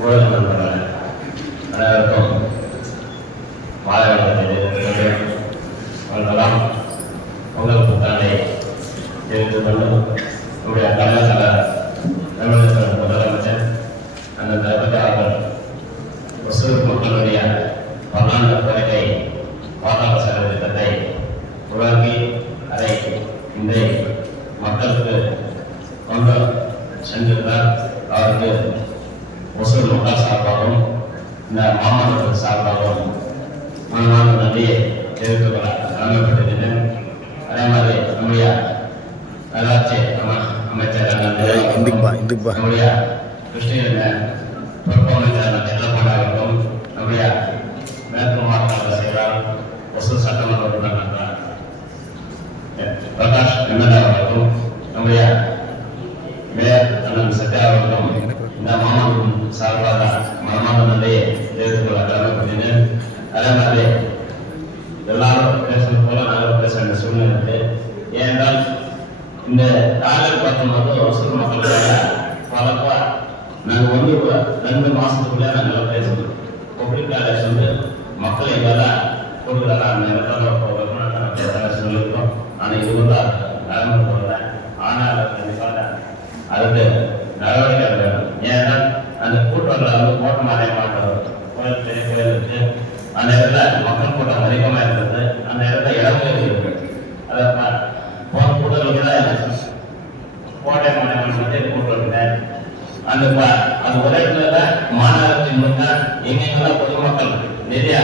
ஊடக நண்பர்கள் அனைவருக்கும் மாலை வணக்கம் வணங்கலாம். பொங்கல் புத்தாண்டை தெரிந்து கொள்ளும் நம்முடைய தமிழக முதலமைச்சர் அந்த தளபதி அவர்கள் ஒசூர் மக்களுடைய பல்லாண்டு கோரிக்கை வாக்காளர் சேவை திட்டத்தை உருவாக்கி அதை இந்த மக்களுக்கு கொண்டு சென்றிருந்தார். அவருக்கு ஒசூர் மக்கள் சார்பாகவும் இந்த மாவட்டத்தின் சார்பாகவும் மனமான நன்றியை தெரிவித்துக் கொள்ள கடமைப்பட்டிருக்கின்றேன். அதே மாதிரி நம்முடைய நல்லாட்சி அமைச்சர் நம்முடைய கிருஷ்ணகிரி பொறுப்பு அமைச்சர் எல்லப்படாகவும் நம்முடைய மேற்கு மாவட்ட செயலாளர் ஒசூர் சட்டமன்ற உறுப்பினர் பிரகாஷ் எம்எல்ஏ அவர்களும் நம்முடைய மேயர் அண்ணன் சத்யா அவர்களும் இந்த மாவட்டம் சார்பாக மனமான நன்றியை தெரிவித்துக் கொள்ள கடமைப்பட்டிருந்தேன். அதே மாதிரி எல்லாரும் பேசுவது போல நாங்கள் பேச வேண்டிய சூழ்நிலை இருக்கு. ஏனென்றால் இந்த டார்கெட் பார்க்கும்போது ஒசூர் மக்களுடைய பலப்பா நாங்கள் 2 மாசத்துக்குள்ளே நாங்கள் பேசணும். பப்ளிக் காலேஜ் மக்களை எல்லாம் கொடுக்குறாங்க. அந்த இடத்துல சொல்லியிருக்கோம். ஆனால் இது நடைமுறை போடுறேன். ஆனால் கண்டிப்பாக அதுக்கு நடவடிக்கை வேணும். ஏன்னா அந்த கூட்டங்களை கூட்டமாக மாட்டோம். கோயில் பெரிய கோயில் இருக்கு. அந்த இடத்துல மக்கள் கூட்டம் அதிகமாக இருக்கிறது. அந்த இடத்துல இடங்கள் இருக்கு. அதை போன கூட்டங்களுக்கு கோட்டை மாநிலம் கூட்டுறதுங்க. அந்த அது ஒரே இடத்துல மாநகரத்தின் முன்னா எங்கெங்கெல்லாம் பொதுமக்கள் நிறைய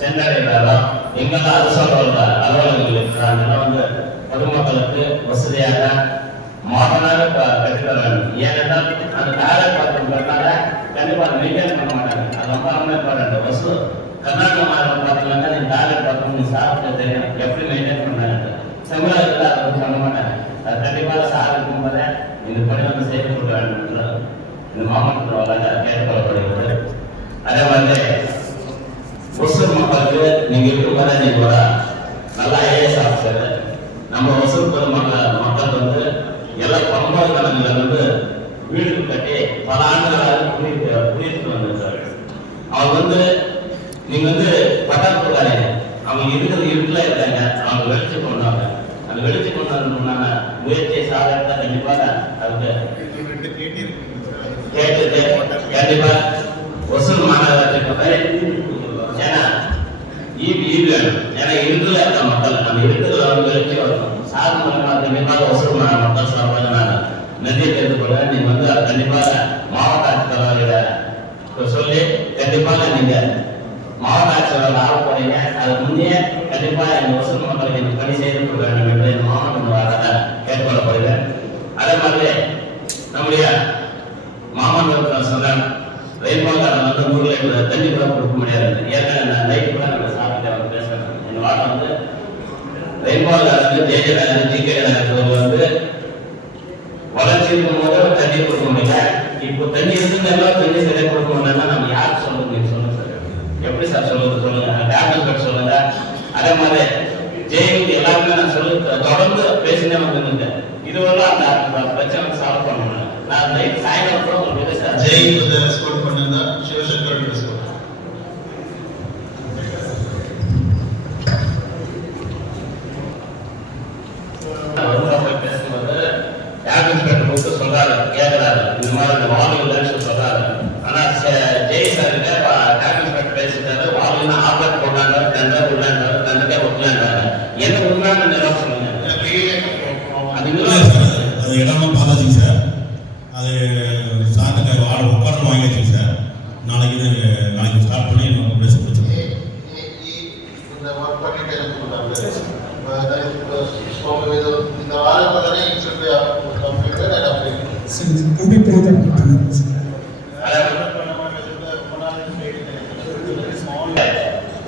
சென்றடைந்தாலும் எங்கெல்லாம் அலுவலகங்கள் இருக்கிறாங்க பொதுமக்களுக்கு வசதியாக மாடனாக கட்டித்தர வேண்டும். ஏனென்றால் அந்த டாய்லெட் பாத்ரூம்னால கண்டிப்பாக மெயின்டைன் பண்ண மாட்டாங்க. அது ரொம்ப இம்பார்ட்டன்ட். வசூ கர்நாடக மாநிலம் பார்த்தீங்கன்னா இந்த டாய்லெட் பாத்ரூம் சாப்பிட்டு தெரியும் எப்படி மெயின்டைன் பண்ணாங்க. தமிழகத்தில் அதை பண்ண மாட்டாங்க. அது கண்டிப்பாக சார் இருக்கும்போதே இந்த பணி செய்து கொடுக்க வேண்டும் என்று இந்த மாவட்டத்தில் கேட்டுக்கொள்ளப்படுகிறது. அதே மாதிரி ஒசூர் மக்களுக்கு நீங்க இருக்கும்போதே நீங்க ஒரு நல்ல ஐஏஎஸ் ஆஃபீஸர். நம்ம ஒசூர் மக்கள் எல்லா பரம்பரைக்காரங்க வீடு கட்டி பல ஆண்டுகளாக குடியிருக்கு வந்திருக்காரு. அவங்க நீங்க பட்டாசு போட்டாங்க. அவங்க இருக்கிறது இருட்டுல இருக்காங்க. அவங்க வெளிச்சு கொண்டாங்க. அந்த வெளிச்சு கொண்டாங்க முயற்சியை சாதனை கண்டிப்பாக அதுக்கு கேட்டு கண்டிப்பா ஒசூர் மாநகராட்சி ஏன்னா வேணும். ஏன்னா இருந்துல இருக்க மக்கள் நம்ம இருக்கிறதுல வெளிச்சு வரணும். சார் மூலமாக கண்டிப்பாக ஒசூர் மக்கள் சார்பாக நான் நன்றியை தெரிந்து கொள்ள நீங்க கண்டிப்பாக மாவட்ட ஆட்சித்தலைவர்களை சொல்லி கண்டிப்பாக நீங்க மாவட்ட ஆட்சித்தலைவர் ஆக போறீங்க. அது முன்னே கண்டிப்பாக எங்க ஒசூர் மக்களுக்கு இந்த பணி செய்து கொள்ள வேண்டும் என்று இந்த மாவட்ட நிர்வாகத்தை கேட்டுக்கொள்ளப்படுகிறேன். அதே மாதிரி நம்முடைய மாமன்னர் சொன்ன ரெயின்போ காரன் ஊர்ல தண்ணி கூட கொடுக்க முடியாது. ஏற்கனவே நான் நைட்டு கூட நம்ம சாப்பிட்டு அவங்க பேசுறேன். இந்த வாரம் ரெயின்போ காரன் ஜெயஜி வளர்ச்சி இருக்கும் போது தண்ணி கொடுக்க முடியல. இப்போ தண்ணி இருந்தாலும் தண்ணி சரியா கொடுக்க முடியலன்னா நம்ம யாருக்கு சொல்லுங்க சொல்லுங்க சார். எப்படி சார் சொல்லுங்க டேப்லெட் சொல்லுங்க. அதே மாதிரி ஜெயிலுக்கு எல்லாருமே நான் தொடர்ந்து பேசினே வந்து இதுவெல்லாம் அந்த பிரச்சனை சால்வ் பண்ணணும். நான் நைட் சாயங்காலம் கூட உங்களுக்கு சார் ஜெயிலுக்கு ரெஸ்பாண்ட் பண்ணுங்க. சிவசங்கர் ரெஸ்பாண்ட் சொல்றாரு கேட்கிறாரு. இந்த மாதிரி வால்யூ இல்லைன்னு சொல்றாரு. ஆனா ஜெய் சார் டேப்லெட் பேசிட்டாரு. வால்யூனா ஆப்ரேட் போட்டாங்க. தண்டக்கே ஒட்டலாண்டாரு. என்ன உண்மையான நிலம் சொல்லுங்க. அது இடமா பாலாஜி சார். அது சார் உட்காந்து வாங்கியாச்சு சார். நாளைக்கு ஸ்டார்ட் பண்ணி பேச கொடுத்துருக்கோம்.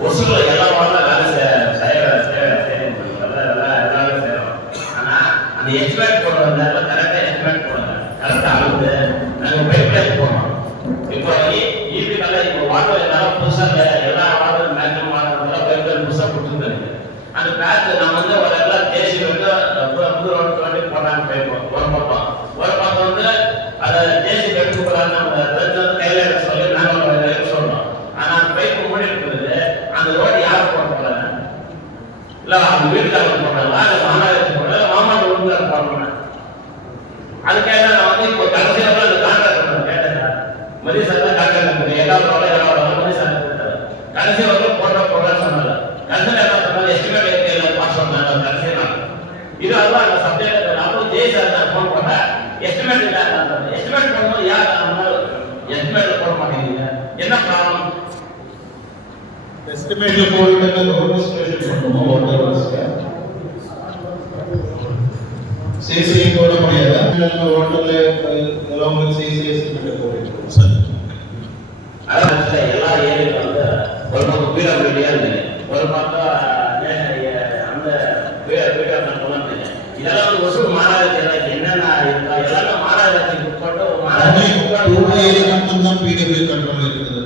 ஒசூர்ல எல்லாம் அந்த எஸ்டிமேட் போடுறாங்க. கரெக்டா எஸ்டிமேட் போடுறாங்க. கரெக்டா அளவு நாங்க பைப்லைன் போடுறோம். இப்போ இப்போ வாட்டர் புதுசா எல்லா வாட்டர் மேக்ஸிமம் வாட்டர் பைப்லைன் புதுசா கொடுத்துருந்தாங்க. அந்த பேட்ச் நம்ம ஒரு எல்லாம் தேசி ரோடு போட்டாங்க. பைப் ஒரு பக்கம் அதை தேசி எடுத்து போறாங்க. மதிய சார் தான் டாக்டர் ஏழாவது மதிய சார் கடைசி வரலாம் போடுறேன்னு சொன்னாங்க. கடைசியில் என்ன சொன்னாங்க, எஸ்டிமேட் இருக்கு பாஸ் பண்ணாங்க கடைசி நாள். இது அதுதான் அந்த சப்ஜெக்ட். அப்புறம் ஜெய் சார் தான் ஃபோன் பண்ணேன், எஸ்டிமேட் இல்லை. எஸ்டிமேட் பண்ணும்போது யார் எஸ்டிமேட் போட மாட்டேங்கிறீங்க, என்ன ப்ராப்ளம்? எஸ்டிமேட்ல போடுறதுக்கு கவர்மெண்ட் ஸ்பெஷல் பண்ணுவோம். வாட்டர் சிசி போட முடியாது. ஹோட்டல்ல எல்லாம் சிசி எஸ்டிமேட் போடுறோம் சார். அதான் எல்லா ஏரியாவும் வந்து ஒரு பக்கம் பீடாபிலிட்டியா இருந்தது, ஒரு பக்கம் அந்த இதெல்லாம் வந்து ஒசூர் மாநகராட்சி என்னென்ன இருக்கா எல்லாமே மாநகராட்சிக்கு உட்பட்டு மட்டும்தான் பிடபிள்யூ கண்ட்ரோல் இருக்குது.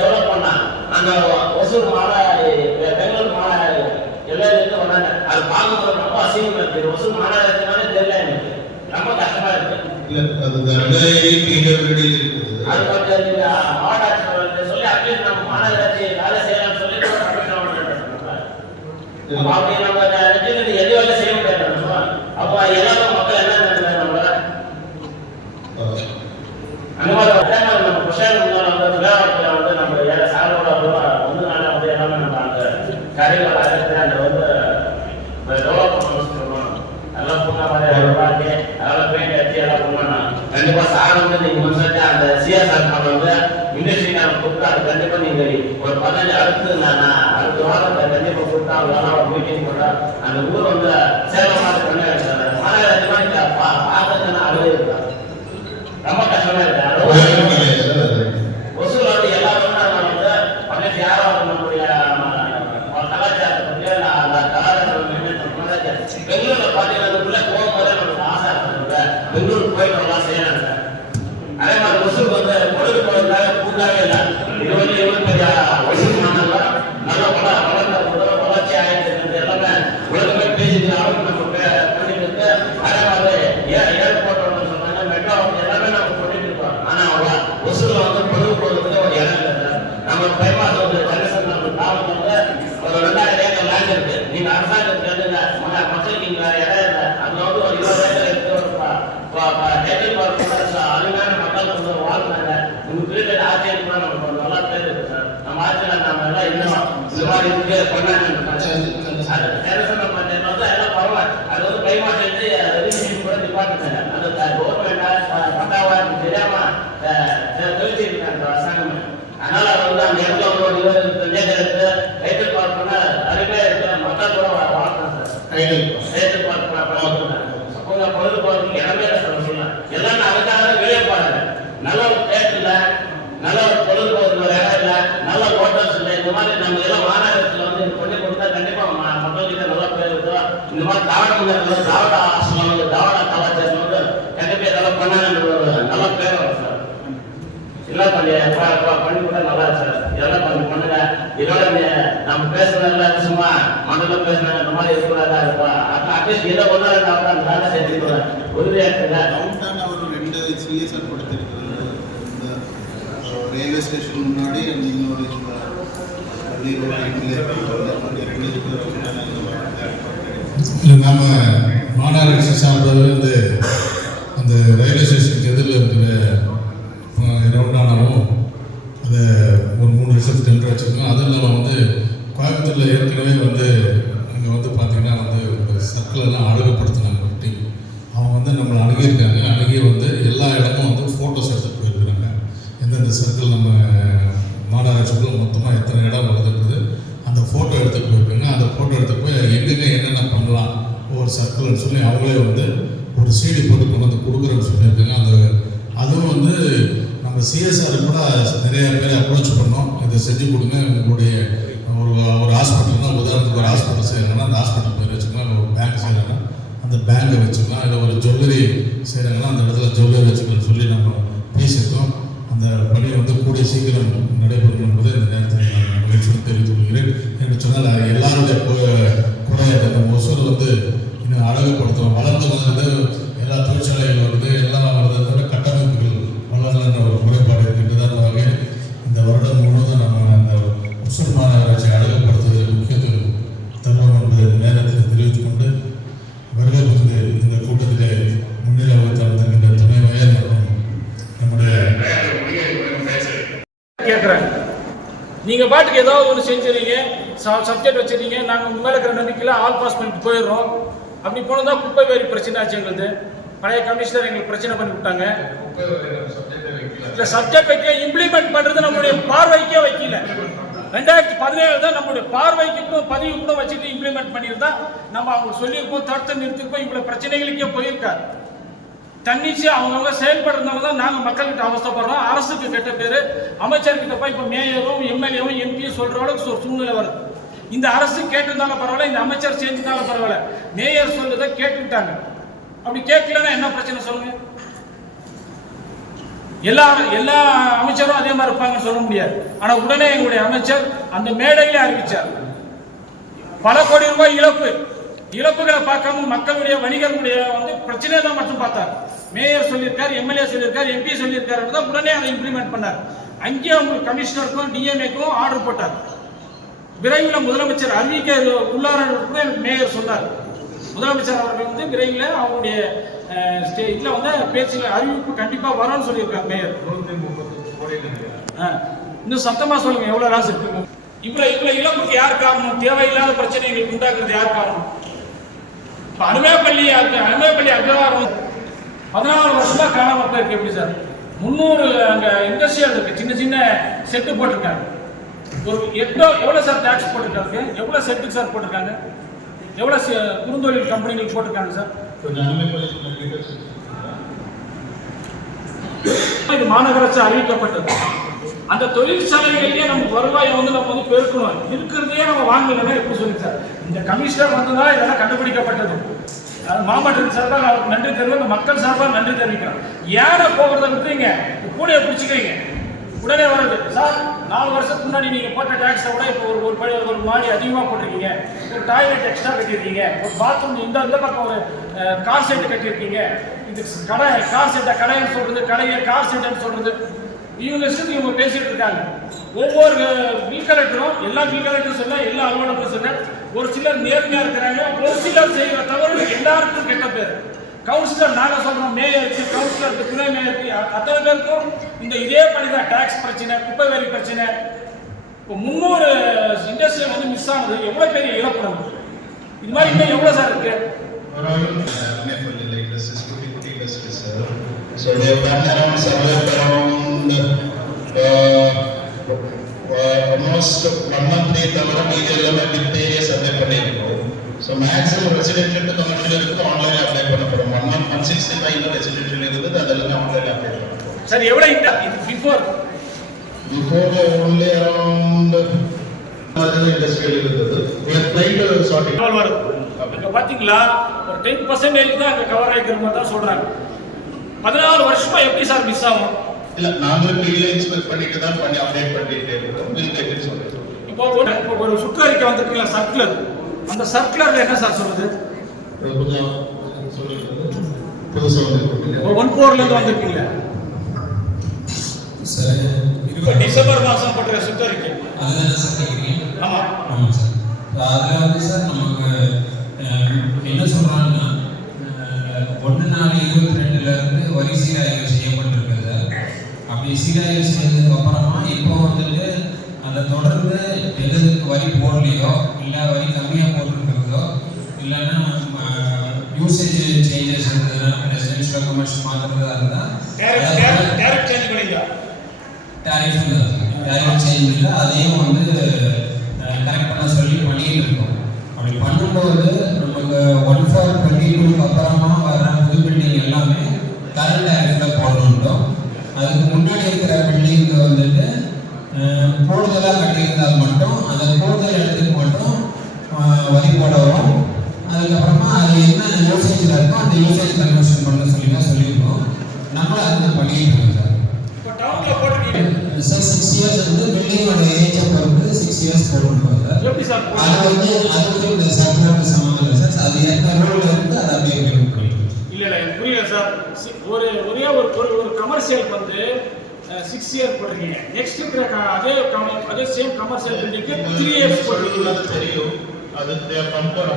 டெவலப் பண்ணா அந்த ஒசூர் பெங்களூர் எல்லாரும் வந்தாங்க. அது பார்க்கும்போது ரொம்ப அசிங்கமா இருக்கு. ஒசூர் மாநகராட்சினாலே தெரியல, எனக்கு ரொம்ப கஷ்டமா இருக்கு. இல்ல அது தர்காரி பிடபிள்யூடி இருக்குது. அது கொஞ்சம் மாநகராட்சி சொல்லி அட்லீஸ்ட் நம்ம மாநகராட்சி வேலை செய்யலாம்னு சொல்லி அப்படி நம்ம எது வேலை செய்ய முடியாது. அப்போ எல்லாரும் மக்கள் என்ன நினைக்கிறாங்க, நம்ம அந்த மாதிரி நம்ம குஷால் வந்து விளையாட்டுல வந்து நம்ம சாரோட வந்து நாள வந்து எல்லாமே நம்ம அந்த கரைகள் அந்த வந்து டெவலப் பண்ணணும்னு சொல்லுவோம். அதெல்லாம் பொண்ணா மாதிரி அதெல்லாம் பெயிண்ட் அடிச்சு எல்லாம் பண்ணணும். கண்டிப்பா சார் வந்து நீங்க வந்து அந்த சிஎஸ்ஆர் வந்து இண்டஸ்ட்ரி நான் கொடுத்தா அது கண்டிப்பா நீங்க ஒரு 15 அடுத்த வாரம் கண்டிப்பா கொடுத்தா அவங்க மீட்டிங் போட்டா அந்த ஊர் வந்து சேலமா பண்ண மாநகராட்சி பார்க்கறதுன்னா அழகே இருக்காது, ரொம்ப கஷ்டமா இருக்கு. ஒசூர் வந்து எல்லாரும் வந்து பக்கத்து யாரும் நம்மளுடைய கலாச்சாரத்தை பற்றியோ அந்த கலாச்சாரம் பெங்களூர்ல பாத்தீங்கன்னா போகும்போதே நமக்கு ஆசை இருக்கு, பெங்களூருக்கு போய் நல்லா செய்யலாம் சார். அதே மாதிரி ஒசூர் வந்து பொழுது போகிறதுக்காக கூட்டாவே இல்லை. இது வந்து எவ்வளவு பெரிய ஒசூர் மாநகரம் நல்ல வளர்ச்சி ஆயிடுச்சு, எல்லாமே உலகமே பேசிட்டு அளவுக்கு நம்ம பண்ணிட்டு இருக்கு. அதே மாதிரி ஏர்போர்ட் சொன்னாங்க, மெட்ரோ எல்லாமே நம்ம பண்ணிட்டு இருக்கோம். ஆனா ஒசூர்ல வந்து பொழுது போகிறதுக்கு ஒரு இடம் இல்லை சார். நம்ம பைமாஸ் வந்து கணிசன் நம்ம தாவல் வந்து ஒரு 2000 ஏக்கர் லேண்ட் இருக்கு. நீங்க அரசாங்கத்துக்கு மக்களுக்கு இங்க இடம் இல்லை, அதுல வந்து ஒரு 20 ஏக்கர் இருக்கு. அருமையான மக்கள் வந்து வாழ்ந்தாங்க. உங்க வீட்டு ஆட்சியர் கூட நமக்கு நல்லா பேர் இருக்கு சார். நம்ம ஆட்சியில் நம்ம எல்லாம் இன்னும் இந்த மாதிரி இருக்கு பண்ணாங்க. எல்லாம் பரவாயில்ல, அது வந்து கைமாற்றி ரெஜிஸ்ட்ரேஷன் கூட நிப்பாட்டுங்க. அந்த கவர்மெண்ட் பட்டாவா தெரியாம தெரிவிச்சு இருக்காங்க அரசாங்கம். அதனால வந்து அந்த இடத்துல ஒரு 20 ஏக்கர் இருக்கு. ரைத்தல் பார்க் பண்ண அருமையா இருக்கு, மக்கள் கூட வாழ்க்கணும் சார். ரைத்தல் பார்க் பொழுதுபோக்கு இடமே சொல்லலாம். எல்லாமே அதுக்காக வெளியே போறாங்க. நல்ல ஒரு தேட்டர் இல்ல, நல்ல ஒரு பொழுதுபோக்கு ஒரு இடம் இல்ல, நல்ல ஹோட்டல்ஸ் இல்லை. இந்த மாதிரி நம்ம எல்லாம் மாநகரத்துல வந்து பண்ணி கொடுத்தா கண்டிப்பா மக்கள்கிட்ட நல்ல பேர் இருக்கும். இந்த மாதிரி திராவிட ஆசிரியர் திராவிட கலாச்சாரம் வந்து கண்டிப்பா இதெல்லாம் பண்ணாங்க ஒரு நல்ல பேர் வரும் சார். எல்லாம் பண்ணி கூட நல்லா சார். இதெல்லாம் கொஞ்சம் பண்ணுங்க. இதோட நம்ம பேசுறதுல சும்மா மண்டலம் பேசுறாங்க அந்த மாதிரி இருக்கக்கூடாதா இருப்பா. அட்லீஸ்ட் இதை ஒன்றா இருந்தாலும் அந்த வேலை செஞ்சுக்கூட உறுதியா இருக்குங்க. ஒரு 2 சிஎஸ்ஆர் கொடுத்திருக்கிறது. இந்த ரயில்வே ஸ்டேஷன் முன்னாடி இன்னொரு நம்ம மாநகராட்சி சார்பாக வந்து அந்த ரயில்வே ஸ்டேஷனுக்கு எதிரில் இருக்கிற ரவுண்டானாவும் அதை ஒரு 3 லட்சத்துக்கு டெண்டர் வச்சுருக்கோம். அதுவும் இல்லாமல் வந்து கோயம்புத்தூரில் ஏற்கனவே வந்து அங்கே வந்து பார்த்திங்கன்னா வந்து ஒரு சர்க்கிளெல்லாம் அழகுப்படுத்தினாங்க டீம். அவங்க வந்து நம்மளை அணுகியிருக்காங்க. அணுகி வந்து எல்லா இடமும் வந்து ஃபோட்டோஸ் எடுத்துகிட்டு போயிருக்கிறாங்க. எந்தெந்த சர்க்கிள் நம்ம மாநகராட்சிக்குள்ள மொத்தமாக எத்தனை இடம் வருதுன்றது அந்த ஃபோட்டோ எடுத்துகிட்டு போயிருக்காங்க. அந்த ஃபோட்டோ எடுத்துகிட்டு போய் எங்கெங்கே என்னென்ன பண்ணலாம் ஒவ்வொரு சர்க்கிள்னு சொல்லி அவங்களே வந்து ஒரு சிடி போட்டு கொண்டு வந்து கொடுக்குறேன்னு சொல்லியிருக்காங்க. அதுவும் வந்து நம்ம சிஎஸ்ஆர் கூட நிறைய பேர் அப்ரோச் பண்ணோம், இதை செஞ்சு கொடுங்க. உங்களுடைய ஒரு ஹாஸ்பிட்டல்னா உதாரணத்துக்கு ஒரு ஹாஸ்பிட்டல் செய்கிறாங்கன்னா அந்த ஹாஸ்பிட்டல் பேர் வச்சுக்கலாம். ஒரு பேங்க் செய்கிறாங்கன்னா அந்த பேங்கை வச்சுக்கலாம். இல்லை ஒரு ஜுவல்லரி செய்கிறாங்கன்னா அந்த இடத்துல ஜுவல்லரி வச்சுக்கலாம்னு சொல்லி நம்ம பேசியிருக்கோம். அந்த பணியை வந்து கூடிய சீக்கிரம் நடைபெறும் என்பதை இந்த நேரத்தில் நான் மகிழ்ச்சியோடு தெரிவித்துக் கொள்கிறேன். என்று சொன்னால் எல்லாருடைய கூட நம்ம ஒசூர் வந்து இன்னும் அழகுப்படுத்தும். வளர்ந்து வந்து எல்லா தொழிற்சாலைகள் வருது, எல்லாம் வருது, கட்டமைப்புகள் வளரலன்ற ஒரு குறைபாடு இருக்கின்றது. அந்த வகையில் இந்த வருடம் முழுவதும் நம்ம அந்த ஒசூர் மாநகராட்சி அழகுப்படுத்துவதில் முக்கியத்துவம் தருவோம் என்பதை இந்த நேரத்தில் தெரிவித்துக் கொண்டு நீங்கள் பாட்டுக்கு ஏதாவது ஒன்று செஞ்சுறீங்க, சப்ஜெக்ட் வச்சுருக்கீங்க, நாங்கள் உங்கள் மேலே இருக்கிற நம்பிக்கையில் ஆல் பாஸ் பண்ணிட்டு போயிடுறோம். அப்படி போனதான் குப்பை வேறு பிரச்சனை ஆச்சு. எங்களுக்கு பழைய கமிஷனர் எங்களுக்கு பிரச்சனை பண்ணி விட்டாங்க. இல்லை சப்ஜெக்ட் வைக்க இம்ப்ளிமெண்ட் பண்ணுறது நம்மளுடைய பார்வைக்கே வைக்கல. 2017 தான் நம்மளுடைய பார்வைக்கு கூட பதிவு கூட வச்சுட்டு இம்ப்ளிமெண்ட் பண்ணியிருந்தா நம்ம அவங்க சொல்லியிருப்போம், தடுத்து நிறுத்திருப்போம், இவ்வளோ பிரச்சனைகளுக்கே போயிருக்காரு. தன்னிச்சு அவங்கவுங்க செயல்படுறதுனால தான் நாங்கள் மக்கள்கிட்ட அவஸ்தைப்படுறோம். அரசுக்கு கெட்ட பேர், அமைச்சர்கிட்ட போய் இப்போ மேயரும் எம்எல்ஏவும் எம்பியும் சொல்கிற அளவுக்கு ஒரு சூழ்நிலை வருது. இந்த அரசு கேட்டிருந்தாலும் பரவாயில்ல, இந்த அமைச்சர் செஞ்சுட்டாலும் பரவாயில்ல, மேயர் சொல்றதை கேட்டுக்கிட்டாங்க. அப்படி கேட்கலன்னா என்ன பிரச்சனை சொல்லுங்க? எல்லா அமைச்சரும் அதே மாதிரி இருப்பாங்கன்னு சொல்ல முடியாது. ஆனா உடனே எங்களுடைய அமைச்சர் அந்த மேடையிலே அறிவிச்சார், பல கோடி ரூபாய் இழப்புகளை பார்க்காம மக்களுடைய வணிகர்களுடைய பிரச்சனையை தான் மட்டும் பார்த்தார். மேயர் சொல்லியிருக்காரு, எம்எல்ஏ சொல்லியிருக்காரு, எம்பி சொல்லியிருக்காரு தான் உடனே அதை இம்ப்ளிமெண்ட் பண்ணார். அங்கேயே அவங்க கமிஷனருக்கும் டிஎம்ஏக்கும் ஆர்டர் போட்டார். விரைவில் முதலமைச்சர் அறிவிக்க உள்ளார கூட எனக்கு மேயர் சொன்னார். முதலமைச்சர் அவர்கள் விரைவில் அவருடைய ஸ்டேஜில் பேச்சில் அறிவிப்பு கண்டிப்பாக வரும்னு சொல்லியிருக்காங்க மேயர். இன்னும் சத்தமாக சொல்லுங்க, எவ்வளோ ராசு இருக்கு? இவ்வளோ இழப்புக்கு யார் காரணம்? தேவையில்லாத பிரச்சனைகளுக்கு உண்டாக்குறது யார் காரணம்? இப்போ அனுமேப்பள்ளி அக்ரஹாரம் 14 வருஷமா காணாம போயிருக்கு. எப்படி சார்? 300 அங்கே இண்டஸ்ட்ரியல் இருக்கு, சின்ன சின்ன செட்டு போட்டிருக்காங்க. ஒரு எவ்வளோ சார் டேக்ஸ் போட்டிருக்காங்க? எவ்வளோ செட்டுக்கு சார் போட்டிருக்காங்க? எவ்வளோ குறுந்தொழில் கம்பெனிகள் போட்டிருக்காங்க சார்? இது மாநகராட்சி அறிவிக்கப்பட்டது. அந்த தொழிற்சாலைகளிலேயே நம்ம வருவாயை நம்ம பெருக்கணும். இருக்கிறதையே நம்ம வாங்கலன்னா எப்படி சொல்லி சார்? இந்த கமிஷனர் வந்ததுனால இதெல்லாம் கண்டுபிடிக்கப்பட்டது. மாவட்டத்தின் சார்பாக அவருக்கு நன்றி தெரிவிக்க, மக்கள் சார்பாக நன்றி தெரிவிக்கிறோம். ஏனை போகிறத விட்டுறீங்க, கூடையை பிடிச்சிக்கிறீங்க, உடனே வருது சார். 4 வருஷத்துக்கு முன்னாடி நீங்கள் போட்ட டேக்ஸை விட இப்போ ஒரு மாடி அதிகமாக போட்டிருக்கீங்க, ஒரு டாய்லெட் எக்ஸ்ட்ரா கட்டியிருக்கீங்க, ஒரு பாத்ரூம் இந்த பக்கம் ஒரு கார் செட்டு கட்டியிருக்கீங்க, இது கடை கார் செட்டை கடைன்னு சொல்கிறது, கடையை கார் செட்டுன்னு சொல்கிறது, இவங்க இஷ்டத்துக்கு இவங்க பேசிட்டு இருக்காங்க. ஒவ்வொரு பில் கலெக்டரும், எல்லா பில் கலெக்டரும் சொல்ல, எல்லா அலுவலர்களும் சொல்ல, ஒரு சிலர் நேர்மையாக இருக்கிறாங்க, ஒரு சிலர் செய்கிற தவறு எல்லாருக்கும் கெட்ட பேர். கவுன்சிலர் நாங்கள் சொல்கிறோம், மேயருக்கு, கவுன்சிலருக்கு, துணை மேயருக்கு, அத்தனை பேருக்கும் இதே பண்ணிதான். டேக்ஸ் பிரச்சனை, குப்பை வேலி பிரச்சனை. இப்போ 300 இண்டஸ்ட்ரியல் மிஸ் ஆனது எவ்வளோ பெரிய இழப்பு நமக்கு. இது மாதிரி இன்னும் எவ்வளோ சார் இருக்கு? So they have done around somewhere around almost 1 month தவிர மீதி எல்லாமே வித் ஏரியா சப்ளை பண்ணியிருக்கோம். So maximum residential to commercial இருக்குது ஆன்லைனில் அப்ளை பண்ணப்படும். 1 month 165 ரெசிடென்ஷியல் இருக்குது, அதெல்லாமே ஆன்லைனில் அப்ளை பண்ணப்படும். சார் எவ்வளோ இது பிஃபோர் only around இண்டஸ்ட்ரியல் இருந்தது. we are trying to sort it out. அங்கே பார்த்தீங்களா ஒரு 10% தான் அங்கே கவர் ஆகிக்கிற மாதிரி தான் சொல்கிறாங்க. 14 வருஷமா எப்படி சார் மிஸ் ஆகும்? இல்ல நாங்களும் பில்ல இன்ஸ்பெக்ட் பண்ணிட்டு தான் அப்டேட் பண்ணிட்டே இருக்கோம். பில் கேட்டு சொல்றோம். இப்போ ஒரு சுற்றறிக்கை வந்திருக்கீங்களா சர்க்குலர், அந்த சர்க்குலர்ல என்ன சார் சொல்லுது? புதுசா வந்து 14ல இருந்து வந்திருக்கீங்க சார். டிசம்பர் மாதம் போட்ட சுற்றறிக்கை அதுதான் சார் கேட்குறீங்க? ஆமாம் சார். அதில் சார் நமக்கு என்ன சொல்கிறாங்கன்னா 1/4/22 வரி சீராய்வு செய்யப்பட்டிருக்குது சார். அப்படி சீராய்வு செய்ததுக்கு அப்புறமா இப்போ அதை தொடர்ந்து எதுக்கு வரி போடலையோ, இல்லை வரி கம்மியாக போட்டிருக்கிறதோ, இல்லைன்னா யூசேஜ் சேஞ்சஸ் இருந்ததுன்னா ரெசிடென்ஷியல் கமர்ஷியல் மாற்றுறதா இருந்தால் டேரிஃப் சேஞ்ச் பண்ணிங்க. டேரிஃப் சேஞ்ச் இல்லை, அதையும் கரெக்ட் பண்ண சொல்லி பண்ணிட்டு இருக்கோம். அப்படி பண்ணும்போது நமக்கு 1/4/22 அப்புறமா வர புது பில்டிங் எல்லாமே கரண்ட் டேரிஃபில் போடணும். அதுக்கு முன்னாடி இருக்கிற பில்டிங்க்கு கூடுதலாக கட்டியிருந்தால் மட்டும் அந்த கூடுதல் இடத்துக்கு மட்டும் வரி போடவும், அதுக்கப்புறமா அது என்ன யூசேஜில் இருக்கோ அந்த யூசேஜ் கன்வர்ஷன் பண்ண சொல்லியிருக்கோம். நம்மளும் அதுதான் பண்ணிட்டு இருக்கோம் சார். சார் 6 இயர்ஸ் பில்டிங்கோட ஏஜை பொறுத்து 6 இயர்ஸ் போட்டுருக்கோம் சார். எப்படி சார்? அது இந்த சர்க்குலருக்கு சம்மந்தம் இல்லை சார். அது என்ன ரூல் இருந்து அதை அப்படியே இம்ப்ளிமெண்ட் பண்ணிக்கலாம். இல்லை எனக்கு புரியல சார். ஒரே ஒரு கமர்ஷியல் 6 இயர் போட்டிருக்கீங்க. நெக்ஸ்ட் இருக்கிற அதே சேம் கமர்ஷியல் பில்டிங்க்கு 3 இயர்ஸ் போட்டிருக்கீங்க. அது தெரியும். அது கம்பேர்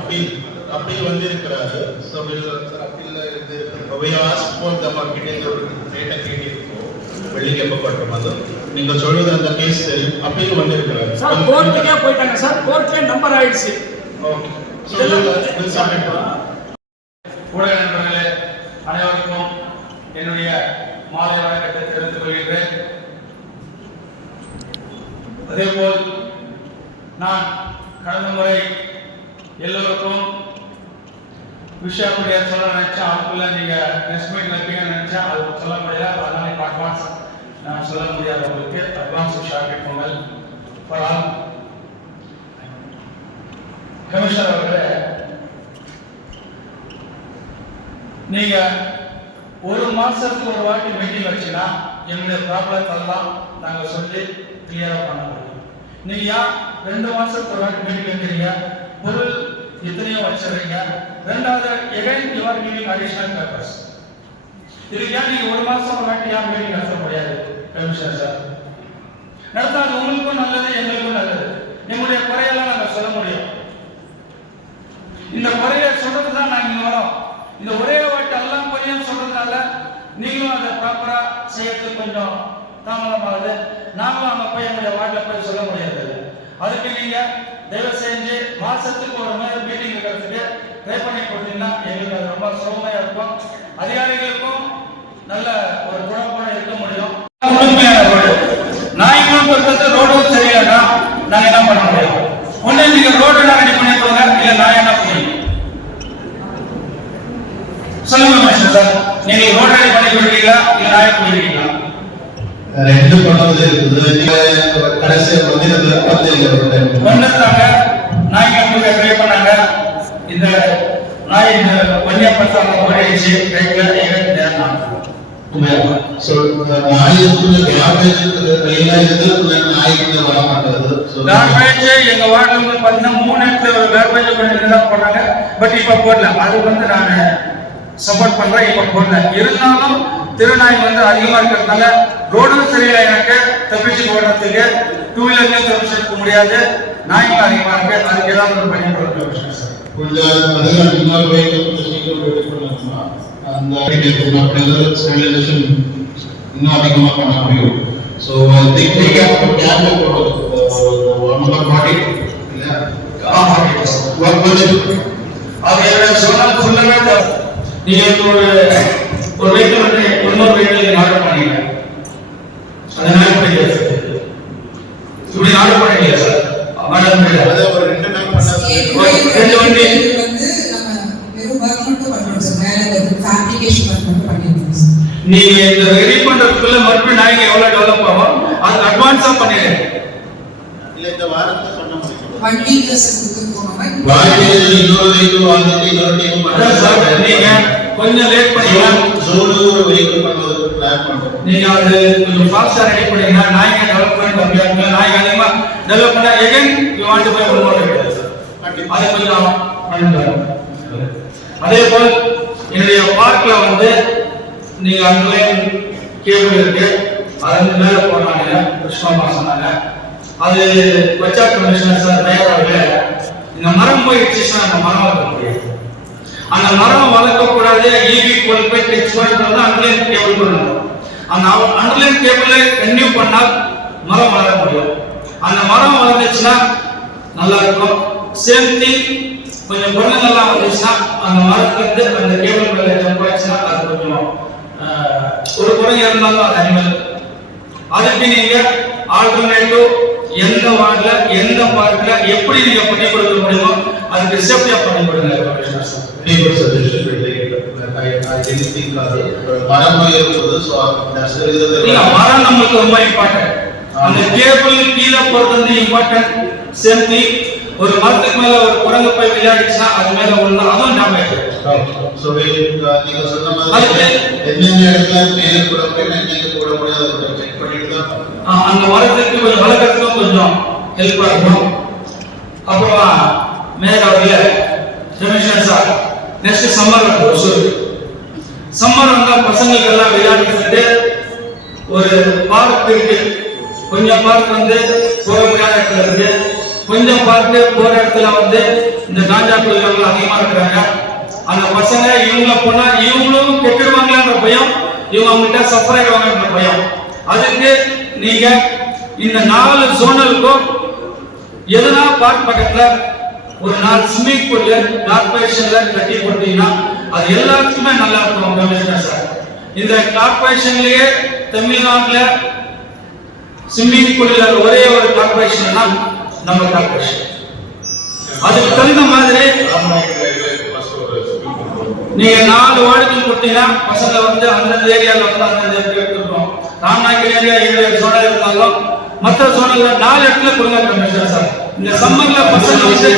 அப்பீல் வந்து இருக்கிறாரு. ஸோ அப்பீல் இது we asked for the marketing rate கேட்டிருக்கோம். வெள்ளிக்கு எப்போ பட்டம் வந்தோம் நீங்கள் சொல்வது அந்த கேஸ் தெரியும் அப்பயும் வந்து இருக்கிறார் சார் கோர்ட்டுக்கே போயிட்டாங்க சார், கோர்ட்ல நம்பர் ஆயிடுச்சு. ஓகே ஊடக நண்பர்களே அனைவருக்கும் என்னுடைய மாலை வணக்கத்தை தெரிவித்துக் கொள்கிறேன். அதேபோல் நான் கடந்த முறை எல்லோருக்கும் விஷயம் சொல்ல நினைச்சேன், அதுக்குள்ள நீங்க ரெஸ்பெக்ட் வைப்பீங்கன்னு நினைச்சேன், அது சொல்ல முடியாது. அதனால இப்போ அட்வான்ஸ் நான் சொல்ல முடியாதவங்களுக்கு advance short Pongal for all. Commissioner அவர்களே, நீங்க ஒரு மாசத்துக்கு ஒரு வாட்டி மீட்டிங் வச்சுன்னா எங்களுடைய ப்ராப்ளத்தை எல்லாம் நாங்க சொல்லி கிளியரா பண்ண முடியும். நீங்க ஏன் 2 மாசத்துக்கு ஒரு வாட்டி மீட்டிங் வைக்கிறீங்க, பொருள் இத்தனையோ வச்சிருக்கீங்க, ரெண்டாவது again you are giving additional papers. இதுக்கு ஏன் நீங்க ஒரு மாசம் ஒரு வாட்டி ஏன் மீட்டிங் நடத்த முடியாது கமிஷனர் சார்? நடத்தாது உங்களுக்கும் நல்லது எங்களுக்கும் நல்லது. எங்களுடைய குறையெல்லாம் நாங்க சொல்ல முடியும். இந்த குறைய சொல்றதுதான் நாங்க இங்க வரோம். இந்த ஒரே வாட்டி எல்லாம் குறையும் சொல்றதுனால நீங்களும் அதை ப்ராப்பரா செய்யறதுக்கு கொஞ்சம் தாமதமாகுது. நாங்களும் அங்க போய் எங்களுடைய வார்டில் போய் சொல்ல முடியாது. அதுக்கு நீங்க தயவு செஞ்சு மாசத்துக்கு ஒரு முறை மீட்டிங் இருக்கிறதுக்கு ட்ரை பண்ணி கொடுத்தீங்கன்னா எங்களுக்கு அது ரொம்ப சுலபமாக இருக்கும். அதிகாரிகளுக்கும் நல்ல ஒரு குழப்பம் இருக்க முடியும். நாய்களும் பொறுத்தது ரோடும் சரியில்லைன்னா நாங்க என்ன பண்ண முடியும்? ஒண்ணு நீங்க ரோடு ரெடி பண்ணி கொடுங்க, இல்ல நான் என்ன பண்ணுவீங்க சொல்லுங்க மிஸ்டர் சார். நீங்க ரோடு ரெடி பண்ணி கொடுக்கீங்களா இல்ல நாயை பண்ணிருக்கீங்களா? ரெண்டு பண்ணது இருக்குது. கடைசி ஒண்ணுத்தாங்க நாய்க்கு ட்ரை பண்ணாங்க. இந்த நாய் வண்டியை பார்த்து ஓடிடுச்சு. எங்க வார்டுல வந்து பாத்தீங்கன்னா 3 இடத்துல ஒரு கார்பேஜ் பண்ணிட்டு போடுறாங்க. பட் இப்ப போடல. அது வந்து நான் சப்போர்ட் பண்றேன். இப்ப போடல. இருந்தாலும் திருநாய் வந்து அதிகமா இருக்கிறதுனால ரோடும் சரியில்லை. எனக்கு தப்பிச்சு போடுறதுக்கு 2 வீலர்லயும் தப்பிச்சு இருக்க முடியாது. நாய்கள் அதிகமா இருக்கு. அதுக்கு ஏதாவது ஒரு பண்ணி கொடுக்க இன்னும் அதிகமா பண்ண முடியும். ஸோ நீங்க ஒரு வெஹிக்கிள் வந்து இன்னொரு வெஹிக்கிள் ஆர்டர் பண்ணீங்க. அதனால இப்படி ஆர்டர் பண்ணீங்க சார். ஒரு 2 நாள் பண்ண 2 வண்டி நீங்க இந்த ரெடி பண்றதுக்குள்ள மறுபடியும் நாய்ங்க எவ்வளவு டெவலப் ஆகும் அது அட்வான்ஸா பண்ணிடுங்க. இல்ல இந்த வாரத்துல பண்ண முடியும். வண்டி ட்ரெஸ் கொடுத்துருக்கோம். நீங்க கொஞ்சம் லேட் பண்ணீங்கன்னா நீங்க அது கொஞ்சம் ஃபாஸ்டா ரெடி பண்ணீங்கன்னா நாய்ங்க டெவலப்மெண்ட் கம்மியா இருக்கு. நாய்ங்க அதிகமா டெவலப் பண்ணா again you want to buy one more அது கொஞ்சம் பண்ணுங்க. அதே போல் என்னுடைய பார்க்ல வந்து நீங்க அன்லைன் கேபிள் இருக்கு. அது மேல போனாங்க புஷ்பமா சொன்னாங்க. அது வச்சா கமிஷனர் சார் தயாராகல. இந்த மரம் போயிடுச்சுன்னா அந்த மரம் வளர்க்க முடியாது. அந்த மரம் வளர்க்க கூடாது. ஈவி போல் போய் டெக்ஸ்ட் பண்ணி அன்லைன் கேபிள் பண்ணணும். அந்த அன்லைன் கேபிளை கன்டினியூ பண்ணால் மரம் வளர முடியும். அந்த மரம் வளர்ந்துச்சுன்னா நல்லா இருக்கும். சேம் திங் கொஞ்சம் பொருளெல்லாம் வந்துச்சுன்னா அந்த மரத்துல இருந்து அந்த கேபிள் மேல ஜம்ப் ஆச்சுன்னா அது கொஞ்சம் ஒரு குறை இருந்தாலும் அது அனிமல். அதுக்கு நீங்க ஆல்டர்னேட்டிவ் எந்த வார்டுல எந்த பார்க்ல எப்படி நீங்க பண்ணி கொடுக்க முடியுமோ அதுக்கு சேஃப்டியா பண்ணி கொடுங்க. மரம் நமக்கு ரொம்ப இம்பார்ட்டன்ட். அந்த கேபிள் கீழே போறது வந்து இம்பார்ட்டன்ட். சேம் திங் ஒரு மரத்துக்கு மேல ஒரு குரங்கு போய் விளையாடிச்சுன்னா அது மேல ஒண்ணு அதுவும் டேமேஜ். சோ நீங்க சொன்ன மாதிரி என்னென்ன இடத்துல மேல கூட போட முடியாத செக் பண்ணிட்டு தான் அந்த மரத்துக்கு கொஞ்சம் வளர்க்கறதுக்கும் கொஞ்சம் ஹெல்ப்பா இருக்கும். அப்புறம் மேலாவில கமிஷனர் சார் நெக்ஸ்ட் சம்மர் வந்து சம்மர் வந்தா பசங்களுக்கு எல்லாம் விளையாடுறதுக்கு ஒரு பார்க் இருக்கு. கொஞ்சம் பார்க் வந்து போக முடியாத இடத்துல இருக்கு. கொஞ்சம் பார்த்து போற இடத்துல வந்து இந்த காஞ்சா குடிகள் அதிகமா இருக்கிறாங்க. அந்த பசங்க இவங்கள போனா இவங்களும் கெட்டுடுவாங்கன்ற பயம், இவங்க அவங்ககிட்ட சஃபர் ஆயிடுவாங்கன்ற பயம். அதுக்கு நீங்க இந்த 4 ஜோனலுக்கும் எதனா பார்க் பக்கத்துல ஒரு 4 ஸ்விம்மிங் பூல்ல கார்பரேஷன்ல கட்டி கொடுத்தீங்கன்னா அது எல்லாத்துக்குமே நல்லா இருக்கும் கமிஷனர் சார். இந்த கார்பரேஷன்லயே தமிழ்நாட்டுல ஸ்விம்மிங் பூல்ல ஒரே ஒரு கார்பரேஷன்னா நம்ம கார்பரேஷன். அதுக்கு தகுந்த மாதிரி நீங்க 4 வார்டுகள் கொடுத்தீங்கன்னா பசங்க வந்து அந்தந்த ஏரியாவில் வந்து அந்தந்த எடுத்துருக்கோம். ராமநாயக்கர் ஏரியா 7 ஜோனல் இருந்தாலும் மற்ற ஜோனல்ல 4 இடத்துல கொடுங்க கமிஷனர் சார். இந்த சம்மர்ல பசங்க வந்து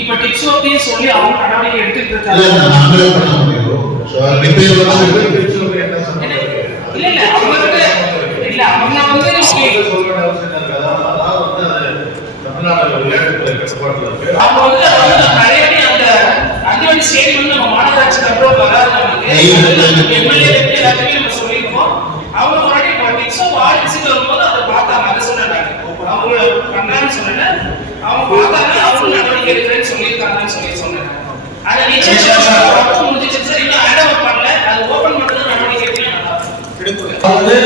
இப்ப டிப்ஸ் ஓகே சொல்லி அவங்க நடவடிக்கை எடுத்துட்டு இருக்காங்க. இல்ல அவங்க வந்து நிறைய அந்த அங்கன்வாடி ஸ்டேட் வந்து நம்ம மாநகராட்சி கண்ட்ரோல் வராது. நமக்கு எம்எல்ஏ எல்லாத்தையுமே நம்ம சொல்லியிருக்கோம். அவங்க முன்னாடி டிப்ஸோ ஆர்டிசிக்கு வரும்போது அதை பார்த்தாங்க. அதை சொன்னாங்க அவங்க பண்ணான்னு சொன்னாங்க. அவங்க பார்த்தாங்க அவங்க நடவடிக்கை எடுக்கிறேன்னு சொல்லியிருக்காங்கன்னு சொன்னாங்க. அதை நிச்சயம் முடிஞ்சிச்சு சார். இன்னும் அடவர் பண்ணல. அது ஓபன் பண்றது நடவடிக்கை அதாவது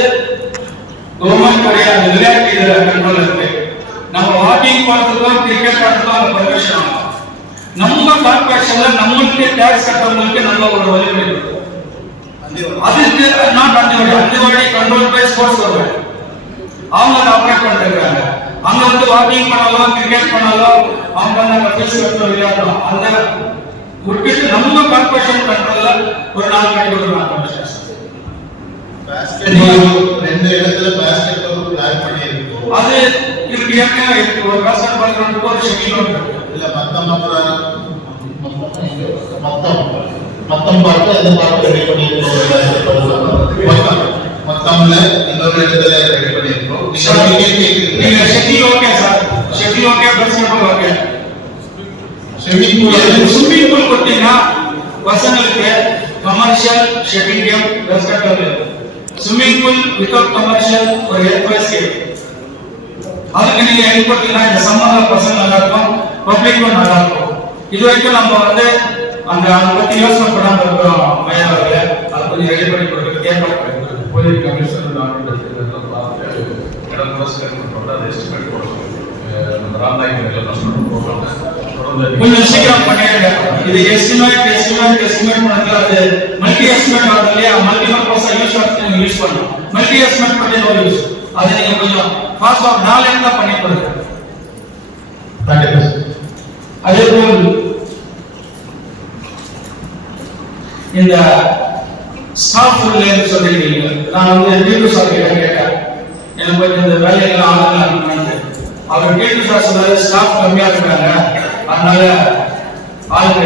கவர்மெண்ட் கிடையாது, விளையாட்டு இதுல கண்ட்ரோல் இருக்கு. நம்ம வாக்கிங் பார்த்துக்கலாம், கிரிக்கெட் பார்த்துக்கலாம், அந்த பர்மிஷன் ஆகும். நம்ம கார்பரேஷன்ல நம்மளுக்கு டேக்ஸ் கட்டுறவங்களுக்கு நல்ல ஒரு வழிமுறை இருக்கு. அதுக்கு நாட் அந்தவாடி கண்ட்ரோல் பை ஸ்போர்ட்ஸ் கவர்மெண்ட் அவங்க ஆப்ரேட் பண்ணிருக்காங்க. அங்க வந்து வாக்கிங் பண்ணலாம், கிரிக்கெட் பண்ணலாம், அவங்க அந்த ஃபீஸ் கட்ட விளையாடலாம். அந்த விட்டுட்டு நம்ம கார்பரேஷன் கண்ட்ரோல்ல ஒரு 4 கட்டி கொடுக்குறாங்க. ரெண்டு இடத்துல பாஸ்கெட் பால் பிளான் பண்ணி இருக்கோம். அது இருக்கு ஏற்கனவே இருக்கு. ஒரு பாஸ்கெட் பால் கிரவுண்ட் ஒரு ஷெட்யூல் இல்ல மொத்தம் பார்த்து அந்த பார்த்து ரெடி பண்ணி இருக்கோம். மொத்தம்ல இன்னொரு இடத்துல ரெடி பண்ணி இருக்கோம். நீங்க schedule okay sir, schedule okay, basketball okay. Swimming pool கொடுத்தீங்கன்னா பசங்களுக்கு commercial schedule game basketball swimming pool without commercial ஒரு எக்ஸ்பிரஸ் கேம். அதுக்கு நீங்க ஏற்படுத்தினா இந்த சம்மர்ல பசங்க நல்லா இருக்கும், பப்ளிக்கும் நல்லா இருக்கும். இது வரைக்கும் நம்ம வந்து அந்த அதை பத்தி யோசனை பண்ணாம இருக்கிறோம். மையாவில் அதை கொஞ்சம் ரெடி பண்ணி கொடுக்குறது கேட்பாங்க. போலீஸ் கமிஷனர் கொஞ்சம் சீக்கிரம் பண்ணிடுங்க. இது எஸ்டிமேட் பண்ணதுல அது மல்டி எஸ்டிமேட் ஆகுது இல்லையா? மல்டிபிள் ப்ராசஸ் யூஸ் பண்ணணும். மல்டி எஸ்டிமேட் பண்ணி ஒரு யூஸ் அதை நீங்க கொஞ்சம் ஃபாஸ்டா 4 இடத்துல பண்ணி கொடுங்க. அதே போல் இந்த ஸ்டாஃப் ஃபுல்லேன்னு சொல்லிருக்கீங்க. நான் வந்து டியூட்டி சார் கேட்டேன், எனக்கு கொஞ்சம் இந்த வேலையெல்லாம் ஆளுங்க அவர் டியூட்டி சார் சொன்னாரு ஸ்டாஃப் கம்மியா இருக்காங்க, அதனால ஆளுங்க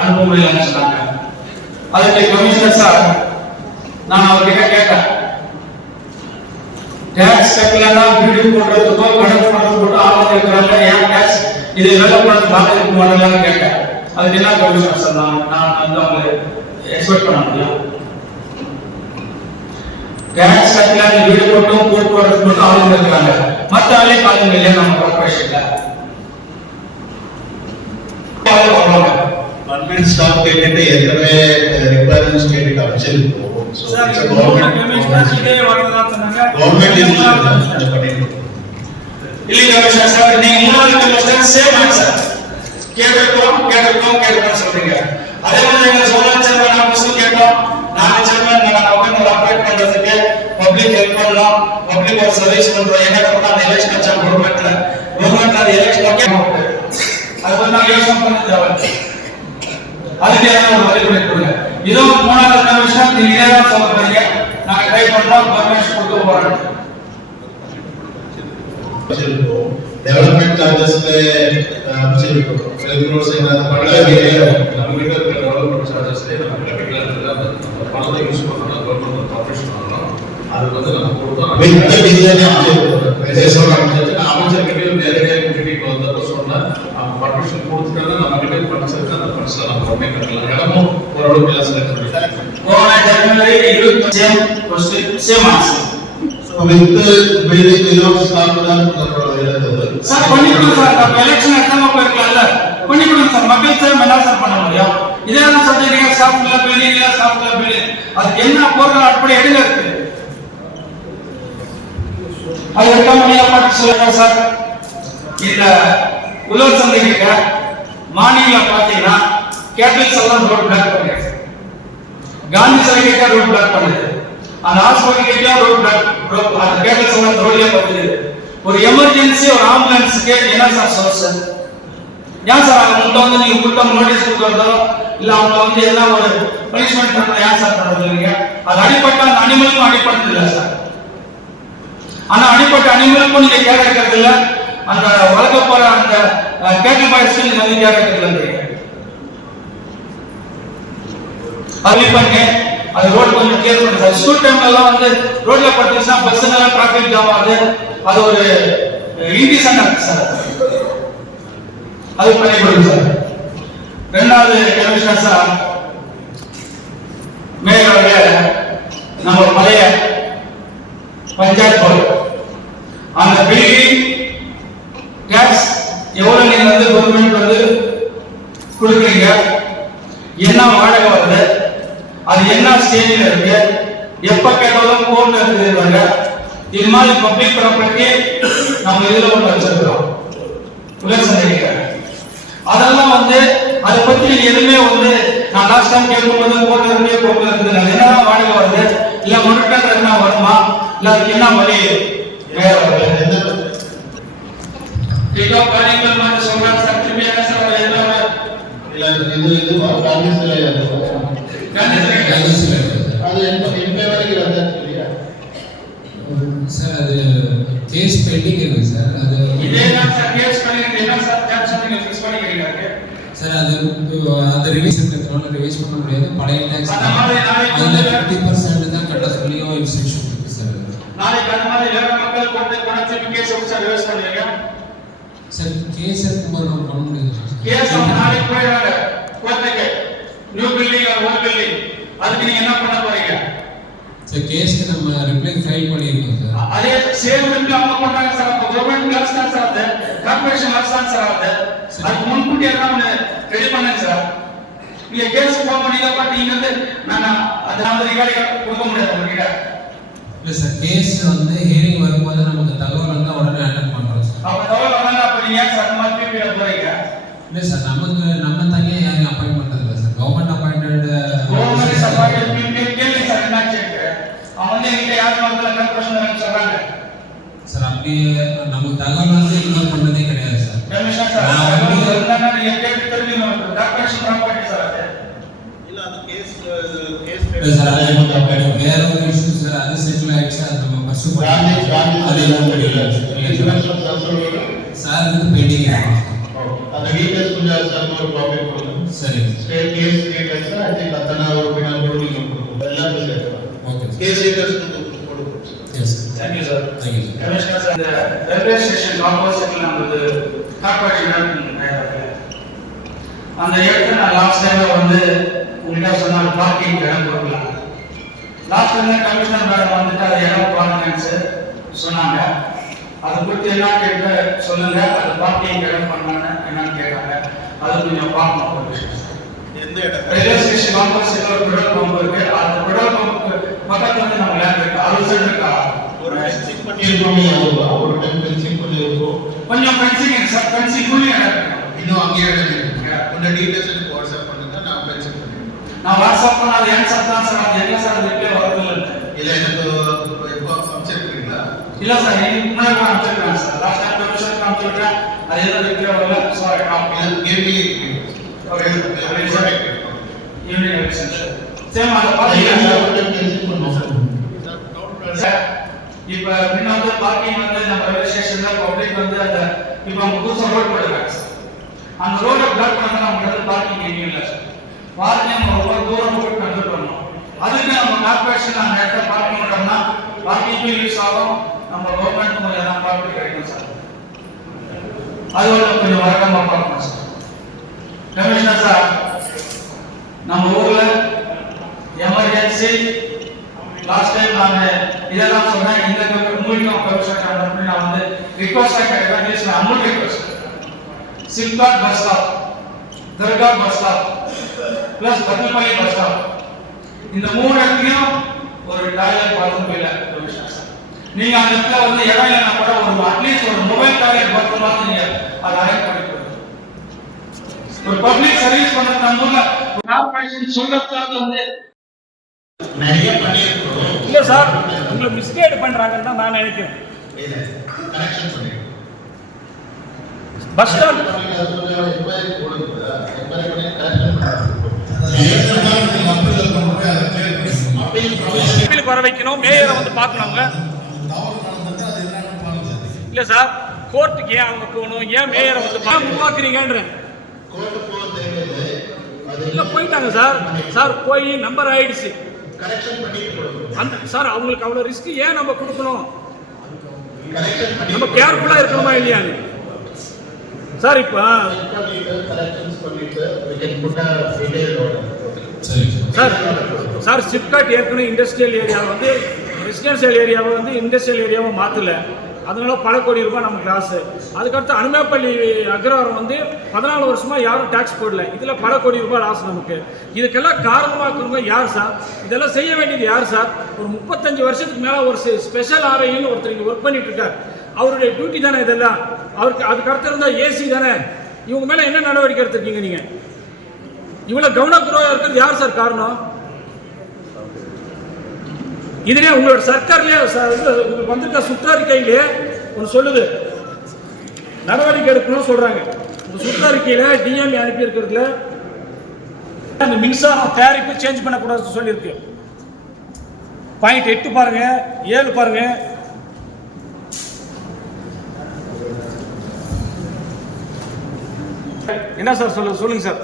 அனுப்ப முடியலன்னு சொன்னாங்க. அதுக்கு கமிஷனர் சார் நான் அவர்கிட்ட கேட்டேன், டேக்ஸ் கட்டலன்னா வீடு போடுறதுக்கோ கணக்கு போடுறதுக்கோ ஆளுங்க இருக்கிறாங்க, ஏன் டேக்ஸ் இது டெவலப்மெண்ட் பார்த்து இருக்க மாட்டேங்கன்னு கேட்டேன். அதுக்கு என்ன கமிஷனர் சார் நான் வந்து அவங்க எக்ஸ்பெக்ட் பண்ண முடியும். டேக்ஸ் கட்டலன்னு வீடு போட்டும் போக்குவரத்து மட்டும் ஆளுங்க இருக்கிறாங்க, மற்ற ஆளுங்க இல்லையா நம்ம கார்பரேஷன்ல கவர்மெண்ட் ஸ்டாஃப் கேட்டு ஏற்கனவே ரிக்வயர்மெண்ட்ஸ் கேட்டு அமைச்சிருக்கோம். கமிஷனர் சார் நீங்க முன்னாள் கமிஷனர் சேம் ஆன்சர் கேட்கிறோம் சொல்றீங்க. அதே மாதிரி எங்க சோழன் சேர்மன் ஆபீஸும் கேட்டோம். நாங்க சேர்மன் நாங்க ஆப்ரேட் பண்றதுக்கு பப்ளிக் ஹெல்ப் பண்ணலாம், பப்ளிக் ஒரு சர்வீஸ் பண்றோம். என்ன பண்ணா அந்த எலெக்ஷன் வச்சா கவர்மெண்ட்ல அந்த எலெக்ஷன் ஓகே அது வந்து நான் யோசனை பண்ண தேவை. அதுக்கு ஏதாவது ஒரு வழிமுறை கொடுங்க. இதோ 3வது கமிஷனர் நீங்க தான் சொல்றீங்க, நாங்க ட்ரை பண்றோம், பர்மிஷன் கொடுத்து போறோம். டெவலப்மெண்ட் சார்ஜஸ்ல அமைச்சிருக்கோம். ரெகுலர் செய்யறது பண்ணல நம்ம கிட்ட இருக்கிற டெவலப்மெண்ட் சார்ஜஸ்ல நம்ம கேபிட்டல்ல பணத்தை யூஸ் பண்ணனும், கவர்மெண்ட் கார்ப்பரேஷன் பண்ணனும். அது வந்து நம்ம கொடுத்தோம். வித் டிசைன் அமைச்சர்கிட்ட நேரடியாக கிட்ட வந்தப்ப சொன்னா அவங்க பர்மிஷன் கொடுத்துட்டாங்க. நம்ம கிட்ட படிச்சிருக்க அந்த பர்மிஷன் நம்ம உடனே கட்டலாம். இடமும் ஓரளவுக்கு எல்லாம் செலக்ட் பண்ணிட்டாங்க. Same answer. So with the building, we don't start with that. இருந்தது. சார் பண்ணி கொடுங்க சார். அப்ப எலெக்ஷன் எக்ஸாம் போயிருக்கலாம்ல, பண்ணி கொடுங்க சார். மக்கள் சார் என்ன சார் பண்ண முடியும்? இதே தான் சொல்றீங்க, சாப்பிடல பில்டிங், சாப்பிடல பில்டிங். அதுக்கு என்ன போறது அடிப்படை எடுங்க இருக்கு. அது எடுக்காம பாட்டு சொல்லுங்க சார். இந்த உழவர் சந்தைக்கு மார்னிங்ல பாத்தீங்கன்னா கேட்டல்ஸ் எல்லாம் ரோட் பிளாக் பண்ணிடுது. காந்தி சிலை கேட்டா ரோட் பிளாக் பண்ணுது. அந்த ஹாஸ்பிட்டல் கேட்டா ரோட் பிளாக், அந்த கேட்டல்ஸ் எல்லாம் ரோட்லயே பார்த்துது. ஒரு எமர்ஜென்சி ஒரு ஆம்புலன்ஸ்க்கு என்ன சார் சோர்ஸ்? ஏன் சார் அவங்க முட்டை வந்து நீங்க கூட்டம் நோட்டீஸ் கொடுக்கறதோ இல்ல அவங்க வந்து எல்லாம் ஒரு பனிஷ்மெண்ட் பண்றதோ ஏன் சார் பண்றது இல்லைங்க? அது அடிப்பட்ட அந்த அனிமலுக்கும் அடிப்பட்டது இல்லை சார். ஆனா அடிப்பட்ட அனிமலுக்கும் நீங்க கேர் எடுக்கிறது இல்லை, அந்த வளர்க்க போற அந்த கேட்டல் பாய்ஸ்க்கு நீங்க வந்து கேர் எடுக்கிறது இல்லை. அது பண்ணி அது ரோட் கொஞ்சம் கிளியர் பண்ணி சார். ஸ்கூல் டைம்ல எல்லாம் வந்து ரோட்ல பட்டுச்சுன்னா பஸ்ஸுங்கெல்லாம் டிராபிக் ஜாம் ஆகுது. அது ஒரு இன்டிசன்ட் ஆக்ட் சார். அது பண்ணி கொடுங்க சார். ரெண்டாவது கமிஷனர் சார், மேயரோட நம்ம பழைய பஞ்சாயத்து போர்டு அந்த பில்டிங் டேக்ஸ் எவ்வளவு நீங்க வந்து கவர்மெண்ட் வந்து கொடுக்குறீங்க, என்ன வாடகை வருது, அது என்ன ஸ்டேஜ்ல இருக்கு, எப்ப கேட்டாலும் கோர்ட்ல இருக்குதுங்க. இது மாதிரி பப்ளிக் ப்ராப்பர்ட்டி நம்ம இதுல ஒன்று வச்சிருக்கிறோம் உலக. அதெல்லாம் வந்து அதை பத்தி எதுவுமே வந்து நான் லாஸ்ட் டைம் கேட்கும்போது கோர்ட்ல இருக்குது என்னதான் வாடகை வருது, இல்ல முழுக்க என்ன வருமா, இல்ல அதுக்கு என்ன வழி வேற சொல்றாங்க சார். திரும்பி என்ன சார் இது காந்தி சிலை அது எந்த வரைக்கும் வந்தாச்சு இல்லையா சார்? அது கேஸ் பெண்டிங் இருக்கு சார். அது இதே தான் சார் கேஸ் பண்ணிருக்கீங்க. என்ன சார் கேப்ஷன் நீங்க ஃபிக்ஸ் பண்ணிக்கிறீங்க சார்? அது ரிவைஸ் இருக்கிறதுனால ரிவைஸ் பண்ண முடியாது. பழைய டாக்ஸ் அதுல 50% தான் கட்ட சொல்லியோ இன்ஸ்ட்ரக்ஷன் இருக்கு சார். நாளைக்கு அந்த மாதிரி வேற மக்கள் கோர்ட்டு கொண்டு கேஸ் சார் ரிவைஸ் பண்ணுவீங்க சார்? கேஸ் இருக்கும்போது நம்ம பண்ண முடியாது. கேஸ் நாளைக்கு போயிடுறாங்க கோர்ட்டுக்கு, new building or old building, அதுக்கு நீங்க என்ன பண்ண போறீங்க சார்? கேஸ்க்கு நம்ம ரிப்ளை ஃபைல் பண்ணிருக்கோம் சார். அதே சேம் ரிப்ளை அவங்க பண்றாங்க சார். அப்ப கவர்மெண்ட் லாஸ் தான் சார், அது கார்ப்பரேஷன் லாஸ் தான் சார். அது முன்கூட்டி எல்லாம் ரெடி பண்ணுங்க சார். நீங்க கேஸ் போக பண்ணீங்க பட் நீங்க வந்து நான் அந்த ரிகார்டிங் கொடுக்க முடியாது உங்ககிட்ட. இல்ல சார், கேஸ் வந்து ஹியரிங் வரும்போது நமக்கு தகவல் வந்து உடனே அட்டெண்ட் பண்றோம் சார். அப்ப தகவல் வந்தா அப்ப நீங்க ஏன் சார் அந்த மாதிரி பிபில போறீங்க? இல்ல சார், நம்ம தனியா யாரையும் அப்பாயிண்ட் பண்றது இல்ல சார். கவர்மெண்ட் அப்பாயிண்டட் கேள்வி சார் என்னாச்சு? அவன் வந்து என்கிட்ட யாரும் வரல கார்ப்பரேஷன் சொல்றாங்க சார். அப்படி நமக்கு தகவல் வந்து இன்வால்வ் பண்ணதே கிடையாது சார். கமிஷனர் சார் நீங்க கேட்டு தெரிஞ்சுக்கணும். கார்ப்பரேஷன் ப்ராப்பர்ட்டி சார் அது இல்ல அது கேஸ் சார். அது வேற ஒரு இஷ்யூ சார். அது செட்டில் ஆயிடுச்சு. அது நம்ம பர்சூ பண்ணி அது எல்லாம் படிக்கல சார். அது பெண்டிங் அந்த டீடைல்ஸ் கொஞ்சம் சார் ஒரு காப்பி கொடுங்க. சரி. State case details I think அத்தனை ஒரு பின்னால கூட நீங்க கொடுங்க. எல்லாம் சேர்த்து ஓகே கேஸ் டீடைல்ஸ் கொடுங்க. Yes Thank you sir. Thank you. Commissioner sir, இந்த ரயில்வே ஸ்டேஷன் ஆப்போசிட்ல நமது கார்ப்பரேஷன் அந்த இடத்துல நான் லாஸ்ட் டைம்ல வந்து உங்ககிட்ட சொன்ன பார்க்கிங் இடம் கொடுக்கலாம். லாஸ்ட் டைம்ல கமிஷனர் மேடம் வந்துட்டு அது இடம் பாருங்கன்னு சொன்னாங்க. அதை குறித்து என்ன கேட்டு சொல்லுங்க, அது பார்க்கிங் இடம் பண்ணாங்க என்னன்னு கேட்டாங்க. அது கொஞ்சம் பார்க்கணும் ஒரு விஷயம். எந்த இடம்? ரயில்வே ஸ்டேஷன் ஆப்போசிட்ல ஒரு பெட்ரோல் பம்ப் இருக்கு. அந்த பெட்ரோல் பம்புக்கு பக்கத்துல வந்து நம்ம லேண்ட் இருக்கு. அது இருக்கா? ஒரு ஃபென்சிங் பண்ணிருக்கோம். ஒரு டைம் ஃபென்சிங் பண்ணிருக்கோம். கொஞ்சம் ஃபென்சிங் இருக்கு சார். ஃபென்சிங் குள்ளே இடம் இருக்கு. இன்னும் அங்கே இடம் இருக்கு. உங்க டீடைல்ஸ் எனக்கு வாட்ஸ்அப் பண்ணுங்க. நான் ஃபென்சிங் பண்ணிடுறேன். நான் வாட்ஸ்அப் பண்ண அது என் சார் தான் சார். அது என்ன சார் ரிப்ளை வரதில்லை. இல்ல எனக்கு இப்போ அனுப்பிச்சிருக்கீங்களா? இல்ல சார், எனக்கு முன்னாடி கூட அனுப்பிச்சிருக்கேன் சார். லாஸ்ட் டைம் கமிஷனுக்கு அனுப்பிச்சிருக்கேன். அது எதுவும் ரிப்ளை வரல. சாரி நான் give me evening election sir. Same அதை பார்த்தீங்கன்னா சார் இப்போ முன்ன வந்து பார்க்கிங் வந்து நம்ம ரயில்வே ஸ்டேஷன்ல பப்ளிக் வந்து அந்த இப்போ அவங்க புதுசாக ரோட் போட்டுருக்காங்க சார். அந்த ரோடை பிளாக் பண்ணா நமக்கு வந்து பார்க்கிங் எங்கேயும் இல்லை சார். பார்க்கிங் நம்ம ரொம்ப தூரம் போட்டு கண்ட்ரோல் பண்ணணும். அதுக்கு நம்ம கார்பரேஷன் அந்த இடத்துல பார்க்கிங் பண்ணோம்னா பார்க்கிங்கும் யூஸ் ஆகும், நம்ம கவர்மெண்ட் கொஞ்சம் எல்லாம் ப்ராஃபிட் கிடைக்கும் சார். அது கொஞ்சம் வழக்கமாக பார்க்கணும் சார். கமிஷனர் சார், நம்ம ஊர்ல எமர்ஜென்சி லாஸ்ட் டைம் நான் இதெல்லாம் சொன்னேன். இந்த உங்களுக்கும் கமிஷன் நான் வந்து ரிக்வஸ்டாக கேட்குறேன். Amount request SIPCOT bus stop, தர்கா bus stop plus Pathirapalli bus stop, இந்த 3 இடத்துலையும் ஒரு டாய்லெட் பாத்ரூம் இல்லை. நீங்க அந்த இடத்துல வந்து இடம் இல்லைன்னா கூட ஒரு அட்லீஸ்ட் ஒரு மொபைல் டாய்லெட் பாத்ரூம் நீங்க அதை அரேஞ்ச் பண்ணி கொடுங்க. ஒரு பப்ளிக் சர்வீஸ் பண்றது நம்ம ஊர்ல கார்பரேஷன் சொல்றதுக்காக வந்து நிறைய பண்ணியிருக்கோம். இல்ல சார், உங்களை மிஸ்கைட் பண்றாங்கன்னு தான் நான் நினைக்கிறேன். கனெக்ஷன் பண்ணிருக்கோம். பஸ் ஸ்டாண்ட் எக்ஸ்பைரி போடுங்க, எக்ஸ்பைரி பண்ணி கனெக்ஷன் பண்ணுறோம். அப்பீலுக்கு வர வைக்கணும், மேயரை வந்து பார்க்கணுங்க. இல்ல சார், கோர்ட்டுக்கு ஏன் அவங்க போகணும், ஏன் மேயரை வந்து உருவாக்குறீங்கன்றேன். கோர்ட்டு போக தேவையில்லை. இல்ல போயிட்டாங்க சார். சார் போய் நம்பர் ஆயிடுச்சு. கரெக்ஷன் பண்ணிட்டு கொடுக்கணும். அந்த சார் அவங்களுக்கு அவ்வளோ ரிஸ்க் ஏன் நம்ம கொடுக்கணும்? கரெக்ஷன் பண்ணி நம்ம கேர்ஃபுல்லாக இருக்கணுமா இல்லையான்னு சார். இப்போ கரெக்ஷன்ஸ் பண்ணிட்டு we can put a detailed order. Sir sir SIPCOT ஏற்கனவே இண்டஸ்ட்ரியல் ஏரியாவை வந்து ரெசிடென்ஷியல் ஏரியாவை வந்து இண்டஸ்ட்ரியல் ஏரியாவை மாற்றல. அதனால பல கோடி ரூபாய் நமக்கு லாஸ். அதுக்கடுத்து அனுமேப்பள்ளி அக்ரஹாரம் வந்து 14 வருஷமா யாரும் டாக்ஸ் போடல. இதில் பல கோடி ரூபாய் லாஸ் நமக்கு. இதுக்கெல்லாம் காரணமாக்குறவங்க யார் சார்? இதெல்லாம் செய்ய வேண்டியது யார் சார்? ஒரு 35 வருஷத்துக்கு மேலே ஒரு ஸ்பெஷல் ஆர்ஐன்னு ஒருத்தர் இங்கே ஒர்க் பண்ணிட்டு இருக்கார். அவருடைய டியூட்டி தானே இதெல்லாம். அவருக்கு அதுக்கு அடுத்து இருந்தால் ஏசி தானே. இவங்க மேலே என்ன நடவடிக்கை எடுத்துருக்கீங்க நீங்கள்? இவ்வளோ கவனக்குறைவாக இருக்கிறது யார் சார் காரணம்? இதுலேயே உங்களோட சர்க்கார்லேயே உங்களுக்கு வந்திருக்க சுற்றறிக்கையிலே ஒன்று சொல்லுது, நடவடிக்கை எடுக்கணும்னு சொல்கிறாங்க. இந்த சுற்றறிக்கையில் டிஎம்ஏ அனுப்பியிருக்கிறதுல அந்த மின்சாரம் தயாரிப்பு சேஞ்ச் பண்ணக்கூடாதுன்னு சொல்லியிருக்கு. பாயிண்ட் 8 பாருங்க, 7 பாருங்க. என்ன சார் சொல்லுங்க சார்.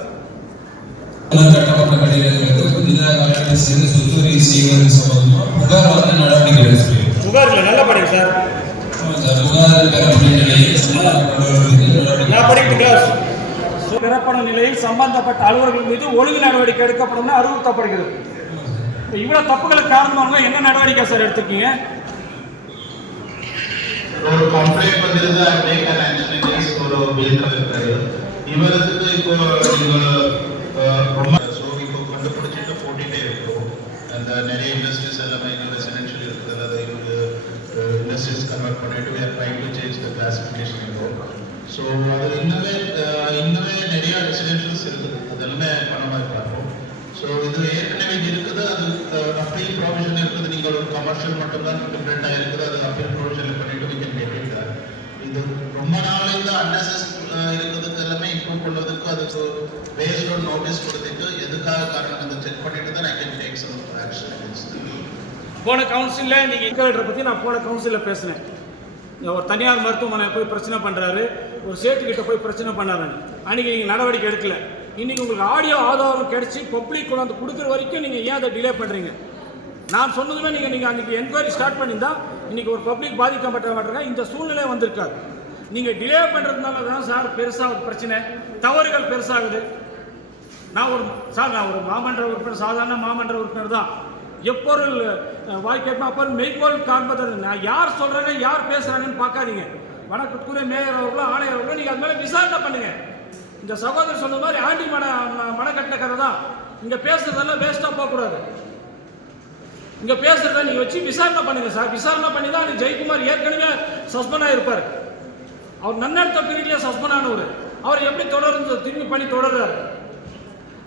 கட்டப்பட்ட கட்டிடங்களுக்கு புதிதாக கட்டடம் செய்து சொத்துவரி செய்வது சம்பந்தமாக புகார் வந்து நடவடிக்கை எடுத்து புகார் இல்லை, நல்லா படிங்க சார். புகார் பெறப்பட்ட நிலையில் நான் படிக்கிறேன். பெறப்படும் நிலையில் சம்பந்தப்பட்ட அலுவலர்கள் மீது ஒழுங்கு நடவடிக்கை எடுக்கப்படும் அறிவுறுத்தப்படுகிறது. இவ்வளவு தப்புகளுக்கு காரணமாக என்ன நடவடிக்கை சார் எடுத்துக்கீங்க? ஒரு கம்ப்ளைண்ட் வந்திருந்தா டேக் an action against ஒரு பில் கலெக்டர். இவருக்கு இப்போ ரொம்ப இப்போ கண்டுபிடிச்சிட்டு போட்டிட்டே இருக்கும். அந்த நிறைய இண்டஸ்ட்ரீஸ் எல்லாமே இன்னும் ரெசிடென்ஷியல் இருக்குது. அதாவது இண்டஸ்ட்ரீஸ் கன்வெர்ட் பண்ணிட்டு we are trying to change the classification இப்போ. ஸோ அது இன்னுமே நிறைய ரெசிடென்ஷியல்ஸ் இருக்குது. அதெல்லாமே பண்ண மாதிரி பார்ப்போம். ஸோ இது ஏற்கனவே இருக்குது. அது அப்பீல் ப்ரொவிஷன் இருக்குது. நீங்கள் ஒரு கமர்ஷியல் மட்டும்தான் டிஃப்ரெண்டாக இருக்குது. அது அப்பீல் ப்ரொவிஷனில் பண்ணிட்டு we can get it done. இது ரொம்ப நாளைக்கு அன்னெசஸ் இருக்கிறதுக்கு எல்லாமே இம்ப்ரூவ் பண்ணுறதுக்கு அதுக்கு பேஸ்ட் ஆன் நோட்டீஸ் கொடுத்துட்டு எதுக்காக காரணம் அதை செக் பண்ணிட்டு தான் I can take some action against them. போன கவுன்சிலில் நீங்கள் இன்கவேட்டரை பற்றி நான் போன கவுன்சிலில் பேசினேன். ஒரு தனியார் மருத்துவமனை போய் பிரச்சனை பண்ணுறாரு, ஒரு சேட்டுக்கிட்ட போய் பிரச்சனை பண்ணாரு. அன்றைக்கி நீங்கள் நடவடிக்கை எடுக்கல. இன்றைக்கி உங்களுக்கு ஆடியோ ஆதாரம் கிடச்சி பப்ளிக் கொண்டாந்து கொடுக்குற வரைக்கும் நீங்கள் ஏன் அதை டிலே பண்ணுறீங்க? நான் சொன்னதுமே நீங்கள் அன்றைக்கி என்கொயரி ஸ்டார்ட் பண்ணியிருந்தா இன்றைக்கி ஒரு பப்ளிக் பாதிக்கப்பட்ட மாட்டாங்க. இந்த சூழ்நிலை வந்திருக்காரு. நீங்கள் டிலே பண்ணுறதுனால தான் சார் பெருசாக பிரச்சனை, தவறுகள் பெருசாகுது. நான் ஒரு மாமன்ற உறுப்பினர், சாதாரண மாமன்ற உறுப்பினர் தான். எப்பொருள் வாய்க்கேட்பா அப்போ மெய்ப்பொருள் காண்பது. நான் யார் சொல்கிறேன்னு யார் பேசுகிறாங்கன்னு பார்க்காதீங்க. வணக்கத்துக்குரிய மேயர் அவர்களும் ஆணையர் அவர்களும் நீங்கள் அது மேலே விசாரணை பண்ணுங்க. இந்த சகோதரர் சொன்ன மாதிரி ஆண்டி மனக்கட்ட கதை தான். இங்கே பேசுறதெல்லாம் வேஸ்ட்டாக போகக்கூடாது. இங்கே பேசுறத நீங்கள் வச்சு விசாரணை பண்ணுங்க சார். விசாரணை பண்ணி தான் அன்றைக்கி ஜெயக்குமார் ஏற்கனவே சஸ்பெண்ட் ஆகிருப்பார். அவர் நன்னடத்த பீரியட்லேயே சஸ்பெண்ட் ஆனவர். அவர் எப்படி தொடர்ந்து திரும்பி பண்ணி தொடர்றாரு?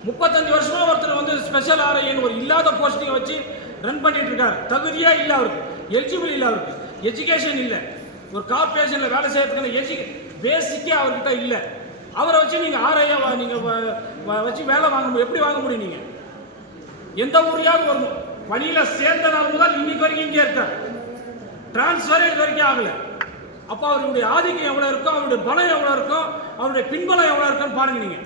35 வருஷமா ஒருத்தர் வந்து ஸ்பெஷல் ஆர்ஐன்னு ஒரு இல்லாத போஸ்டிங்கை வச்சு ரன் பண்ணிட்டு இருக்காரு. தகுதியே இல்லை அவருக்கு, எலிஜிபிள் இல்லை அவருக்கு, எஜுகேஷன் இல்லை, ஒரு கார்பரேஷனில் வேலை செய்யறதுக்கான பேசிக்கே அவர்கிட்ட இல்லை. அவரை வச்சு நீங்கள் ஆர்ஐயா நீங்கள் வச்சு வேலை வாங்க எப்படி வாங்க முடியும்? நீங்கள் எந்த ஊரையாவது ஒரு பணியில் சேர்ந்த நாள் முதல் இன்னைக்கு வரைக்கும் இங்கே இருக்கார். டிரான்ஸ்ஃபரே இது வரைக்கும் ஆகலை. அப்போ அவருடைய ஆதிக்கம் எவ்வளோ இருக்கும், அவருடைய பலம் எவ்வளோ இருக்கும், அவருடைய பின்பலம் எவ்வளோ இருக்குன்னு பாருங்க. நீங்கள்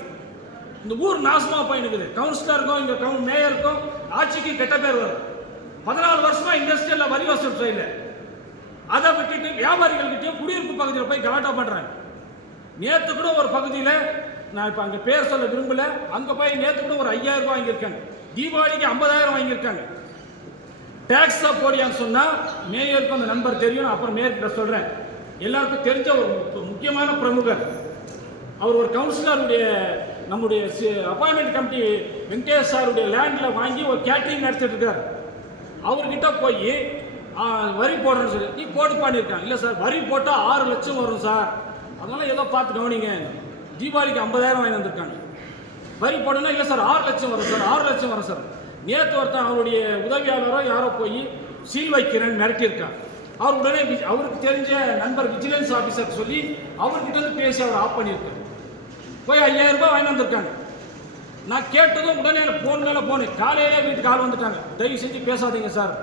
இந்த ஊர் நாசமாக போயினுக்குது. கவுன்சிலருக்கும் இங்கே மேயருக்கும் ஆட்சிக்கு கெட்ட பேர் வரும். 14 வருஷமா இண்டஸ்ட்ரியலில் வரி வசூல் செய்யல. அதை விட்டுட்டு வியாபாரிகள்கிட்டையும் குடியிருப்பு பகுதியில் போய் கலாட்டா பண்ணுறாங்க. நேற்று கூட ஒரு பகுதியில், நான் இப்போ அங்கே பேர் சொல்ல விரும்பல, அங்கே போய் நேற்று கூட ஒரு 5000 ரூபாய் வாங்கியிருக்காங்க. தீபாவளிக்கு 50,000 வாங்கியிருக்காங்க. டேக்ஸை போடியான்னு சொன்னால் மேயருக்கு அந்த நம்பர் தெரியும். அப்புறம் மேயர்கிட்ட சொல்கிறேன். எல்லாருக்கும் தெரிஞ்ச ஒரு முக்கியமான பிரமுகர், அவர் ஒரு கவுன்சிலருடைய நம்முடைய அப்பாயின்மெண்ட் கமிட்டி வெங்கடேஷ் சாருடைய லேண்டில் வாங்கி ஒரு கேட்ரிங் நடத்திட்டு இருக்கார். அவர்கிட்ட போய் வரி போடுறேன்னு சொல்லி நீ போடுப்பான்னு இருக்காங்க. இல்லை சார், வரி போட்டால் 6 லட்சம் வரும் சார், அதனால ஏதோ பார்த்து கவனிங்க. தீபாவளிக்கு 50,000 வாங்கி வந்திருக்காங்க. வரி போடணும்னா இல்லை சார் 6 லட்சம் வரும் சார், 6 லட்சம் வரும் சார். நேற்று ஒருத்தன் அவருடைய உதவியாளரோ யாரோ போய் சீல் வைக்கிறேன்னு மிரட்டியிருக்காங்க. அவர் உடனே அவருக்கு தெரிஞ்ச நண்பர் விஜிலன்ஸ் ஆஃபீஸர் சொல்லி அவர்கிட்ட வந்து பேசி அவர் ஆஃப் பண்ணியிருக்காரு. போய் 5,000 ரூபாய் வாங்கி வந்திருக்காங்க. நான் கேட்டதும் உடனே ஃபோன் மேலே போனேன். காலையிலே வீட்டுக்கு ஆள் வந்துட்டாங்க. தயவு செஞ்சு பேசாதீங்க சார்,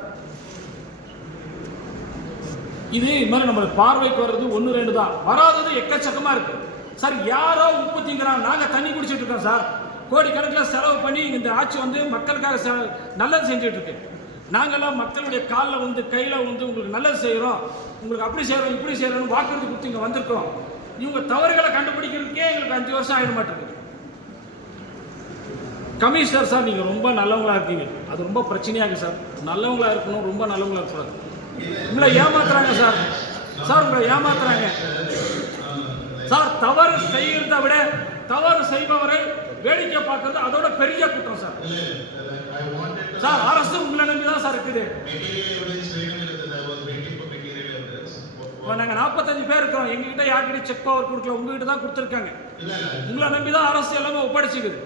இது மாதிரி நம்மளுக்கு பார்வைக்கு வர்றது 1-2 தான், வராதது எக்கச்சக்கமாக இருக்கு சார். யாரோ உப்பு திங்கிறான், நாங்கள் தண்ணி குடிச்சிட்டு இருக்கோம் சார். கோடிக்கணக்கில் செலவு பண்ணி இந்த ஆட்சி வந்து மக்களுக்காக நல்லது செஞ்சுட்டு இருக்கு. நாங்கள்லாம் மக்களுடைய காலில் வந்து கையில் வந்து உங்களுக்கு நல்லது செய்கிறோம், உங்களுக்கு அப்படி செய்கிறோம் இப்படி செய்கிறோம்னு வாக்குறுதி கொடுத்து இங்கே வந்திருக்கோம். இவங்க தவறுகளை கண்டுபிடிக்கிறதுக்கே எங்களுக்கு 5 வருஷம் ஆகிட மாட்டேங்குது. கமிஷனர் சார், நீங்கள் ரொம்ப நல்லவங்களா இருக்கீங்க, அது ரொம்ப பிரச்சனையாக இருக்குது சார். நல்லவங்களா இருக்கணும், ரொம்ப நல்லவங்களா இருக்கக்கூடாது. உங்களை ஏமாத்துறாங்க சார். சார் உங்களை ஏமாத்துறாங்க சார். தவறு செய்கிறத விட தவறு செய்பவரை வேடிக்கை பார்க்கறது அதோட பெரிய குற்றம் சார். சார் அரசு உங்களை நம்பி தான் சார் இருக்குது. நாங்கள் 45 பேர் இருக்கிறோம். எங்ககிட்ட யார்கிட்ட செக் பவர் கொடுக்கல, உங்ககிட்ட தான் கொடுத்துருக்காங்க. உங்களை நம்பி தான் அரசு எல்லாமே ஒப்படைச்சிக்குது.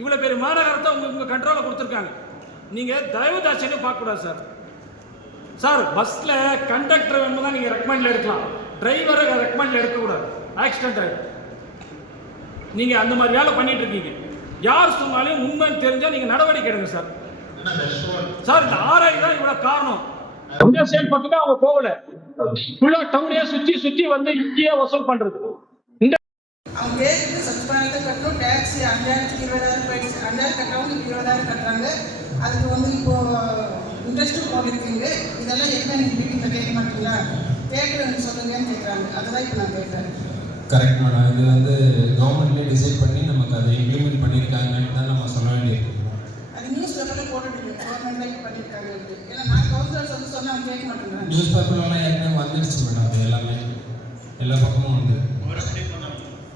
இவ்வளோ பெரிய மாநகரத்தை உங்கள் கண்ட்ரோலில் கொடுத்துருக்காங்க. நீங்கள் தயவு தாட்சியம் பார்க்கக்கூடாது சார். சார் பஸ்ஸில் கண்டக்டர் வேணும் தான் நீங்கள் ரெக்கமெண்டில் எடுக்கலாம், டிரைவரை ரெக்கமெண்டில் எடுக்கக்கூடாது. ஆக்சிடென்ட் ஆகிடும். நீங்கள் அந்த மாதிரி வேலை பண்ணிட்டு இருக்கீங்க. யார் சொன்னாலும் உண்மைன்னு தெரிஞ்சால் நீங்கள் நடவடிக்கை எடுங்க சார். சார் இந்த ஆராய் தான் இவ்வளோ காரணம். இந்த சைடு பக்கமே அவங்க போகல, ஃபுல்லாக டவுனையே சுற்றி வந்து இங்கேயே வசூல் பண்ணுறது. அவங்க ஏற்கனவே சப்ஸ்கிரைபர் கட்டணும், டேக்ஸ் 5,000க்கு 20,000 போயிடுச்சு. 5,000 கட்டவங்க 20,000 கட்டுறாங்க. அதுக்கு வந்து இப்போ இன்ட்ரெஸ்ட்டும் போட்டுருக்கீங்க. இதெல்லாம் எதுவுமே நீங்கள் மீட்டிங்கில் கேட்க மாட்டீங்களா? கேட்குறேன்னு சொல்லுங்கன்னு கேட்குறாங்க. அதெல்லாம் இப்போ நான் கேட்குறேன். Correct madam. இது வந்து கவர்மெண்ட்லேயே டிசைட் பண்ணி நமக்கு அதை இம்ப்ளிமெண்ட் பண்ணியிருக்காங்கன்னு தான் நம்ம சொல்ல வேண்டியிருக்கு. அது நியூஸ் பேப்பரில் போட்டுட்டு கவர்மெண்ட்லேயே பண்ணியிருக்காங்க. ஏன்னா நான் கவுன்சிலர்ஸ் வந்து சொன்னால் அவங்க கேட்க மாட்டேங்கிறாங்க. நியூஸ் பேப்பர்லாம் ஏற்கனவே வந்துடுச்சு மேடம். அது எல்லாமே எல்லா பக்கமும் வந்து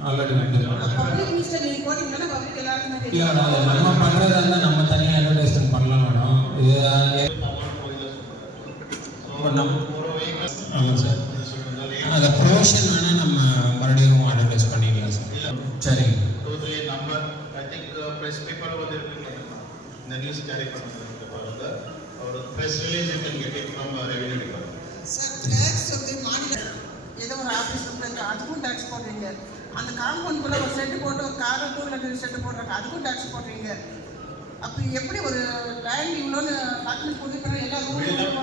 ஆல்ரெடி வந்து பப்ளிக் நியூஸில் நீங்கள் போட்டிங்கன்னா பப்ளிக் எல்லாருக்குமே இல்லை தெரியும். நம்ம பண்ணுறதா இருந்தால் நம்ம தனியாக அட்வர்டைஸ்மெண்ட் பண்ணலாம் மேடம். இது ஆமாம் சார். அந்த ப்ரொவிஷன் வேணால் நம்ம மறுபடியும் அட்வர்டைஸ் பண்ணிக்கலாம் சார். சரிங்க. Number I think press paper வந்து இருக்குங்க. இந்த நியூஸ் கேரி பண்ணுறது பாருங்க. ஒரு press release you can get it from revenue department. Sir tax வந்து மாநில ஏதோ ஒரு ஆஃபீஸ் இருக்குது, அதுக்கும் டேக்ஸ் போடுறீங்க. அந்த காம்பவுண்டுக்குள்ளே ஒரு செட்டு போட்டு ஒரு கார் 2 வீலர் செட்டு போடுறாங்க, அதுக்கும் டேக்ஸ் போடுறீங்க. அப்போ எப்படி ஒரு லேண்ட் இவ்வளோன்னு டாக்குமெண்ட் கொடுத்து பண்ண எல்லா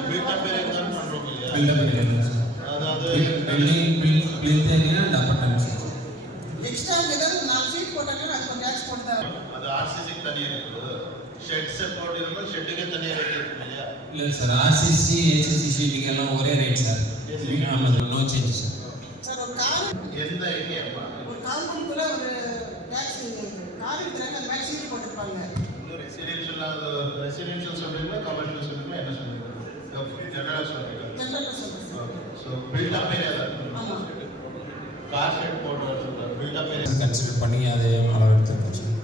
பில்டப் பேர் தான் பண்ணுறோம் இல்லையா? எக்ஸ்ட்ரா ஏதாவது 4 சீட் போட்டாங்கன்னா அதுக்கு டேக்ஸ் போட்டுதான். அது ஆர்சிசிக்கு தனியாக இருக்குது. ஷெட் செப்போர்ட் இருந்தால் ஷெட்டுக்கே தனியாக இருக்குது இல்லையா? இல்லை சார், ஆர்சிசி ஏசிசி ஷீட்டுக்கு எல்லாம் ஒரே ரேட் சார். ஆமாம் sir, no change sir. Sir ஒரு கார் எந்த ஏரியாப்பா? ஒரு காம்பவுண்டுக்குள்ளே ஒரு டேக்ஸ் கார் இருக்கிறாங்க, அது மேலே சீட் போட்டுருப்பாங்க. ரெசிடென்ஷியல் சொல்றீங்களா கமர்ஷியல் சொல்றீங்களா என்ன சொல்றீங்க? ஜெனரலா சொல்றீங்க. ஜெனரலாக சொல்கிறேன். ஸோ பில்டப் ஏரியா தான். ஆமாம். கார் ஷெட் போடுறது பில்டப் ஏரியா கன்சிடர் பண்ணி அதே அளவு எடுத்துருக்கோம் சார்.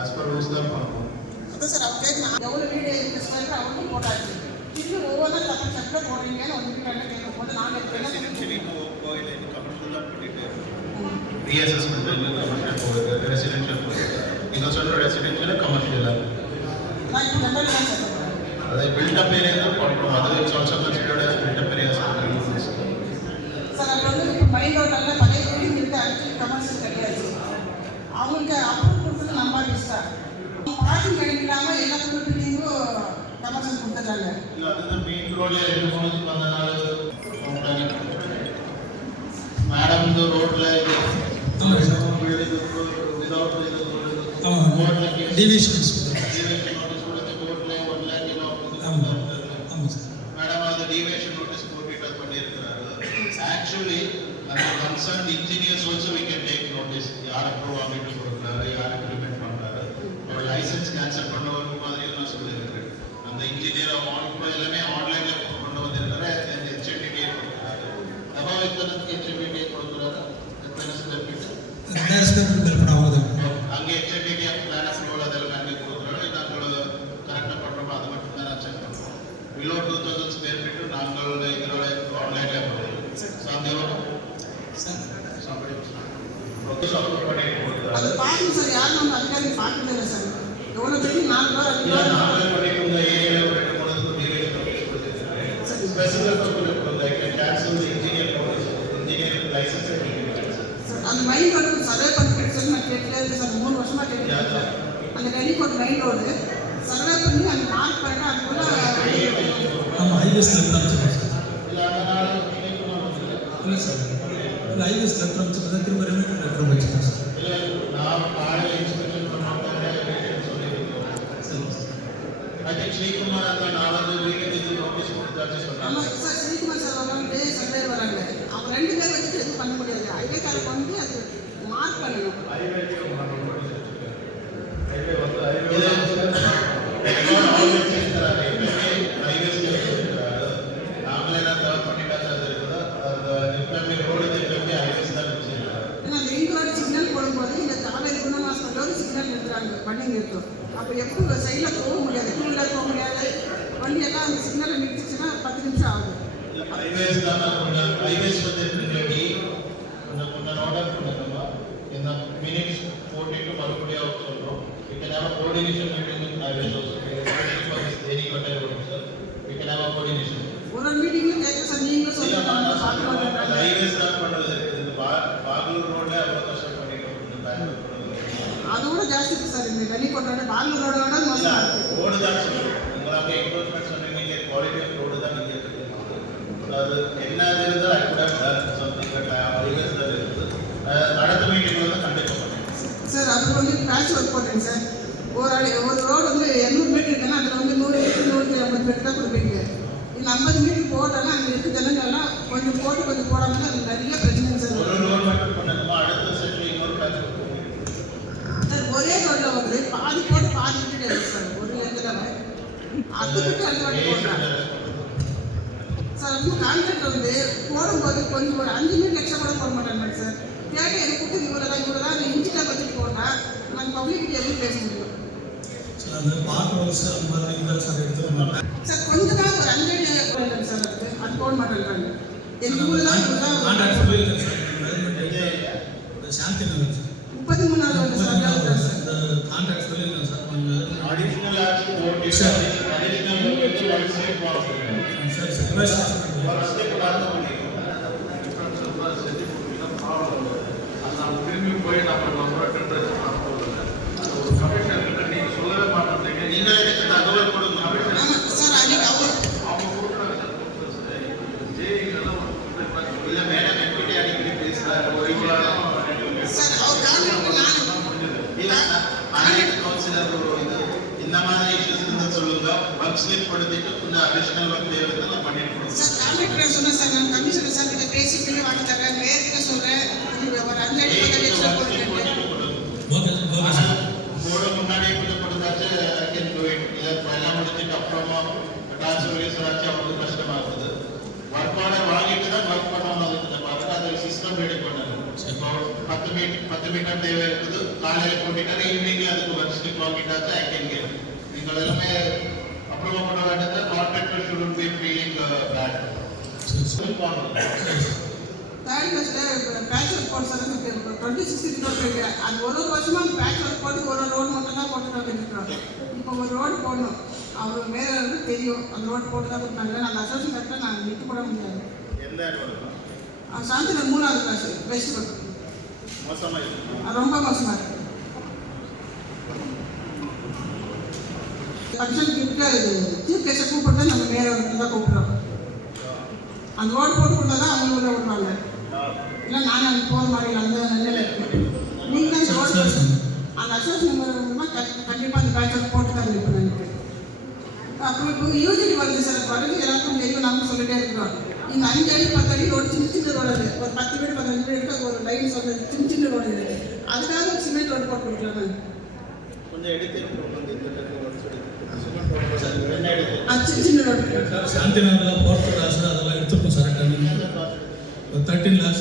ஆஸ் பர் ரூல்ஸ் தான் பண்ணணும். அதான் சார் அவங்க கேட்கணும் எவ்வளோ வீடு இன்வெஸ்ட் பண்ணி அவங்களும் போட்டாச்சு. திரும்பி ஒவ்வொன்றும் தப்பு சட்டில் போடுறீங்கன்னு வந்து கேட்கும் போது நாங்கள் ரெசிடென்ஷியல் கோயில் கமர்ஷியல் தான் பண்ணிட்டு ரீஅசஸ்மெண்ட் கமர்ஷியல் போகுது, ரெசிடென்ஷியல் போகுது. நீங்கள் சொல்கிற ரெசிடென்ஷியல் கமர்ஷியலாக நான் இப்போ ஜெனரல் தான் சார் சொல்கிறேன். அதை பில்டப் ஏரியா தான் பண்ணுறோம். அது also considered build up area. Sir அது வந்து இப்போ மைண்ட் நல்ல பழைய வீடு இருக்குது, ஆக்சுவலி கமர்ஷியல் கிடையாது. அவங்களுக்கு அப்ரூவ் கொடுத்தது நம்ம சார். பார்க்கிங் கிடைக்காமல் எல்லா பில்டிங்கும் கமர்ஷியல் கொடுத்துட்டாங்க. இல்லை அதுதான் மெயின் ரோடில் 2-3 மேடம் இந்த ரோட்டில் விதவுட் டிவிஷன்ஸ் மேடம் அது டிவியேஷன் நோட்டீஸ் போட்டு பண்ணியிருக்கிறாரு. ஆக்சுவலி அந்த concern engineers also we can take notice. யார் அப்ரூவ் வாங்கிட்டு கொடுக்குறாரு, யார் இம்ப்ளிமெண்ட் பண்ணுறாரு, லைசன்ஸ் கேன்சல் பண்ண ஒரு மாதிரி எல்லாம் சொல்லியிருக்கிறேன். அந்த இன்ஜினியர் இப்போ எல்லாமே ஆன்லைன்ல கொண்டு வந்திருக்கிற HMDA கொடுக்குறாரு. அதாவது HMDA கொடுக்குறாரு எத்தனை ஸ்கொயர் ஃபீட் அங்கே HMDA பிளான் அப்ரூவல் அதெல்லாம் அங்கே கொடுக்குறாரு. நாங்கள் கரெக்டாக பண்ணுறோம், அது மட்டும் தான் நான் செக் பண்ணுறோம். பிலோ 2000 ஸ்கொயர் ஃபீட் நாங்கள் இதோட ஆன்லைன்ல பண்ணுறோம். அது பார்க்கணும் சார், யாரும் நம்ம அதிகாரி பார்க்கவே இல்லை சார். எவ்வளோ பெரிய 4 ரூபா 5 ரூபா நாங்கள் பண்ணிட்டு ஏரியாவில் ஒரு 2-3 லைசன்ஸ் அந்த மெயின் ரோடு சர்வே பண்ணிட்டு சார் நான் கேட்கல சார், 3 வருஷமா கேட்கல. அந்த கனிக்கோட் மெயின் ரோடு சர்வே பண்ணி அந்த மார்க் பண்ணிட்டு அதுக்குள்ள ஐஎஸ் இல்லை ஐஎஸ் திரும்ப ரெவென்யூ வச்சுக்கோங்க சார். இல்லை நான் காலையில் இன்ஸ்பெக்ஷன் பண்ணாங்க சொல்லியிருக்கோம். ஐ திங்க் ஸ்ரீகுமார் அந்த 4வது வீட்டுக்கு நோட்டீஸ் கொடுத்தாச்சு சொன்னாங்க. ஆமாம் சார், ஸ்ரீகுமார் சார் வராங்க, சர்வே வராங்க. அவங்க 2 பேர் வச்சுட்டு எதுவும் பண்ண முடியாது. ஐவேக்காரை கொண்டு அது மார்க் பண்ணணும். ஏன்னா அந்த ரிங் ரோடு சிக்னல் போடும்போது இந்த காவேரி குணமாஸ்பட்டோடு சிக்னல் நிறுத்துறாங்க, வண்டி நிறுத்தும். அப்போ எப்படி சைடில் போக முடியாது, 2 வீலர் போக முடியாது. வண்டி எல்லாம் அந்த சிக்னலை நிறுத்துச்சுன்னா 10 நிமிஷம் ஆகும். ஹைவேஸ் வந்து இருக்குங்களே கொஞ்சம் ஆர்டர் பண்ணுங்கம்மா. இந்த மினிட்ஸ் போட்டுட்டு மறுபடியும் அவங்க சொல்கிறோம். We can have a coordination meeting in highways also. Any contact road, sir. We can have a coordination. ஒரு மீட்டிங்ல கேட்க சார், நீங்களும் சொல்லுங்க. ஹைவேஸ் தான் பண்ணுறது. இந்த பாகலூர் ரோடே அவ்வளோ கஷ்டம் பண்ணிட்டு அதோட ஜாஸ்தி இருக்கு சார். இந்த கனிக்கோட்டோட பாகலூர் ரோடோட மோசமா இருக்கு. ரோடு தான் சொல்லுவோம். உங்களுக்கு என்க்ரோச்மெண்ட் சொன்னீங்க, குவாலிட்டி ஆஃப் ரோடு தான் நீங்கள் அது என்ன இருந்தால் I could have done something but highways தான் இருக்குது. அடுத்த மீட்டிங் வந்து கண்டிப்பாக பண்ணுங்க சார். அது வந்து பேட்ச் ஒர்க் போட்டேங்க சார். ஒரு ரோடு வந்து 200 மீட்டர் இருக்குன்னா அதில் வந்து 100 மீட்டர் 150 மீட்டர் தான் கொடுப்பீங்க. இந்த 50 மீட்டர் போட்டாலும் அங்கே இருக்க ஜனங்கள்லாம் கொஞ்சம் போட்டு கொஞ்சம் போடாமல் அது நிறைய பிரச்சனைங்க சார். ஒரு ரோடு மட்டும் பண்ணதுமா அடுத்த செட்டில் இன்னொரு பேட்ச் சார் ஒரே ரோட்டில் வந்து பாதி போட்டு பாதி விட்டுட்டு சார். ஒரு இடத்துல அது விட்டு அடுத்த வாட்டி போடுறாங்க சார். வந்து கான்ட்ராக்ட் வந்து போடும்போது கொஞ்சம் ஒரு 5 மீட்டர் எக்ஸ்ட்ரா கூட போட மாட்டாங்க சார். கேட்டு எனக்கு கொடுத்து இவ்வளோ தான் இன்ஜினியர் வச்சுட்டு போட்டால் நாங்கள் பப்ளிக் எப்படி பேச முடியும் அது பார்க்கணும் சார். அந்த மாதிரி இல்லை சார் எடுத்து சார். கொஞ்சமாக ஒரு 5 அடி சார் அது போட மாட்டேங்கிறாங்க. எங்கள் ஊரில் தான் கான்ட்ராக்ட் சொல்லியிருக்கேன் சார். சாந்தி நகர் சார் 33வது சார். இந்த கான்ட்ராக்ட் சொல்லியிருக்கேன் சார். கொஞ்சம் அடிஷனல் ஆக்ட் போட்டு அடிஷனல் வந்து ஒன் ஸ்டெப் வாங்குறோம் சார் செக்ரட்டரி ஒரு ஸ்டெப் வாங்க முடியும். அந்த திரும்பி போய் நம்ம டெம்பரேச்சர் ஒரு கமிஷன் கிட்ட நீங்க சொல்லவே மாட்டேங்க. நீங்கள் எனக்கு தகவல் கொடுங்க. சார் அன்னைக்கு அவங்க கொடுக்குறாங்க சார். ஜேஇங்கெல்லாம் இல்லை மேடம் என்கிட்ட அடிக்கடி பேசுகிறாரு. சார் அவர் கான்ட்ராக்ட் கவுன்சிலர் இது இந்த மாதிரி இஷ்யூஸ் இருந்தால் சொல்லுங்க. ஒர்க் ஸ்லிப் படுத்திட்டு கொஞ்சம் அடிஷனல் ஒர்க் தேவை நான் பண்ணிட்டு கொடுங்க. சார் கான்ட்ராக்டர் சொன்னேன் சார். நான் கமிஷனர் சார் கிட்ட பேசி பிள்ளை வாங்கி தரேன். மேயர்கிட்ட சொல்கிறேன். ஒரு 5 அடி 10 அடி எக்ஸ்ட்ரா போட்டுருக்கேன். Okay sir. Okay sir. கூட முன்னாடியே கொஞ்சம் கொடுத்தாச்சு எல்லாம் முடிச்சுட்டு அப்புறமா டிரான்ஸ்ஃபர் ஆச்சு அவங்களுக்கு கஷ்டமாகுது. ஒர்க் ஆர்டர் வாங்கிட்டு தான் ஒர்க் பண்ணணும். பாருங்க அது சிஸ்டம் ரெடி பண்ணணும். இப்போ 10 மீட்டர் தேவை இருக்குது. காலையில் போட்டிட்டாரு, ஈவினிங் அதுக்கு ஒர்க் ஸ்லிப் வாங்கிட்டாச்சு. I can get. நீங்கள் எல்லாமே அப்ரூவ் பண்ண வேண்டியது. Contractor should be feeling bad. Third பஸ்ஸில் பேட்ச் ஒர்க் போட்டு சார் 26 போட்டுருக்கு. அது ஒரு வருஷமாக அந்த பேட்ச் ஒர்க் போட்டு ஒரு ரோடு மட்டும் தான் போட்டு வந்துருக்கோம். இப்போ ஒரு ரோடு போடணும். அவர் மேலே வந்து தெரியும் அந்த ரோடு போட்டு தான் கொடுத்தாங்க. அந்த அசோசியேஷன் கரெக்டாக நாங்கள் நிற்க போட முடியாது. எந்த சாந்தியில் 3வது கிளாஸ் பெஸ்ட் ஒர்க் மோசமாக இருக்கு. ரொம்ப மோசமாக இருக்குது. ஃபங்க்ஷனுக்கு இருக்க சீஃப் கெஸ்ட்டை கூப்பிட்டு நம்ம மேலே வந்து தான் கூப்பிட்றோம். அந்த ரோடு போட்டு கொடுத்தா தான் அவங்க உள்ள விடுவாங்க. இல்லை நாங்கள் அங்கே போகிற மாதிரி அந்த நிலையில் இருக்குது. நீங்கள் தான் ரோடு அந்த அசோசியேஷன் மூலமாக கண்டிப்பாக அந்த பேட்ச் போட்டு தான் இப்போ எனக்கு அப்புறம் இப்போ யூஜிடி வந்து சார் பிறகு எல்லாருக்கும் தெரியும். நாங்கள் சொல்லிட்டே இருக்கிறோம். இந்த 5 அடி 10 அடி ரோடு சின்ன ரோடு அது ஒரு 10 வீடு 15 வீடு எடுத்து ஒரு லைன் சொல்றது சின்ன ரோடு இருக்குது. அதுக்காக சிமெண்ட் ரோடு போட்டு கொடுக்கலாம். கொஞ்சம் எடுத்து அது சின்ன ரோடு. சாந்தி நகரில் போர்த்து கிளாஸ் அதெல்லாம் எடுத்துருக்கோம் சார். 13 lakhs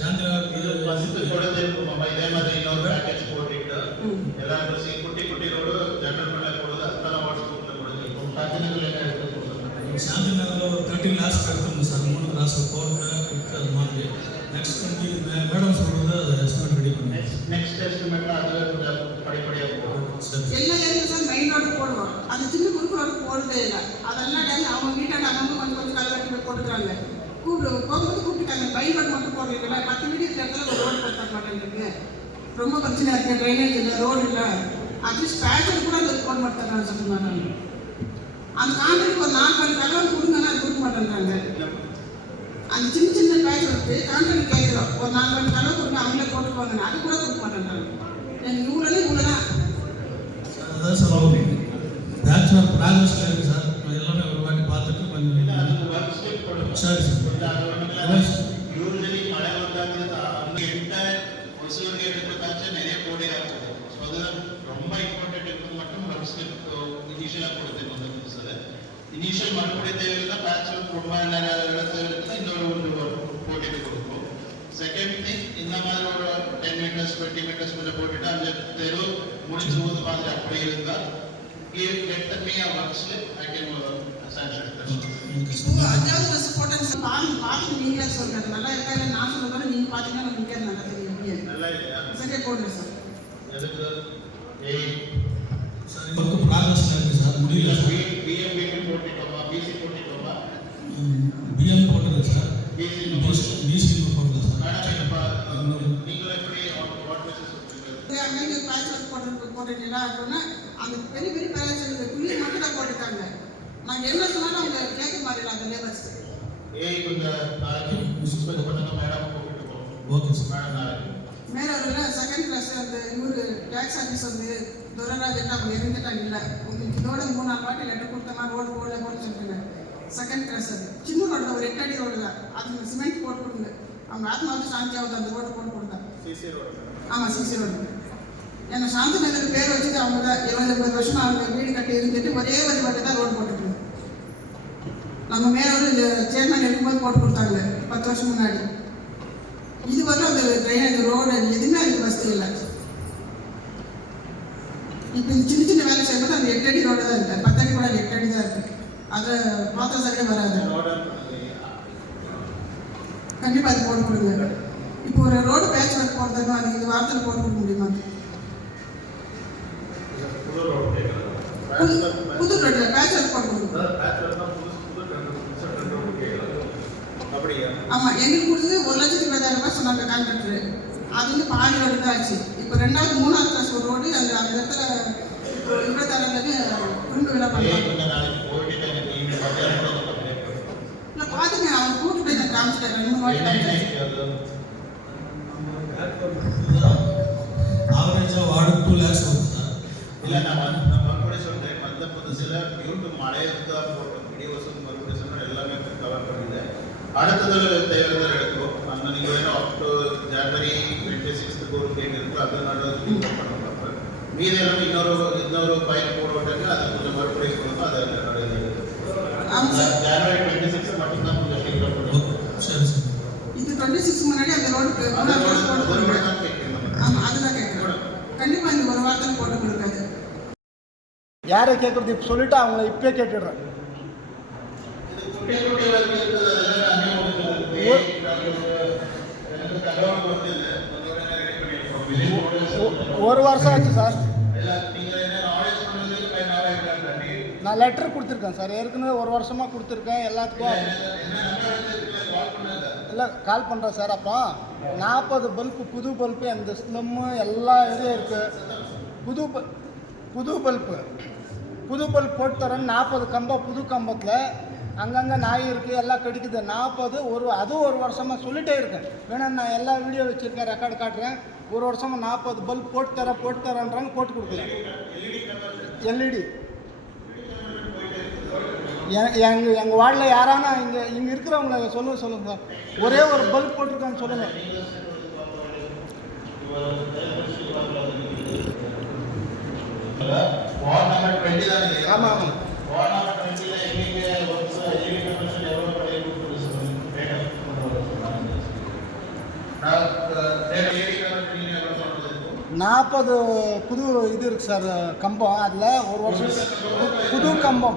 சாந்தி நகர் வசதி கொடுத்துருக்கோம். இதே மாதிரி இன்னொரு பேக்கேஜ் போட்டுட்டு எல்லாரும் குட்டி குட்டி ரோடு ஜெனரல் பண்ண போடுறது அதெல்லாம் வாட்ஸ்அப்ல கொடுத்துருக்கோம். சாந்தி நகரில் 13 lakhs எடுத்துருக்கோம் சார். 3 lakhs போர்ட்டு அது மாதிரி. நெக்ஸ்ட் மேடம் சொல்கிறது அது எஸ்டிமேட் ரெடி பண்ணுங்க. நெக்ஸ்ட் எஸ்டிமேட்ல அது படிப்படியாக போகும். எல்லா ஏரியாவும் மெயின் ரோடு போடுவோம். அந்த சின்ன குறுக்கு ரோடு போடுறதே இல்லை. அதெல்லாம் டைம் அவங்க வீட்டாண்ட அவங்க கொஞ்சம் கல்வெட்டு போய் போட்டுக்கிறாங்க. போகும்போது கூப்பிட்டாங்க மெயின் ரோடு மட்டும் போடுறீங்களா? 10 வீடு இடத்துல ஒரு ரோடு போட மாட்டேங்குது. ரொம்ப பிரச்சனை இருக்கு. ட்ரைனேஜ் இல்லை, ரோடு இல்லை. அட்லீஸ்ட் பேக்கர் கூட அது போட மாட்டேங்கிறாங்க சொல்லுவாங்க. அந்த கான்ட்ராக்ட் ஒரு 4 கல்வெட்டு கொடுங்கன்னா அது கொடுக்க மாட்டேங்கிறாங்க. அந்த சின்ன சின்ன பேக் வந்து கான்ட்ராக்ட் கேட்குறோம். ஒரு 4 கல்வெட்டு கொடுங்க அவங்களே போட்டுக்குவாங்க. அது கூட கொடுக்க மாட்டேங்கிறாங்க. எனக்கு இவ்வளோதான் அதான் சார் பேச்சுலர் ப்ராக்ரஸில் இருக்குது சார். எல்லாமே ஒரு வாட்டி பார்த்துட்டு கொஞ்சம் சரி சார். யூஸ்வலி மழை வந்தாங்க அந்த என்டையர் ஒசூர் எடுக்கிறதாச்சு நிறைய கோடி ஆகும். ஸோ அதெல்லாம் ரொம்ப இம்பார்ட்டன்ட் இருக்கிறது மட்டும் ஒர்க் ஸ்லிப் இனிஷியலாக கொடுத்துருக்கோம் சார். இனிஷியல் மறுபடியும் தேவையில்லை பேச்சுலர் ரொம்ப இடத்துல இன்னொரு போட்டிட்டு கொடுப்போம். செகண்ட் திங் இந்த மாதிரி ஒரு 10 meters 20 meters கொஞ்சம் போட்டுட்டு அந்த தெரு முடிச்சு போது மாதிரி அப்படி இருந்தால் get me a work slip I can sanction it. இப்போ 5வது பஸ் போட்டேன்னு பார்த்து நீங்களே சொல்றது நல்லா இருக்கா இல்லை நான் சொல்லுறது நீங்கள் பார்த்தீங்கன்னா நமக்கு நல்லா தெரியும். நல்லா இல்லையா? சரியா போடுறேன் சார். எதுக்கு சார் இப்போ ப்ராக்ரஸில் இருக்குது சார். முடியல சார். பிஎம் போட்டுட்டோமா பிசி போட்டுட்டோமா? பிஎம் போட்டது சார். பிசி போட்டது சார். நீங்களும் எப்படி வாட் மெசேஜ் சொல்றீங்க? அங்கே பேட்ச் போட்டுட்டீங்களா அப்படின்னா அந்த பெரிய பெரிய பேரண்ட்ஸ் குழி மட்டும் தான் போட்டுட்டாங்க. நாங்கள் என்ன சொன்னாலும் அவங்க கேட்க மாட்டேங்க அந்த லேபர்ஸ். கொஞ்சம் நாளைக்கு சஸ்பெண்ட் பண்ணுங்க மேடம் போட்டுட்டோம். Okay sir. மேடம் நாளைக்கு மேலே செகண்ட் கிளாஸ் அந்த இவர் டேக்ஸ் ஆஃபீஸ் வந்து துரராஜன் அவங்க இருந்துட்டாங்க. இல்லை உங்களுக்கு இதோட 3-4 வாட்டி லெட்டர் கொடுத்தமா ரோடு போடல போட்டு சொல்லிட்டுங்க. செகண்ட் கிளாஸ் அது சின்ன ரோடு ஒரு 8 அடி ரோடு தான். அது சிமெண்ட் போட்டு கொடுங்க. அவங்க ஆத்மாவது சாந்தியாவது அந்த ரோடு போட்டு கொடுத்தாங்க. CC road. ஆமாம் சிசி ரோடு. ஏன்னா சாந்தி நகர் பேர் வச்சுட்டு அவங்க தான் 20-30 வருஷம் அவங்க வீடு கட்டி இருந்துட்டு ஒரே ஒரு வாட்டி தான் ரோடு போட்டுருக்கோம். நம்ம மேலே வந்து சேர்மன் இருக்கும்போது போட்டு கொடுத்தாங்க 10 வருஷம் முன்னாடி. இது வந்து அந்த ட்ரைனேஜ் ரோடு எதுவுமே அதுக்கு வசதி இல்லை. இப்போ சின்ன சின்ன வேலை செய்யும்போது அந்த 8 அடி ரோடு தான் இருக்குது. 10 அடி கூட 8 அடி தான் இருக்குது. அதை பார்த்தா சரியாக வராது. கண்டிப்பாக அது போட்டு கொடுங்க. இப்போ ஒரு ரோடு பேட்ச் ஒர்க் போடுறதுக்கும் அது இந்த வாரத்தில் போட்டு கொடுக்க முடியுமா? புது ரோடு பேட்ச் ஒர்க் போட்டு கொடுங்க. ஆமாம் எங்களுக்கு கொடுத்தது 1,20,000 ரூபாய் சொன்னாங்க கான்ட்ராக்டர். அது வந்து பாதி ரோடு தான் ஆச்சு. இப்போ 2வது 3வது கிளாஸ் ஒரு ரோடு அந்த இடத்துல 26 குடும்ப விழா பண்ணலாம். இல்லை பார்த்துங்க அவன் கூப்பிட்டு எனக்கு காமிச்சிட்டேன் 2 வாட்டி காமிச்சிட்டேன். ஆவரேஜாக வார்டுக்கு 2 lakhs வருது சார். இல்லை நான் மறுபடியும் சொல்கிறேன். வந்த புதுசில் யூடியூப் மழை இருந்தால் போட்டோம் வீடியோஸும் மறுபடியும் சொன்னால் எல்லாமே கவர் பண்ணிடுறேன். அடுத்தது தேவையான எடுக்கும். அந்த நீங்கள் வேணும் அப் டு January 26க்கு ஒரு டேட் இருக்குது. அது நடுவில் பண்ண பார்ப்பேன். மீதி எல்லாமே இன்னொரு ஃபைல் போடுறதுக்கு அது கொஞ்சம் மறுபடியும் கொடுக்கும். அதை நடுவில் January 26 மட்டும்தான் கொஞ்சம் சீக்கிரம் பண்ணுவோம். சரி சார். இது 26 முன்னாடி அந்த ரோடு ஆமாம் அதுதான் கேட்குறேன். கண்டிப்பாக இந்த ஒரு வாரத்தில் போட்டு கொடுக்காது. யாரை கேட்குறது இப்போ சொல்லிவிட்டு அவங்கள இப்போயே கேட்டுடுறேன். ஒரு வருஷம் ஆச்சு சார். நான் லெட்டர் கொடுத்துருக்கேன் சார். ஏற்கனவே ஒரு வருஷமாக கொடுத்துருக்கேன் எல்லாத்துக்கும். இல்லை கால் பண்ணுறேன் சார். அப்போ 40 பல்பு புது பல்பு அந்த ஸ்லம்மு எல்லா இதுவும் இருக்குது. புது பல்ப் போட்டு தரேன். 40 கம்பம் புது கம்பத்தில் அங்கங்கே நாய் இருக்குது எல்லாம் கடிக்குது. 40 அதுவும் ஒரு வருஷமாக சொல்லிகிட்டே இருக்கேன். வேணா நான் எல்லா வீடியோ வச்சுருக்கேன் ரெக்கார்டு காட்டுறேன். ஒரு வருஷமாக 40 பல்ப் போட்டு தரேன்றாங்க. போட்டு கொடுக்கல. எல்இடி எங்கள் வார்டில் யாரானா இங்கே இருக்கிறவங்கள சொல்லுங்கள் சார். ஒரே ஒரு பல்ப் போட்டிருக்கான்னு சொல்லுங்கள். வார்டு நம்பர் 20 தான் நீங்க. ஆமாம் ஆமாம். வார்டு நம்பர் 20ல எங்க ஒரு ஏரியா கமிஷன் எவ்வளவு பழைய கொடுத்து டேட்டா கொண்டு வர சொன்னாங்க. நான் ஏரியா கமிஷன் எவ்வளவு சொல்றது 40 புது இது இருக்குது சார் கம்பம். அதில் ஒரு வருஷம்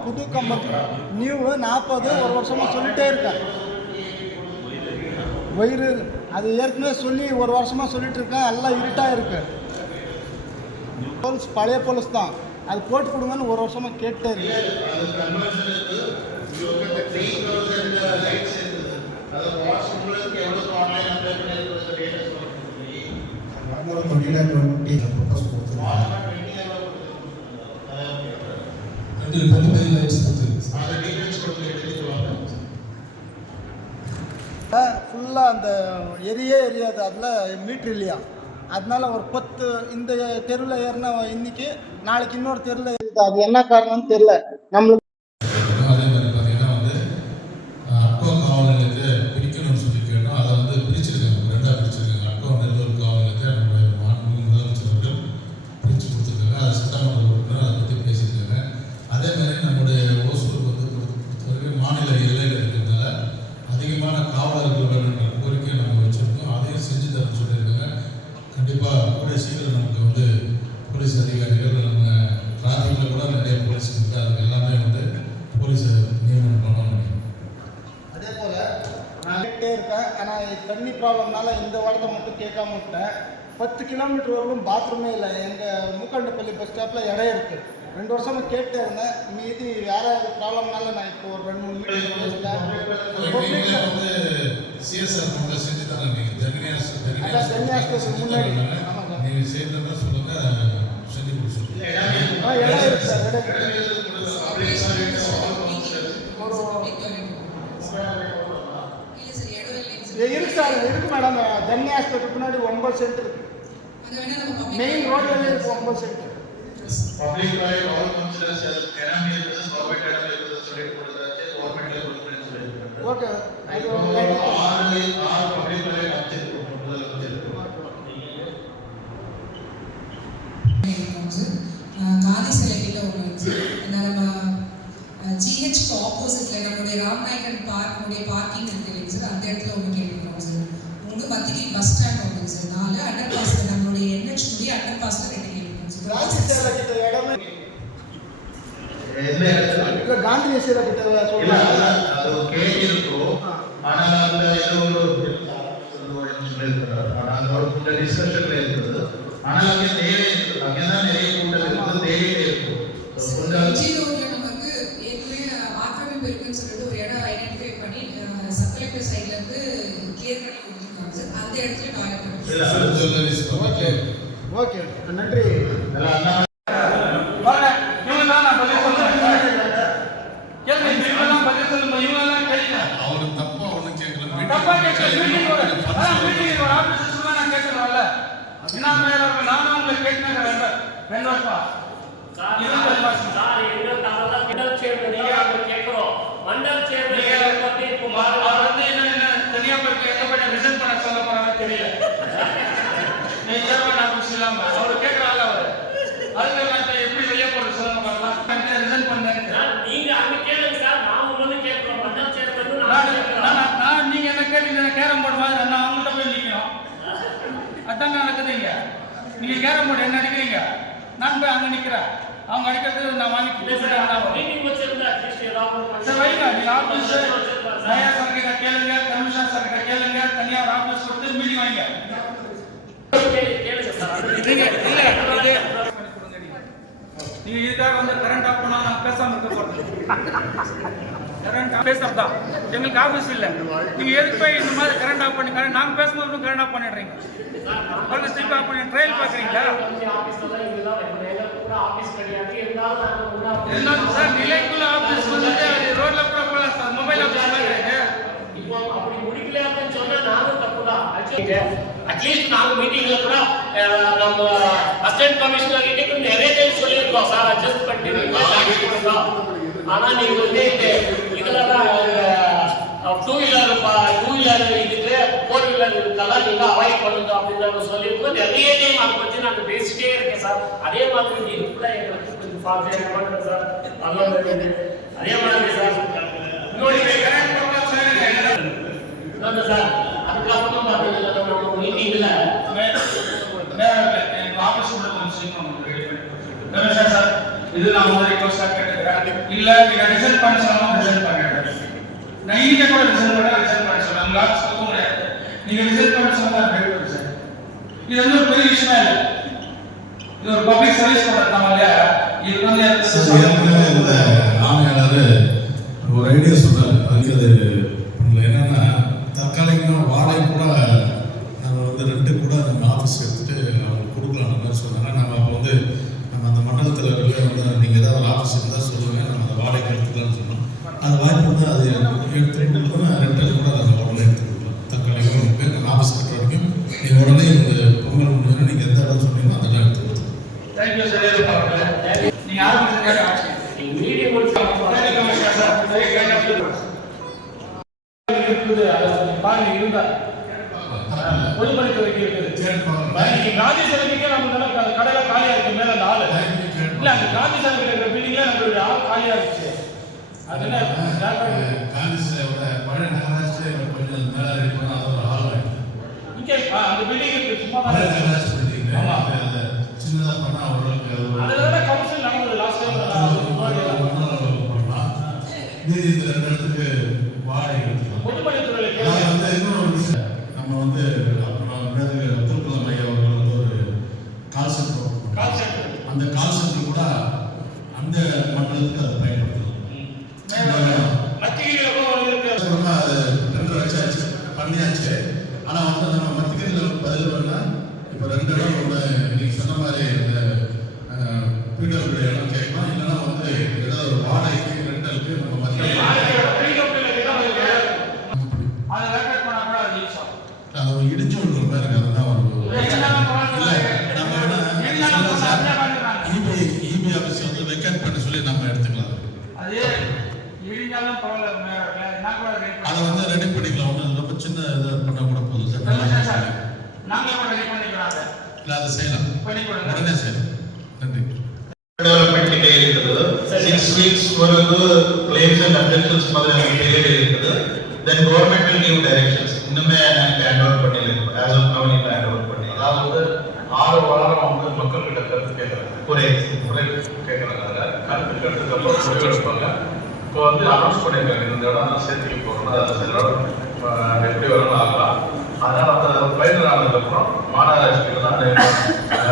புது கம்பம் நியூ 40 ஒரு வருஷமாக சொல்லிகிட்டே இருக்கேன். வயிறு அது ஏற்கனவே சொல்லி ஒரு வருஷமாக சொல்லிட்டு இருக்கேன். எல்லாம் இருட்டாக இருக்கு. போல்ஸ் பழைய போலீஸ் தான், அது போட்டு கொடுங்கன்னு ஒரு வருஷமாக கேட்டே இருக்கு. அது கன்வர்ஷனுக்கு இவங்க 3000 லைட்ஸ் இருக்குது. அது வாட்ஸ் உங்களுக்கு எவ்வளவு ஆன்லைன் அப்ளை பண்ணிருக்கிறது டேட்டா சொல்லி நம்மளோட 2020 ப்ரோபோஸ் கொடுத்துருக்காங்க. அது 25 லைட்ஸ் கொடுத்துருக்கு. அந்த டீடைல்ஸ் கொடுத்து எடுத்துட்டு வாங்க. ஃபுல்லாக அந்த எரியாது. அதில் மீட்ரு இல்லையா, அதனால ஒரு 10 இந்த தெருவில் ஏறினா இன்னைக்கு நாளைக்கு இன்னொரு தெருவில் இருக்குது. அது என்ன காரணம்னு தெரியல நம்மளுக்கு. அதே மாதிரி பார்த்தீங்கன்னா வந்து அக்கோ காவல் நிலையத்தை பிரிக்கணும்னு சொல்லியிருக்கோம். அதை வந்து பிரிச்சிருக்காங்க, ரெண்டாக பிரிச்சிருக்காங்க. அக்கோ நெல்லூர் காவல் நிலையத்தை நம்மளுடைய மாண்புமிகு முதலமைச்சர் அவர்கள் பிரித்து கொடுத்துருக்காங்க. அது சட்டமன்ற உறுப்பினர் அதை பற்றி பேசியிருக்காங்க. அதே மாதிரி நம்முடைய ஓசூர் வந்து பொறுத்தவரைக்கும் மாநில எல்லையில் இருக்கிறதுனால அதிகமான காவலர்கள் வேணுன்ற கோரிக்கையை நம்ம வச்சுருக்கோம். அதையும் செஞ்சு தர சொல்லியிருக்காங்க. கண்டிப்பாக கூடிய சீக்கிரம் நமக்கு வந்து போலீஸ் அதிகாரிகள் நம்ம டிராஃபிக்கில் கூட நிறைய போலீஸ் இருக்குது. அதுக்கு எல்லாமே வந்து போலீஸை நியமனம் பண்ணணும். அதே போல் நான் கேட்டே இருக்கேன். ஆனால் தண்ணி ப்ராப்ளம்னால இந்த வாரத்தை மட்டும் கேட்காம விட்டேன். 10 கிலோமீட்டர் வரலும் பாத்ரூமே இல்லை. எங்கள் மூக்கண்டப்பள்ளி பஸ் ஸ்டாப்பில் இடம் இருக்குது. 2 வருஷமாக கேட்டே இருந்தேன். மீதி வேறு ப்ராப்ளம்னால நான் இப்போ ஒரு 2-3 மீட்டிங் வந்து சிஎஸ்ஆர் ஃபண்டில் செஞ்சு தரேன். நீங்கள் தனியாஸ்க்கு முன்னாடி நீங்கள் செய்யறதா சொல்லுங்க, செஞ்சு கொடுக்க சொல்லுங்க. இடம் இருக்குது சார். இருக்கு சார், இருக்கு மேடம். தண்ணி ஹாஸ்பிட்டல் பின்னாடி 9 சென்ட் இருக்கு. மெயின் ரோட்ல இருக்கு 9 cent. Public toilet all considers as cannot be business provided by the சொல்லிட்டு கொடுத்தாச்சு. கவர்மெண்ட்ல கொடுக்கணும்னு சொல்லிருக்காங்க. ஓகே. அது ஆறு பப்ளிக் டாய்லெட் வச்சிருக்கோம். காந்தி சிலை கிட்ட ஒன்று நம்ம ஜிஹெச்க்கு ஆப்போசிட்டில் நம்மளுடைய ராம்நாயக்கன் பார்க்குடைய பார்க்கிங் இருக்கு இல்லைங்க சார், அந்த இடத்துல ஒன்று கேட்டுக்கிறோம் சார். உங்களுக்கு மத்திய பஸ் ஸ்டாண்ட் ஒன்று சார். 4 அண்டர் பாஸில் நம்மளுடைய NH அண்டர் பாஸில் 2 கேட்டுக்கிறோம் சார். காந்தி சிலை கிட்ட இடமே எந்த இடத்துல இல்ல, காந்தி சிலை கிட்ட இல்ல, சொல்றாங்க. அது ஒரு கேஜ் இருக்கும். ஆனா அந்த ஏதோ ஒரு சொல்லியிருக்கிறார். ஆனா அந்த ஒரு டிஸ்கஷன்ல இருக்குது. ஆனா அங்கே தேவை இருக்குது. அங்கேதான் நிறைய கூட்டம் இருக்குது. தேவையே இருக்கும். நமக்கு ஏற்கனவே ஆக்கிரமிப்பு இருக்குன்னு சொல்லிட்டு ஒரு இடம் ஐடென்டிஃபை பண்ணி சப் கலெக்டர் சைட்ல இருந்து கிளியர் பண்ணி கொடுத்துருக்காங்க சார். அந்த இடத்துல டாய்லெட் ஓகே ஓகே, நன்றி. வாங்க, இவங்க தான் நான் பதில் சொல்றேன். கேளுங்க, இவங்க தான் பதில் சொல்லுங்க. இவங்க தான் கேளுங்க. அவரு தப்பா ஒன்றும் கேட்கல. தப்பா கேட்கல. மீட்டிங் ஒரு ஆபீஸ் நான் கேட்கறேன்ல. என்ன மேல நானும் உங்களை கேட்டேன். 2 வருஷமா சார் எங்களுக்கு அதெல்லாம் மண்டல் சேர்மன் நீங்க கேட்கிறோம். மண்டல் சேர்மன் பத்தி இப்போ வந்து என்ன தனியா போய் எங்க போய் ரிசைன் பண்ண சொல்ல போறாங்க தெரியல. நீ சேர்மன் ஆபீஸ் இல்லாம அவரு கேட்கறாங்க. அவரு அதுல நான் எப்படி வெளியே போறது சொல்லுங்க பார்க்கலாம். ரிசைன் பண்ணேன். நீங்க அங்க கேளுங்க சார். நாம வந்து கேட்கிறோம். மண்டல் சேர்மன் நான் நீங்க என்ன கேட்டீங்க? கேரம் போர்டு மாதிரி நான் அவங்கள்ட்ட போய் நிற்கணும். அதான் நடக்குதுங்க. நீங்க கேரம் போர்டு என்ன அடிக்கிறீங்க, நான் போய் அங்க நிக்கிறேன். அவங்க அடிக்கிறது நான் வாங்கி மீட்டிங் வச்சிருந்தா சார் வைங்க. நீங்க ஆபீஸ் மேயர் சார் கிட்ட கேளுங்க, கமிஷனர் சார் கிட்ட கேளுங்க. தனியா ஒரு ஆபீஸ் கொடுத்து மீட்டிங் வாங்க. கேளுங்க சார். நீங்க இதுக்காக வந்து கரண்ட் ஆஃப் பண்ணா நான் பேசாம இருக்க போறது. கரண்ட் பேசுறதா எங்களுக்கு ஆபீஸ் இல்ல. நீங்க எதுக்கு போய் இந்த மாதிரி கரண்ட் ஆஃப் பண்ணி நாங்க பேசும்போது கரண்ட் ஆஃப் பண்ணிடுறீங்க. திருப்பி ஆஃப் பண்ணி ட்ரையல் பாக்குறீங்களா? சார் நிலைக்குள்ள ஆபீஸ் வந்து ரோட்ல கூட போகலாம் சார். மொபைல் ஆபீஸ் இப்போ அப்படி முடிக்கலையான்னு சொன்னா நானும் தப்புதான். அட்லீஸ்ட் நாங்க மீட்டிங்ல கூட நம்ம அசிஸ்டன்ட் கமிஷனர் கிட்ட நிறைய டைம் சொல்லியிருக்கோம் சார், அட்ஜஸ்ட் பண்ணிட்டு. ஆனா நீங்க வந்து இதுலதான் 2 வீலர் இதுக்கு 4 வீலர் இருக்கா இதெல்லாம் நீங்க அவாய்ட் பண்ணுங்க அப்படின்னு சொல்லியிருக்கோம். நிறைய டைம் அதை பத்தி நான் பேசிட்டே இருக்கேன் சார். அதே மாதிரி நீங்க கூட எங்களுக்கு கொஞ்சம் பார்த்து பண்ணுங்க சார். அதே மாதிரி சார் சார் அதுக்கப்புறம் பார்த்தீங்கன்னா நம்ம மீட்டிங்ல சார் இது நான் ஒரு ரிக்வெஸ்டா கேட்டுக்கிறேன். இல்ல நீங்க ரிசல்ட் பண்ண சொன்னா ரிசல்ட் பண்ணுங்க. நீங்க கூட ரிசல்ட் பண்ண சொன்னா உங்களால சொல்ல முடியாது. நீங்க ரிசல்ட் பண்ண சொன்னா கேட்குது சார். இது வந்து ஒரு பெரிய விஷயம் இல்லை. இது ஒரு பப்ளிக் சர்வீஸ் பண்ணாங்க. இது வந்து இந்த ஆணையாளர் ஒரு ஐடியா சொல்றாரு. அதுக்கு அது என்னன்னா தற்காலிகமாக வாடகை கூட நம்ம வந்து ரெண்டு கூட நம்ம ஆஃபீஸ் எடுத்துட்டு அவங்க கொடுக்கலாம் அந்த மாதிரி சொன்னாங்க. நம்ம அப்போ வந்து நம்ம அந்த மண்டலத்தில் வந்து நீங்கள் ஏதாவது ஒரு ஆஃபீஸ் இருந்தால் சொல்லுங்கள், நம்ம அந்த வாடகை எடுத்துக்கலாம்னு சொன்னோம். அந்த வாய்ப்பு வந்து அது எடுத்து கொடுக்கணும். ரெண்டல் கூட அதை உடனே எடுத்து கொடுக்கலாம். தற்காலிகமாக உங்களுக்கு நம்ம ஆஃபீஸ் கட்டுற வரைக்கும் நீங்கள் உடனே இந்த பொங்கல் முடிஞ்சு நீங்கள் எந்த இடம் சொன்னீங்களோ அதெல்லாம் எடுத்து கொடுத்துருவோம். Thank you sir. நீங்க யாரும் மீடியம் இருக்குது. பாருங்க இருந்தா பொதுமணித்துறைக்கு இருக்குது. காந்தி சிலைக்கு நம்ம கடையில காலியா இருக்கு. மேல அந்த ஆளு இல்ல அந்த காந்தி சிலை இருக்கிற பில்டிங்ல நம்மளுடைய ஆள் காலியா இருந்துச்சு. அதுல காந்தி சிலையோட பழைய நகராட்சி கொஞ்சம் மேலே இருக்கணும். அது ஒரு ஆள் இங்கே அந்த பில்டிங் இருக்கு. சும்மா பழைய நகராட்சி பில்டிங் அதை சின்னதாக பண்ணால் அவ்வளோக்கு அதுல கவுன்சில் நடந்தது லாஸ்ட் டைம் பண்ணலாம். மீதி இந்த ரெண்டு இடத்துக்கு வாடகை எடுத்துக்கலாம். பொதுமணித்துறையில வந்து இன்னொரு விஷயம் நம்ம வந்து அப்புறம் அப்துல் கலாம் ஐயா அவர்கள் வந்து ஒரு கால் சென்டர் அந்த கால் சென்டர் கூட அந்த மண்டலத்துக்கு அதை பயன்படுத்தலாம். அது 2 வருஷம் பண்ணியாச்சு. ஆனால் வந்து நம்ம மத்தியில் பதில் பண்ணால் இப்போ 2 இடம் ஒன்று இன்னைக்கு சொன்ன மாதிரி இந்த பீடபிள்யூ இடம் கேட்கலாம். இல்லைன்னா வந்து ஏதாவது ஒரு வாடகைக்கு ரெண்டலுக்கு நம்ம மத்தியில் அது இடிஞ்சு விடுற மாதிரி இருக்கு. அதுதான் ஒரு இபி ஆஃபீஸ் வந்து வெக்கேட் பண்ண சொல்லி நம்ம எடுத்துக்கலாம். அதை வந்து ரெடி பண்ணிக்கலாம். ஒன்று ரொம்ப சின்ன இதை பண்ண கூட போதும் சார். இல்லை அதை செய்யலாம், உடனே செய்யலாம். நன்றி. டெவலப்மெண்ட் கிட்டே இருக்குது. 6 weeks ஒரு கிளைம்ஸ் அண்ட் அப்ஜெக்ஷன்ஸ் மாதிரி பீரியட் இருக்குது. தென் கவர்மெண்ட் will give directions. இன்னுமே எனக்கு ஹேண்ட் ஓவர் பண்ணிருக்கோம். ஆஸ் ஆஃப் நவ் நீங்க ஹேண்ட் ஓவர் பண்ணி அதாவது 6 வாரம் வந்து மக்கள் கிட்ட கருத்து கேட்கறாங்க. குறை கேட்கறாங்க. கருத்து கேட்டதுக்கு அப்புறம் முடிவு எடுப்பாங்க. இப்போ வந்து அனௌன்ஸ் பண்ணிருக்காங்க இந்த இடம் சேர்த்துக்கு போகணும். அதை சில எப்படி வரணும் ஆகலாம். அதனால அந்த ஃபைனல் ஆனதுக்கப்புறம் மாநகராட்சிக்கு தான்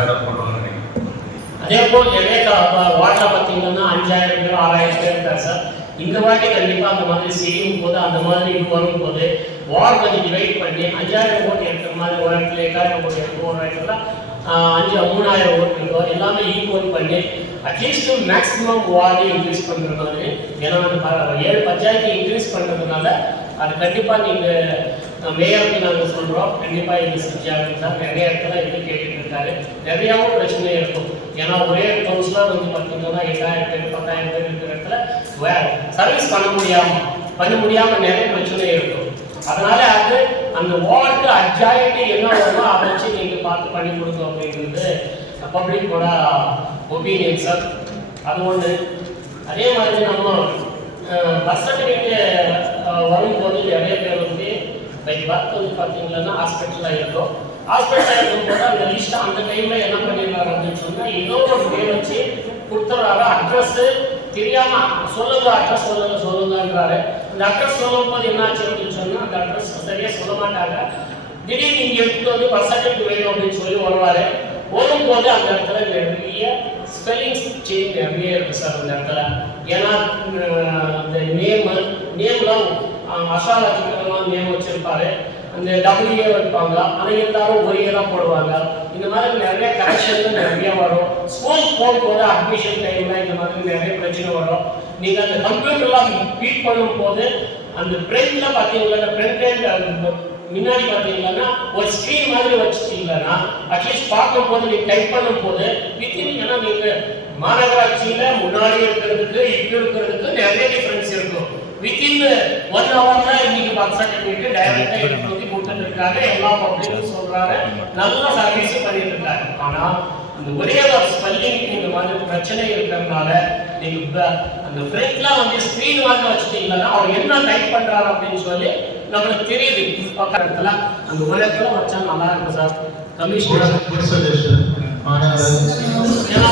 இடம் பண்ணுவாங்க. அதே போல் நிறைய வாட்டில் பார்த்தீங்கன்னா 5000 பேர் 6000 பேர் இருக்காங்க சார். இந்த வாட்டி கண்டிப்பாக அந்த மாதிரி செய்யும் போது அந்த மாதிரி இது வரும்போது வார்டு கொஞ்சம் டிவைட் பண்ணி 5000 ஓட்டு இருக்கிற மாதிரி ஒரு இடத்துல 8000 ஓட்டு இருக்கும், ஒரு இடத்துல 3000 ஓட்டு இருக்கும். எல்லாமே ஈக்குவல் பண்ணி அட்லீஸ்ட் மேக்ஸிமம் வார்டு இன்க்ரீஸ் பண்ணுற மாதிரி. ஏன்னா அந்த 7 பஞ்சாயத்து இன்க்ரீஸ் பண்ணுறதுனால அது கண்டிப்பாக நீங்கள் மேயருக்கு நாங்கள் சொல்கிறோம். கண்டிப்பாக இது செஞ்சாங்க சார். நிறைய இடத்துல இது கேட்டுட்டு இருக்காரு. நிறையாவும் பிரச்சனை இருக்கும். ஏன்னா ஒரே கவுன்சிலர் வந்து பார்த்தீங்கன்னா 8000 பேர் 10000 பேர் இருக்கிற இடத்துல சர்வீஸ் பண்ண முடியாமல் நிறைய பிரச்சனை இருக்கும். அதனால அது அந்த வார்டுக்கு அட்ஜாயிட்டி என்ன வருமோ அதை வச்சு நீங்கள் பார்த்து பண்ணி கொடுங்க அப்படிங்கிறது பப்ளிக்கோட ஒப்பீனியன் சார். அது ஒன்று. அதே மாதிரி நம்ம பர்த் சர்டிஃபிகேட் வரும்போது நிறைய பேர் வந்து பர்த் வந்து பார்த்தீங்கன்னா ஹாஸ்பிட்டலில் இருக்கும். ஹாஸ்பிட்டலில் இருக்கும்போது அந்த லிஸ்ட்டை அந்த டைமில் என்ன பண்ணிடுறாரு அப்படின்னு சொன்னால் இன்னொரு பேர் வச்சு கொடுத்துட்றாரு. அட்ரஸ்ஸு தெரியாமல் அட்ரஸ் சொல்லுங்கன்றாரு. அந்த அட்ரஸ் சொல்லும் போது என்னாச்சு அப்படின்னு சொன்னால் அந்த அட்ரஸ் சரியாக சொல்ல மாட்டாங்க. திடீர்னு இங்கே எடுத்துட்டு வந்து பர்த் சர்டிஃபிகேட் வேணும் அப்படின்னு சொல்லி வருவார். வரும்போது அந்த இடத்துல நிறைய ஸ்பெல்லிங்ஸ் சேஞ்ச் நிறைய இருக்குது சார் அந்த இடத்துல. ஏன்னா இந்த நேம்லாம் அசாலஜிக்கெல்லாம் நேம் வச்சுருப்பாரு. அந்த டபுள்யூஏ வைப்பாங்க. ஆனால் இருந்தாலும் ஒரே தான் போடுவாங்க. இந்த மாதிரி நிறைய கரெக்ஷன் நிறைய வரும். ஸ்கூல் போகும்போது அட்மிஷன் டைமில் இந்த மாதிரி நிறைய பிரச்சனை வரும். நீங்கள் அந்த கம்ப்யூட்டர்லாம் ஃபீட் பண்ணும்போது அந்த பிரிண்டில் பார்த்தீங்கன்னா பிரிண்ட் முன்னாடி பார்த்தீங்கன்னா ஒரு ஸ்க்ரீன் மாதிரி வச்சுட்டீங்கன்னா அட்லீஸ்ட் பார்க்கும்போது நீங்கள் டைப் பண்ணும்போது வித்திங்கன்னா நீங்கள் மாநகராட்சியில் முன்னாடி இருக்கிறதுக்கு இப்போ இருக்கிறதுக்கு நிறைய டிஃப்ரென்ஸ் இருக்கும். வித்தின் 1 ஹவர்ல இன்னைக்கு பர்த் சர்டிபிகேட் டைரக்டா எடுத்து வந்து கொடுத்துட்டு இருக்காங்க. எல்லா பப்ளிக்கும் சொல்றாங்க, நல்ல சர்வீஸ் பண்ணிட்டு இருக்காங்க. ஆனா அந்த ஒரே ஒரு ஸ்பெல்லிங் நீங்க வந்து பிரச்சனை இருக்கிறதுனால நீங்க அந்த ஃப்ரண்ட்ல வந்து ஸ்கிரீன் வாங்க வச்சிட்டீங்கன்னா அவர் என்ன டைப் பண்றாரு அப்படின்னு சொல்லி நமக்கு தெரியுது. பக்கத்துல அந்த உலகத்துல வச்சா நல்லா இருக்கும் சார். கமிஷனர்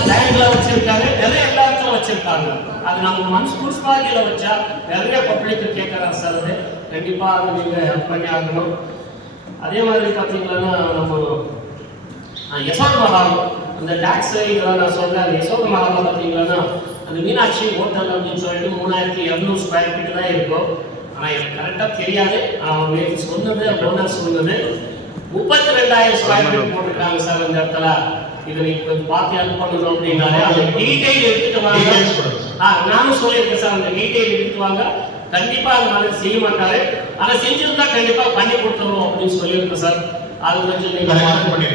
பேங்க்ல வச்சிருக்காங்க, நிறைய எல்லா இடத்துல வச்சிருக்காங்க. அது நம்ம முனிசிபாலிட்டியில வச்சா நிறைய பப்ளிக் கேட்கறாங்க சார். அது கண்டிப்பா அது நீங்க ஹெல்ப் பண்ணி ஆகணும். அதே மாதிரி பாத்தீங்கன்னா நம்ம யசோத மஹால் அந்த டாக்ஸ் இதெல்லாம் நான் சொல்றேன். அந்த யசோத மஹால் பாத்தீங்கன்னா அந்த மீனாட்சி ஹோட்டல் அப்படின்னு சொல்லிட்டு 3200 ஸ்கொயர் ஃபீட் தான் இருக்கும். ஆனா எனக்கு கரெக்டா தெரியாது. நேற்று சொன்னது டோனர் சொன்னது 32,000 ஸ்கொயர் ஃபீட் போட்டுருக்காங்க சார் இந்த இடத்துல. இதை நீங்க கொஞ்சம் பார்த்து ஹெல்ப் பண்ணணும் அப்படின்னாலே அந்த டீடைல் எடுத்துட்டு வாங்க. நானும் சொல்லியிருக்கேன் சார், அந்த டீடைல் எடுத்துட்டு வாங்க. கண்டிப்பா அது மாதிரி செய்ய மாட்டாரு. அதை செஞ்சிருந்தா கண்டிப்பா பண்ணி கொடுத்துருவோம் அப்படின்னு சொல்லியிருக்கேன் சார். அது கொஞ்சம் நீங்க பார்த்து பண்ணி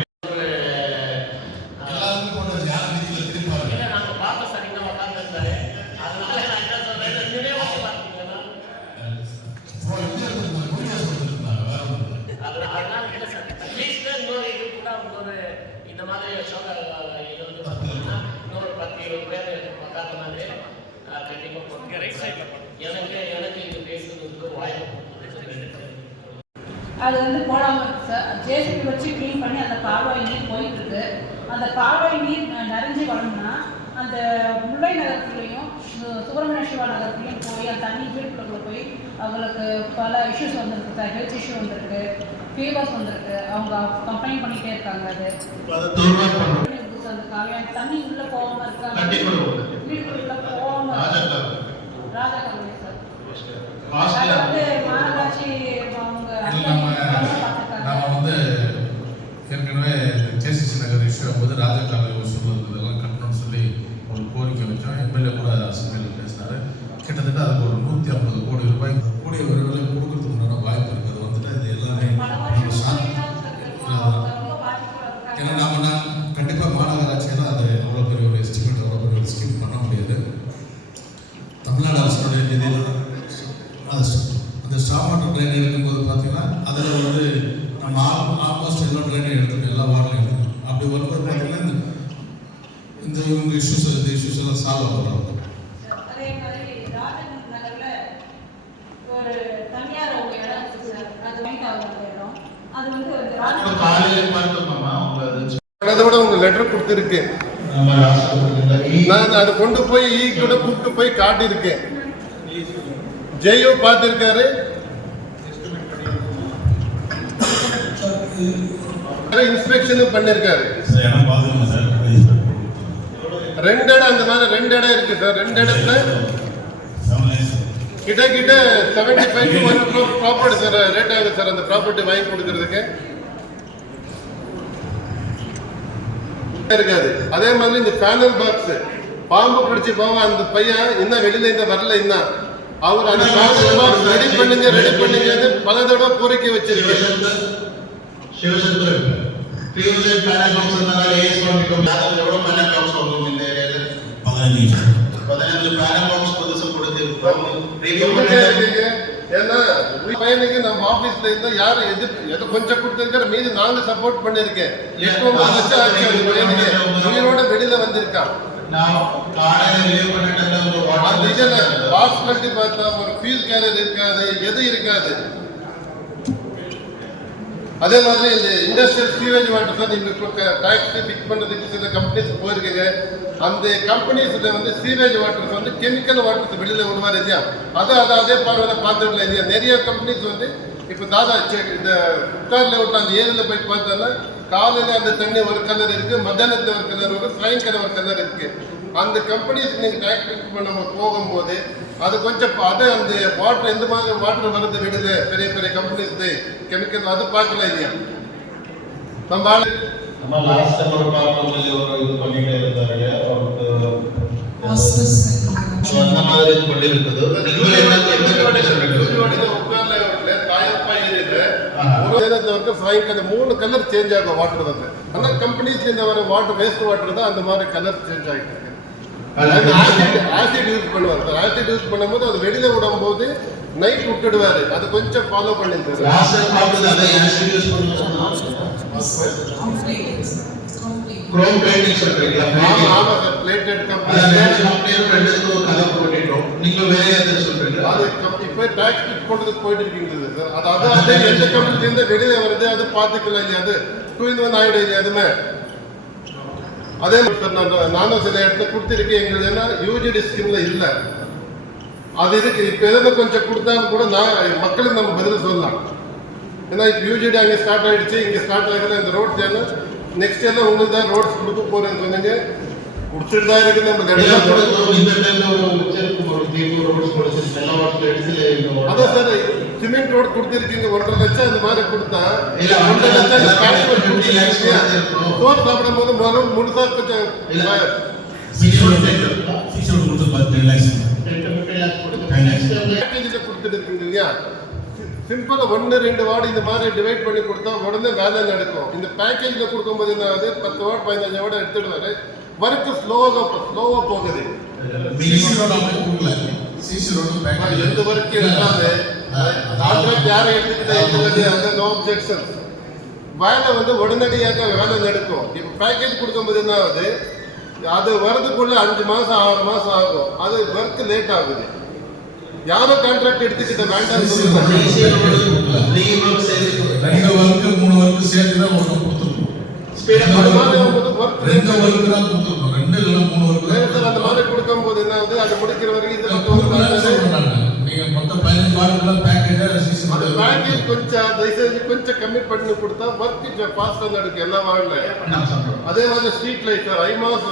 இந்த மாதிரி இது வந்து பார்த்தீங்கன்னா இன்னொரு 10-20 பேர் பார்க்காத மாதிரி கண்டிப்பாக எனக்கு இது பேசுறதுக்கு வாய்ப்பு. அது வந்து போடாமல் இருக்கு சார். ஜேசிபி வச்சு க்ளீன் பண்ணி அந்த கால்வாய் நீர் போயிட்டு இருக்கு. அந்த கால்வாய் நீர் நிறைஞ்சு வரணும்னா அந்த முல்லை நகரத்துலேயும் சுப்பிரமணிய சிவா நகரத்துலேயும் போய் அந்த தண்ணி வீட்டுக்குள்ள போய் அவங்களுக்கு பல இஷ்யூஸ் வந்துருக்கு சார். ஹெல்த் இஷ்யூ வந்துருக்கு, ஃபீவர்ஸ் வந்துருக்கு. அவங்க கம்ப்ளைண்ட் பண்ணிகிட்டே இருக்காங்க. அது கால்வாய் தண்ணி உள்ள போகாமல் இருக்காங்க, வீட்டுக்குள்ள போகாமல் ராஜா கால்வாய் சார். அது வந்து மாநகராட்சி நாம் வந்து ஏற்கனவே கேசிசி நகர் இஷ்யூ போது ராஜா கால்வாய் சொல்லுறதெல்லாம் கட்டணும்னு சொல்லி ஒரு கோரிக்கை வச்சோம். எம்எல்ஏ கூட அசம்பிளியில் பேசினார். கிட்டத்தட்ட அதுக்கு ஒரு 150 கோடி ரூபாய் கூடிய விரைவில் கொடுக்கறதுக்கு உண்டான வாய்ப்பு இருக்குது. வந்துட்டு இது எல்லாமே ஏன்னா நம்ம கண்டிப்பாக மாநகராட்சியெல்லாம் அது அவ்வளோ பெரிய ஒரு எஸ்டிமேட், அவ்வளோ பெரிய ஒரு ஸ்கீம் பண்ண முடியாது. தமிழ்நாடு அரசுடைய நிதியில் அந்த ஸ்டாப் வாட்டர் ட்ரெயின் எடுக்கும்போது பார்த்தீங்கன்னா அதில் வந்து நம்ம ஆல்மோஸ்ட் எல்லா ட்ரெயினையும் எடுத்துக்கணும், எல்லா வாட்டரையும் எடுத்துக்கணும். அப்படி வரும்போது பார்த்தீங்கன்னா இந்த இவங்க இஷ்யூஸ் எல்லாம் சால்வ் பண்ணுறாங்க. அதே மாதிரி ராஜன் நகர்ல ஒரு தனியார் அவங்க இடம் இருக்கு சார். அது இடம் அது வந்து காலையில் பார்த்தோம்மா அதை விட உங்க லெட்டர் கொடுத்துருக்கேன். நான் அதை கொண்டு போய் கூட கூப்பிட்டு போய் காட்டியிருக்கேன். ஜெயோ பார்த்திருக்காரு, இன்ஸ்பெக்ஷனும் பண்ணிருக்காரு. 2 இடம் அந்த மாதிரி 2 இடம் இருக்கு சார். 2 இடத்துல கிட்ட 75 to 1 crore property sir rate ஆகுது சார். அந்த ப்ராப்பர்ட்டி வாங்கி கொடுக்கறதுக்கு இருக்காது. அதே மாதிரி இந்த பேனல் பாக்ஸ் பாம்பு பிடிச்சி போவோம். அந்த பையன் இன்னும் வெளியில இந்த வரல, இன்னும் அவர் அந்த பேனல் பாக்ஸ் ரெடி பண்ணுங்க பல தடவை கோரிக்கை வச்சிருக்கேன். சிவசங்கர் பியூசர் பேனல் பாக்ஸ் இருந்தால ஏஸ்வாமிக்கும் யாதவ் எவ்வளவு பேனல் பாக்ஸ் வாங்குவோம் இந்த ஏரியால 15 பேனல் பாக்ஸ் புதுசா கொடுத்திருக்கோம். ரிவ்யூ பண்ணிருக்கீங்க. ஏன்னா பையனுக்கு நம்ம ஆபீஸ்ல இருந்தா யாரு எது கொஞ்சம் கொடுத்திருக்கிற மீது நாங்க சப்போர்ட் பண்ணிருக்கேன். 8-9 லட்சம் ஆச்சு அந்த பையனுக்கு. உயிரோட வெளியில வந்திருக்கான். நான் காலையில ரிவ்யூ பண்ணிட்டு ஒரு வாட்டர் இதுல பாக்ஸ் கட்டி பார்த்தா ஒரு ஃபியூஸ் கேரியர் இருக்காது, எது இருக்காது. அதே மாதிரி இந்த இண்டஸ்ட்ரியல் சீவேஜ் வாட்டர் சார் நீங்க டாக்ஸ் ஃபிக்ஸ் பண்றதுக்கு சில கம்பெனிஸ் போயிருக்கீங்க. அந்த கம்பெனிஸ்ல வந்து சீவேஜ் வாட்டர்ஸ் வந்து கெமிக்கல் வாட்டர்ஸ் வெளியில விடுவார் இல்லையா, அதே பார்வையில பார்த்துடல இல்லையா. நிறைய கம்பெனிஸ் வந்து இப்போ தாதா இந்த உட்கார்ல விட்டு அந்த ஏரியில் போய் பார்த்தோன்னா காலையில் அந்த தண்ணி ஒரு கலர் இருக்கு, மத்தியானத்தில் ஒரு கலர் வரும், சாயங்காலம் ஒரு கலர் இருக்கு. அந்த கம்பெனிஸ்க்கு நீங்கள் டாக்ஸ் ஃபிக்ஸ் பண்ண போகும்போது அது கொஞ்சம் அது அந்த வாட்டர் எந்த மாதிரி வாட்டர் வருது விடுது பெரிய பெரிய கம்பெனிஸ் கெமிக்கல் அது பார்க்கல இல்லையா. நம்ம லாஸ்ட் டைம் ஒரு பார்க்கும்போது ஒரு இது பண்ணிட்டே இருந்தாரு. அவருக்கு அந்த மாதிரி இது பண்ணி இருக்குது. நீங்க என்ன கண்டிஷன் இருக்கு உட்கார்ல தாயப்பா ஏரியில ஒரு நேரத்துல சாயங்காலம் 3 கலர் சேஞ்ச் ஆகும் வாட்டர் வந்து. ஆனால் கம்பெனிஸ்ல இந்த வர வாட்டர் வேஸ்ட் வாட்டர் தான் அந்த மாதிரி கலர் சேஞ்ச் ஆகிட்டு இருக்கு. ஆசிட் யூஸ் பண்ணுவார் சார். ஆசிட் யூஸ் பண்ணும்போது அது வெளியில விடும்போது நைட் விட்டுடுவாரு. அது கொஞ்சம் ஃபாலோ பண்ணிட்டு குரோம் பிளேட்டிங் சொல்றீங்களா? ஆமா சார், பிளேட்டட் கம்பெனி நீங்க வேற எதை சொல்றீங்க? அது இப்போ டாக்ஸ் பிட் போட்டு போயிட்டு இருக்கீங்க சார். அது அதே எந்த கம்பெனில இருந்து வெளியில வருது அது பார்த்துக்கலாம் இல்லையா? அது 2-in-1 ஆயிடும் இல்லையா? அதுமே அதே சார் நானும் சில இடத்துல கொடுத்துருக்கேன். எங்களுக்கு ஏன்னா யூஜிடி ஸ்கீம்ல இல்லை அது இருக்கு. இப்போ எதுனா கொஞ்சம் கொடுத்தாலும் கூட மக்களுக்கு நம்ம பதில் சொல்லலாம். ஏன்னா இப்போ யூஜிடி அங்கே ஸ்டார்ட் ஆயிடுச்சு, இங்கே ஸ்டார்ட் ஆகிடுது. இந்த ரோட் சேனல் நெக்ஸ்ட் எல்லாம் உங்களுக்கு தான் ரோட்ஸ் கொடுக்க போறேன்னு சொன்னீங்க. கொடுத்துட்டு தான் இருக்கு. நம்ம அதான் சார் சிமெண்ட் ரோடு கொடுத்துருக்கீங்க 1.5 லட்சம். இந்த மாதிரி கொடுத்தா 1.5 லட்சம் சோறு சாப்பிடும் போது முழுசா கொஞ்சம் கொடுத்துட்டு இருக்கீங்க இல்லையா? சிம்பிளா 1-2 வார்டு இந்த மாதிரி டிவைட் பண்ணி கொடுத்தா உடனே வேலை நடக்கும். இந்த பேக்கேஜ்ல கொடுக்கும்போது என்ன ஆகுது? 10 வார்டு 15 வார்டு எடுத்துடுவாரு. ஒர்க் ஸ்லோவா போகுது. எந்த ஒர்க் இருந்தாலே கான்ட்ராக்ட் யாரை எடுத்துக்கிட்டா நோ அப்ஜெக்ஷன். வேலை உடனடியாக வேலை நடக்கும். இப்போ பேக்கேஜ் கொடுக்கும்போது என்ன ஆகுது? அது வரதுக்குள்ள 5 மாசம் 6 மாசம் ஆகும். அது ஒர்க் லேட் ஆகுது. யாரோ கான்ட்ராக்ட் எடுத்துக்கிட்ட வேண்டாம் சொல்லுங்க. 2 ஒர்க்கு 3 ஒர்க்கு சேர்த்து தான் ஒர்க் கொடுத்துருக்கோம். அந்த மாதிரி கொடுக்கும்போது என்ன ஆகுது? அது முடிக்கிற வரைக்கும் நீங்க மொத்தம் 15 வாரத்துல பேக்கேஜ் கொஞ்சம் கமிட் பண்ணி கொடுத்தா ஒர்க் ஃபாஸ்டா நடக்கும் எல்லா வார்டுல. அதே மாதிரி ஸ்ட்ரீட் லைட் ஐமாஸ்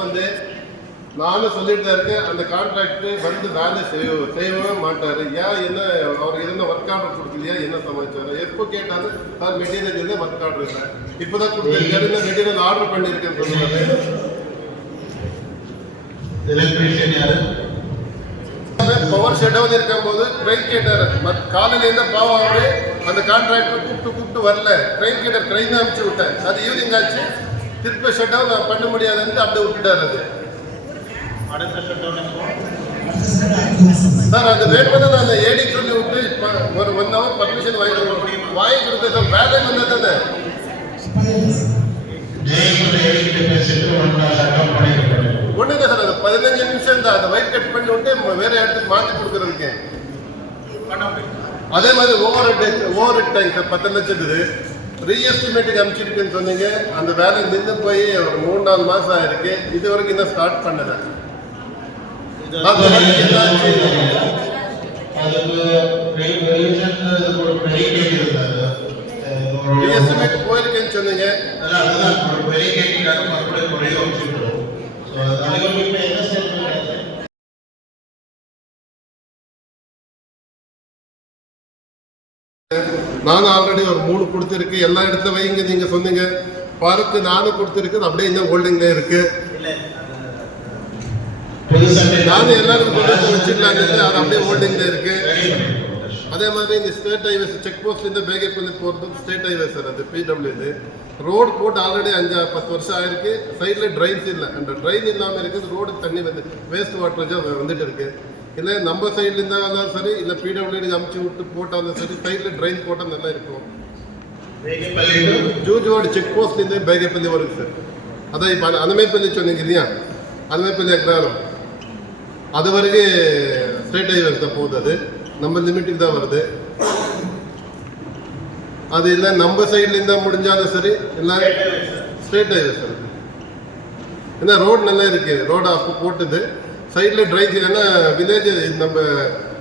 நானும் சொல்லிட்டு தான் இருக்கேன். அந்த கான்ட்ராக்ட் வேலை செய்யவே மாட்டாரு. ஏன் என்ன அவர் என்ன ஒர்க் ஆர்டர் கொடுக்கலையா? என்ன சமாச்சாரம்? எப்போ கேட்டாலும் சார் மெட்டீரியல் இல்லை, ஒர்க் ஆர்டர் இல்லை. இப்போதான் கொடுத்துருக்காரு. மெட்டீரியல் ஆர்டர் பண்ணியிருக்கேன்னு சொல்லுவாரு. எலக்ட்ரீஷியன் யாரு? பவர் ஷட் டவுன் இருக்கும் போது ட்ரெயின் கேட்டாரு. காலையில இருந்த பாவம் அவரு அந்த கான்ட்ராக்டர் கூப்பிட்டு வரல. ட்ரெயின் கேட்டார், ட்ரெயின் அனுப்பிச்சு விட்டேன். அது ஈவினிங் ஆச்சு. திருப்பி ஷட் டவுன் பண்ண முடியாதுன்னு அப்படியே விட்டுட்டாரு. அது சார் அந்த வேட்பை அந்த ஏடி சொல்லி விட்டு ஒரு 1 hour பர்மிஷன் வாங்கி கொடுத்த சார். வேலை வந்தா தானே ஒண்ணு இல்லை சார். அது 15 நிமிஷம் தான். அந்த ஒயிட் கட் பண்ணி விட்டு வேற இடத்துக்கு மாற்றி கொடுக்குறதுக்கு. அதே மாதிரி ஓவர் டைம் சார் 10 லட்சத்துக்கு ரீஎஸ்டிமேட்டுக்கு அனுப்பிச்சிருக்குன்னு சொன்னீங்க. அந்த வேலை நின்று போய் ஒரு 3-4 மாசம் ஆயிருக்கு. இது வரைக்கும் இன்னும் ஸ்டார்ட் பண்ணல. ரீஎஸ்டிமேட் போயிருக்கேன்னு சொன்னீங்க. நானும் ஆல்ரெடி ஒரு 3 கொடுத்துருக்கு. எல்லா இடத்துல வைங்க நீங்க சொன்னீங்க. பார்க்கு நானும் கொடுத்துருக்கு. அப்படியே இன்னும் ஹோல்டிங்ல இருக்கு. நானும் எல்லாரும் வச்சிடலாம். அது அப்படியே ஹோல்டிங்ல இருக்கு. அதே மாதிரி இந்த ஸ்டேட் ஹைவேஸ் செக் போஸ்ட்ல இருந்து பேகேப்பள்ளி போறது ஸ்டேட் ஹைவேஸ் சார். அது பிடபிள்யூ ரோடு போட்டு ஆல்ரெடி 5-10 வருஷம் ஆயிருக்கு. சைட்ல ட்ரைன்ஸ் இல்லை. அந்த ட்ரைன் இல்லாமல் இருக்குது. ரோடு தண்ணி வேஸ்ட் வாட்டர் வந்துட்டு இருக்கு. இல்லை நம்ம சைட்ல இருந்தாலும் சரி, இல்லை பிடபிள்யூடி அமுச்சு விட்டு போட்டாலும் சரி, சைட்ல ட்ரைன் போட்டால் நல்லா இருக்கும். ஜூஜுவாடி செக் போஸ்ட்லேருந்து பேகேப்பள்ளி வருது சார். அதான் இப்போ அனமேப்பள்ளி சொன்னீங்க இல்லையா? அனமேப்பள்ளி அக்ராரம் அது வரைக்கும் ஸ்டேட் ஹைவேஸ் தான் போகுது. அது நம்ம லிமிட்டுக்கு தான் வருது. அது இல்லை நம்ம சைட்ல இருந்தா முடிஞ்சாலும் சரி, இல்லை ஸ்டேட் ஹைவேஸ் சார். ஏன்னா ரோடு நல்லா இருக்கு. ரோடு அப்போ போட்டுது. சைடில் ட்ரைன் ஏன்னா வில்லேஜ் நம்ம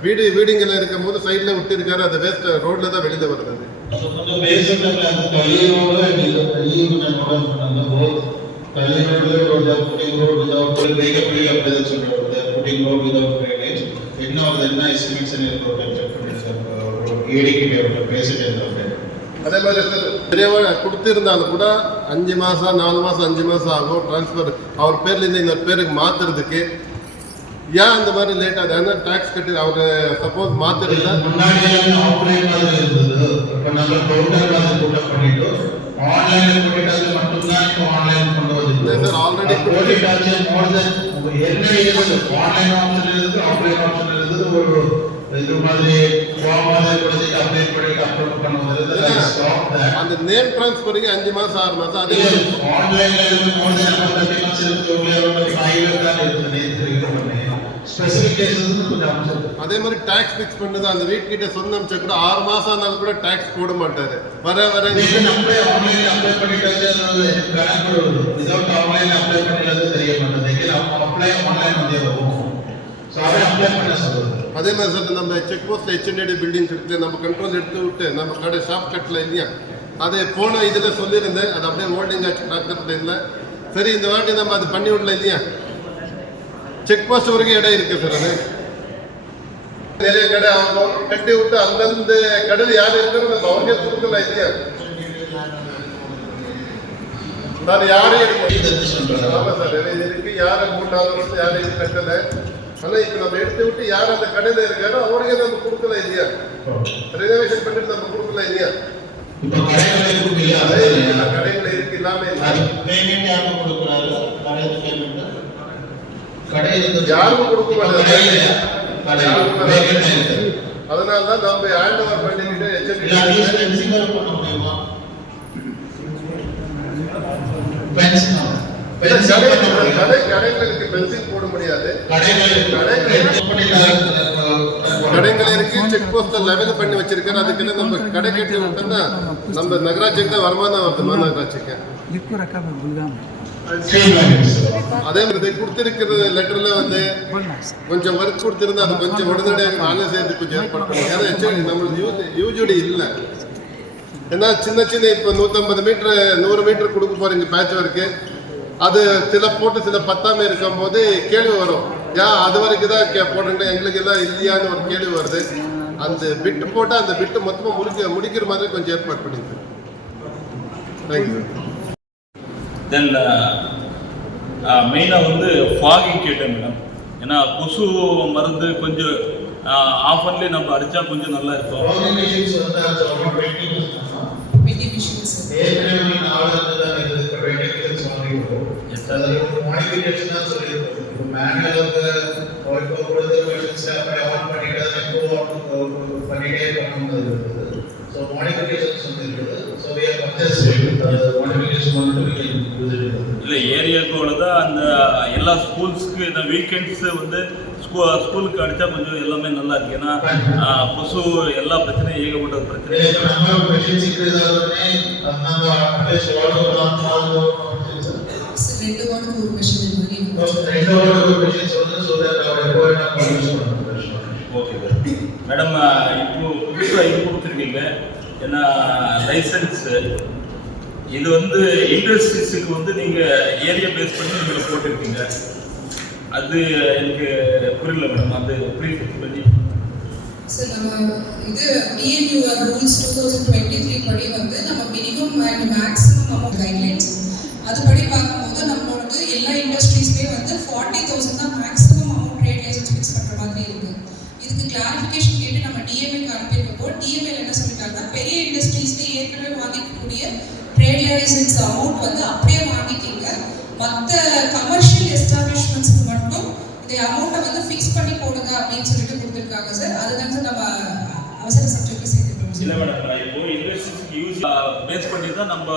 வீடுங்கெல்லாம் இருக்கும் போது சைடில் விட்டு இருக்காரு. அது வேஸ்ட் ரோட்ல தான் வெளியில வருது. அதே மாதிரி பெரியவங்க கொடுத்திருந்தாலும் கூட 5 மாசம் 4 மாசம் 5 மாசம் ஆகும் டிரான்ஸ்ஃபர் அவர் பேர்ல இருந்து இன்னொரு பேருக்கு மாத்துறதுக்கு. ஏன் அந்த மாதிரி லேட் ஆகுது? ஏன்னா டாக்ஸ் கட்டி அவங்க சப்போஸ் மாத்திருந்தா இல்லை சார் ஆல்ரெடி ஹார்டிகல்ச்சர் மோர் தென் ஏற்கனவே இருந்தது ஆன்லைன் ஆப்ஷன் இருந்தது ஆஃப்லைன் ஆப்ஷன் இருந்தது ஒரு இது மாதிரி ஃபார்ம் மாதிரி கொடுத்து அப்டேட் பண்ணி அப்லோட் பண்ணுவது அந்த நேம் ட்ரான்ஸ்ஃபருக்கு 5 மாசம் 6 மாசம் அது ஆன்லைன்ல இருந்து மோர் தென் 30 months இருக்கு 5 years தான் இருக்குது ஸ்பெசிபிக் கேसेस கொஞ்சம் அம்சம் அதே மாதிரி டாக்ஸ் ஃபிக்ஸ் பண்ணது அந்த வீட்டுக்கிட்ட சொந்த அம்சம் கூட 6 மாசம் ஆனாலும் கூட டாக்ஸ் போட மாட்டாரு வர நம்மளே ஆன்லைன்ல அப்ளை பண்ணிட்டாச்சு அது கணக்கு விதவுட் ஆன்லைன்ல அப்ளை பண்ணிட்டது தெரிய மாட்டேங்குது நம்ம அப்ளை ஆன்லைன் வந்து வரும் சோ அதை அப்ளை பண்ண சொல்றது அதே மாதிரி சார் நம்ம செக் போஸ்ட்ல HND பில்டிங் இருக்கு நம்ம கண்ட்ரோல் எடுத்து விட்டு நம்ம கடை ஷாப் கட்டல இல்லையா அதை போன இதில் சொல்லியிருந்தேன் அது அப்படியே ஹோல்டிங் ஆச்சு டாக்டர் இல்லை சரி இந்த வாட்டி நம்ம அது பண்ணி விடல இல்லையா செக் போஸ்ட் வரைக்கும் இடம் இருக்கு சார் அது நிறைய கடை ஆகும் கட்டி விட்டு அந்தந்த கடையில் யார் இருக்கிறது நம்ம அவங்களே கொடுக்கல இல்லையா நான் யாரையும் ஆமாம் சார் நிறைய இருக்கு யாரை 3 வருஷம் யாரையும் கட்டலை ஆனால் இப்போ நம்ம எடுத்து விட்டு யார் அந்த கடையில் இருக்காரோ அவருக்கே நம்ம கொடுக்கல இல்லையா ரினோவேஷன் பண்ணிட்டு நம்ம கொடுக்கல இல்லையா கடைகள் இருக்கு இல்லாம பேமெண்ட் யாருக்கு கொடுக்குறாரு கடையில் பேமெண்ட் கடை யாருக்கும் கொடுக்க மாட்டாங்க அதனால தான் நம்ம ஹேண்ட் ஓவர் பண்ணிட்டு கடைகளுக்கு பென்சில் போட முடியாது கடைகள் இருக்கு செக் போஸ்ட் லெவல் பண்ணி வச்சிருக்காரு அதுக்கு நம்ம கடை கட்டி விட்டோம்னா நம்ம நகராட்சிக்கு தான் வருமானம் வருது நகராட்சிக்கு அதே மாதிரி கொடுத்திருக்கிற லெட்டர்ல வந்து கொஞ்சம் ஒர்க் கொடுத்திருந்தா அது கொஞ்சம் உடனடியாக வேலை செய்யறதுக்கு கொஞ்சம் ஏற்பாடு பண்ணுங்க ஏன்னா நம்மளுக்கு யூஜிடி இல்லை ஏன்னா சின்ன இப்போ 150 மீட்டர் 100 மீட்டர் கொடுக்க போறீங்க பேட்ச் ஒர்க்கு அது சில போட்டு சில பத்தாம இருக்கும் போது கேள்வி வரும் அது வரைக்கும் தான் போடுறீங்க எங்களுக்கு எல்லாம் இல்லையான்னு ஒரு கேள்வி வருது அந்த பிட்டு போட்டால் அந்த பிட்டு மொத்தமாக முடிக்கிற மாதிரி கொஞ்சம் ஏற்பாடு பண்ணிங்க தேங்க்யூ. தென் மெயினாக வந்து ஃபாகிங் கேட்டேன் மேடம் ஏன்னா கொசு மருந்து கொஞ்சம் ஆஃபர்லேயே நம்ம அடித்தா கொஞ்சம் நல்லா இருக்கும். இல்லை ஏரியாவுக்கு தான் அந்த எல்லா ஸ்கூல்ஸ்க்கு இந்த வீக்கெண்ட்ஸு வந்து ஸ்கூலுக்கு அடித்தா கொஞ்சம் எல்லாமே நல்லா இருக்கு. ஏன்னா கொசு எல்லா பிரச்சனையும் ஏகப்பட்ட பிரச்சனை. ஓகே மேடம் இப்போ புதுசாக இது கொடுத்துருக்கீங்க ஏன்னா லைசன்ஸ் இது வந்து இண்டஸ்ட்ரீஸுக்கு வந்து நீங்கள் ஏரியா பேஸ் பண்ணி நீங்கள் போட்டிருக்கீங்க அது எனக்கு புரியல மேடம் அது ப்ரீஃபிக்ஸ் பண்ணி சார் நம்ம இது DMUR ரூல்ஸ் 2023 படி வந்து நம்ம minimum and maximum amount guidelines அதுபடி பார்க்கும்போது நம்ம வந்து எல்லா இண்டஸ்ட்ரீஸ்மே வந்து 40,000 தான் maximum amount trade license fix பண்ணுற மாதிரி இருக்கு. இதுக்கு கிளாரிஃபிகேஷன் கேட்டு நம்ம டிஎம்ஏக்கு அனுப்பியிருக்கப்போ டிஎம்ஏல என்ன சொல்லிட்டாங்கன்னா பெரிய இண்டஸ்ட்ரீஸ்ல ஏற்கனவே வாங்கிக்கக்கூடிய ட்ரேட் லைசன்ஸ் அமௌண்ட் வந்து அப்படியே வாங்கிக்கிங்க, மற்ற கமர்ஷியல் எஸ்டாப்ளிஷ்மெண்ட்ஸ்க்கு மட்டும் இந்த அமௌண்ட்டை வந்து ஃபிக்ஸ் பண்ணி போடுங்க அப்படின்னு சொல்லிட்டு கொடுத்துருக்காங்க சார். அதுதான் சார் நம்ம அவசர சப்ஜெக்ட்ல சேர்த்துட்டோம். இல்லை மேடம் இப்போ இண்டஸ்ட்ரீஸ்க்கு யூஸ் பேஸ் பண்ணி தான் நம்ம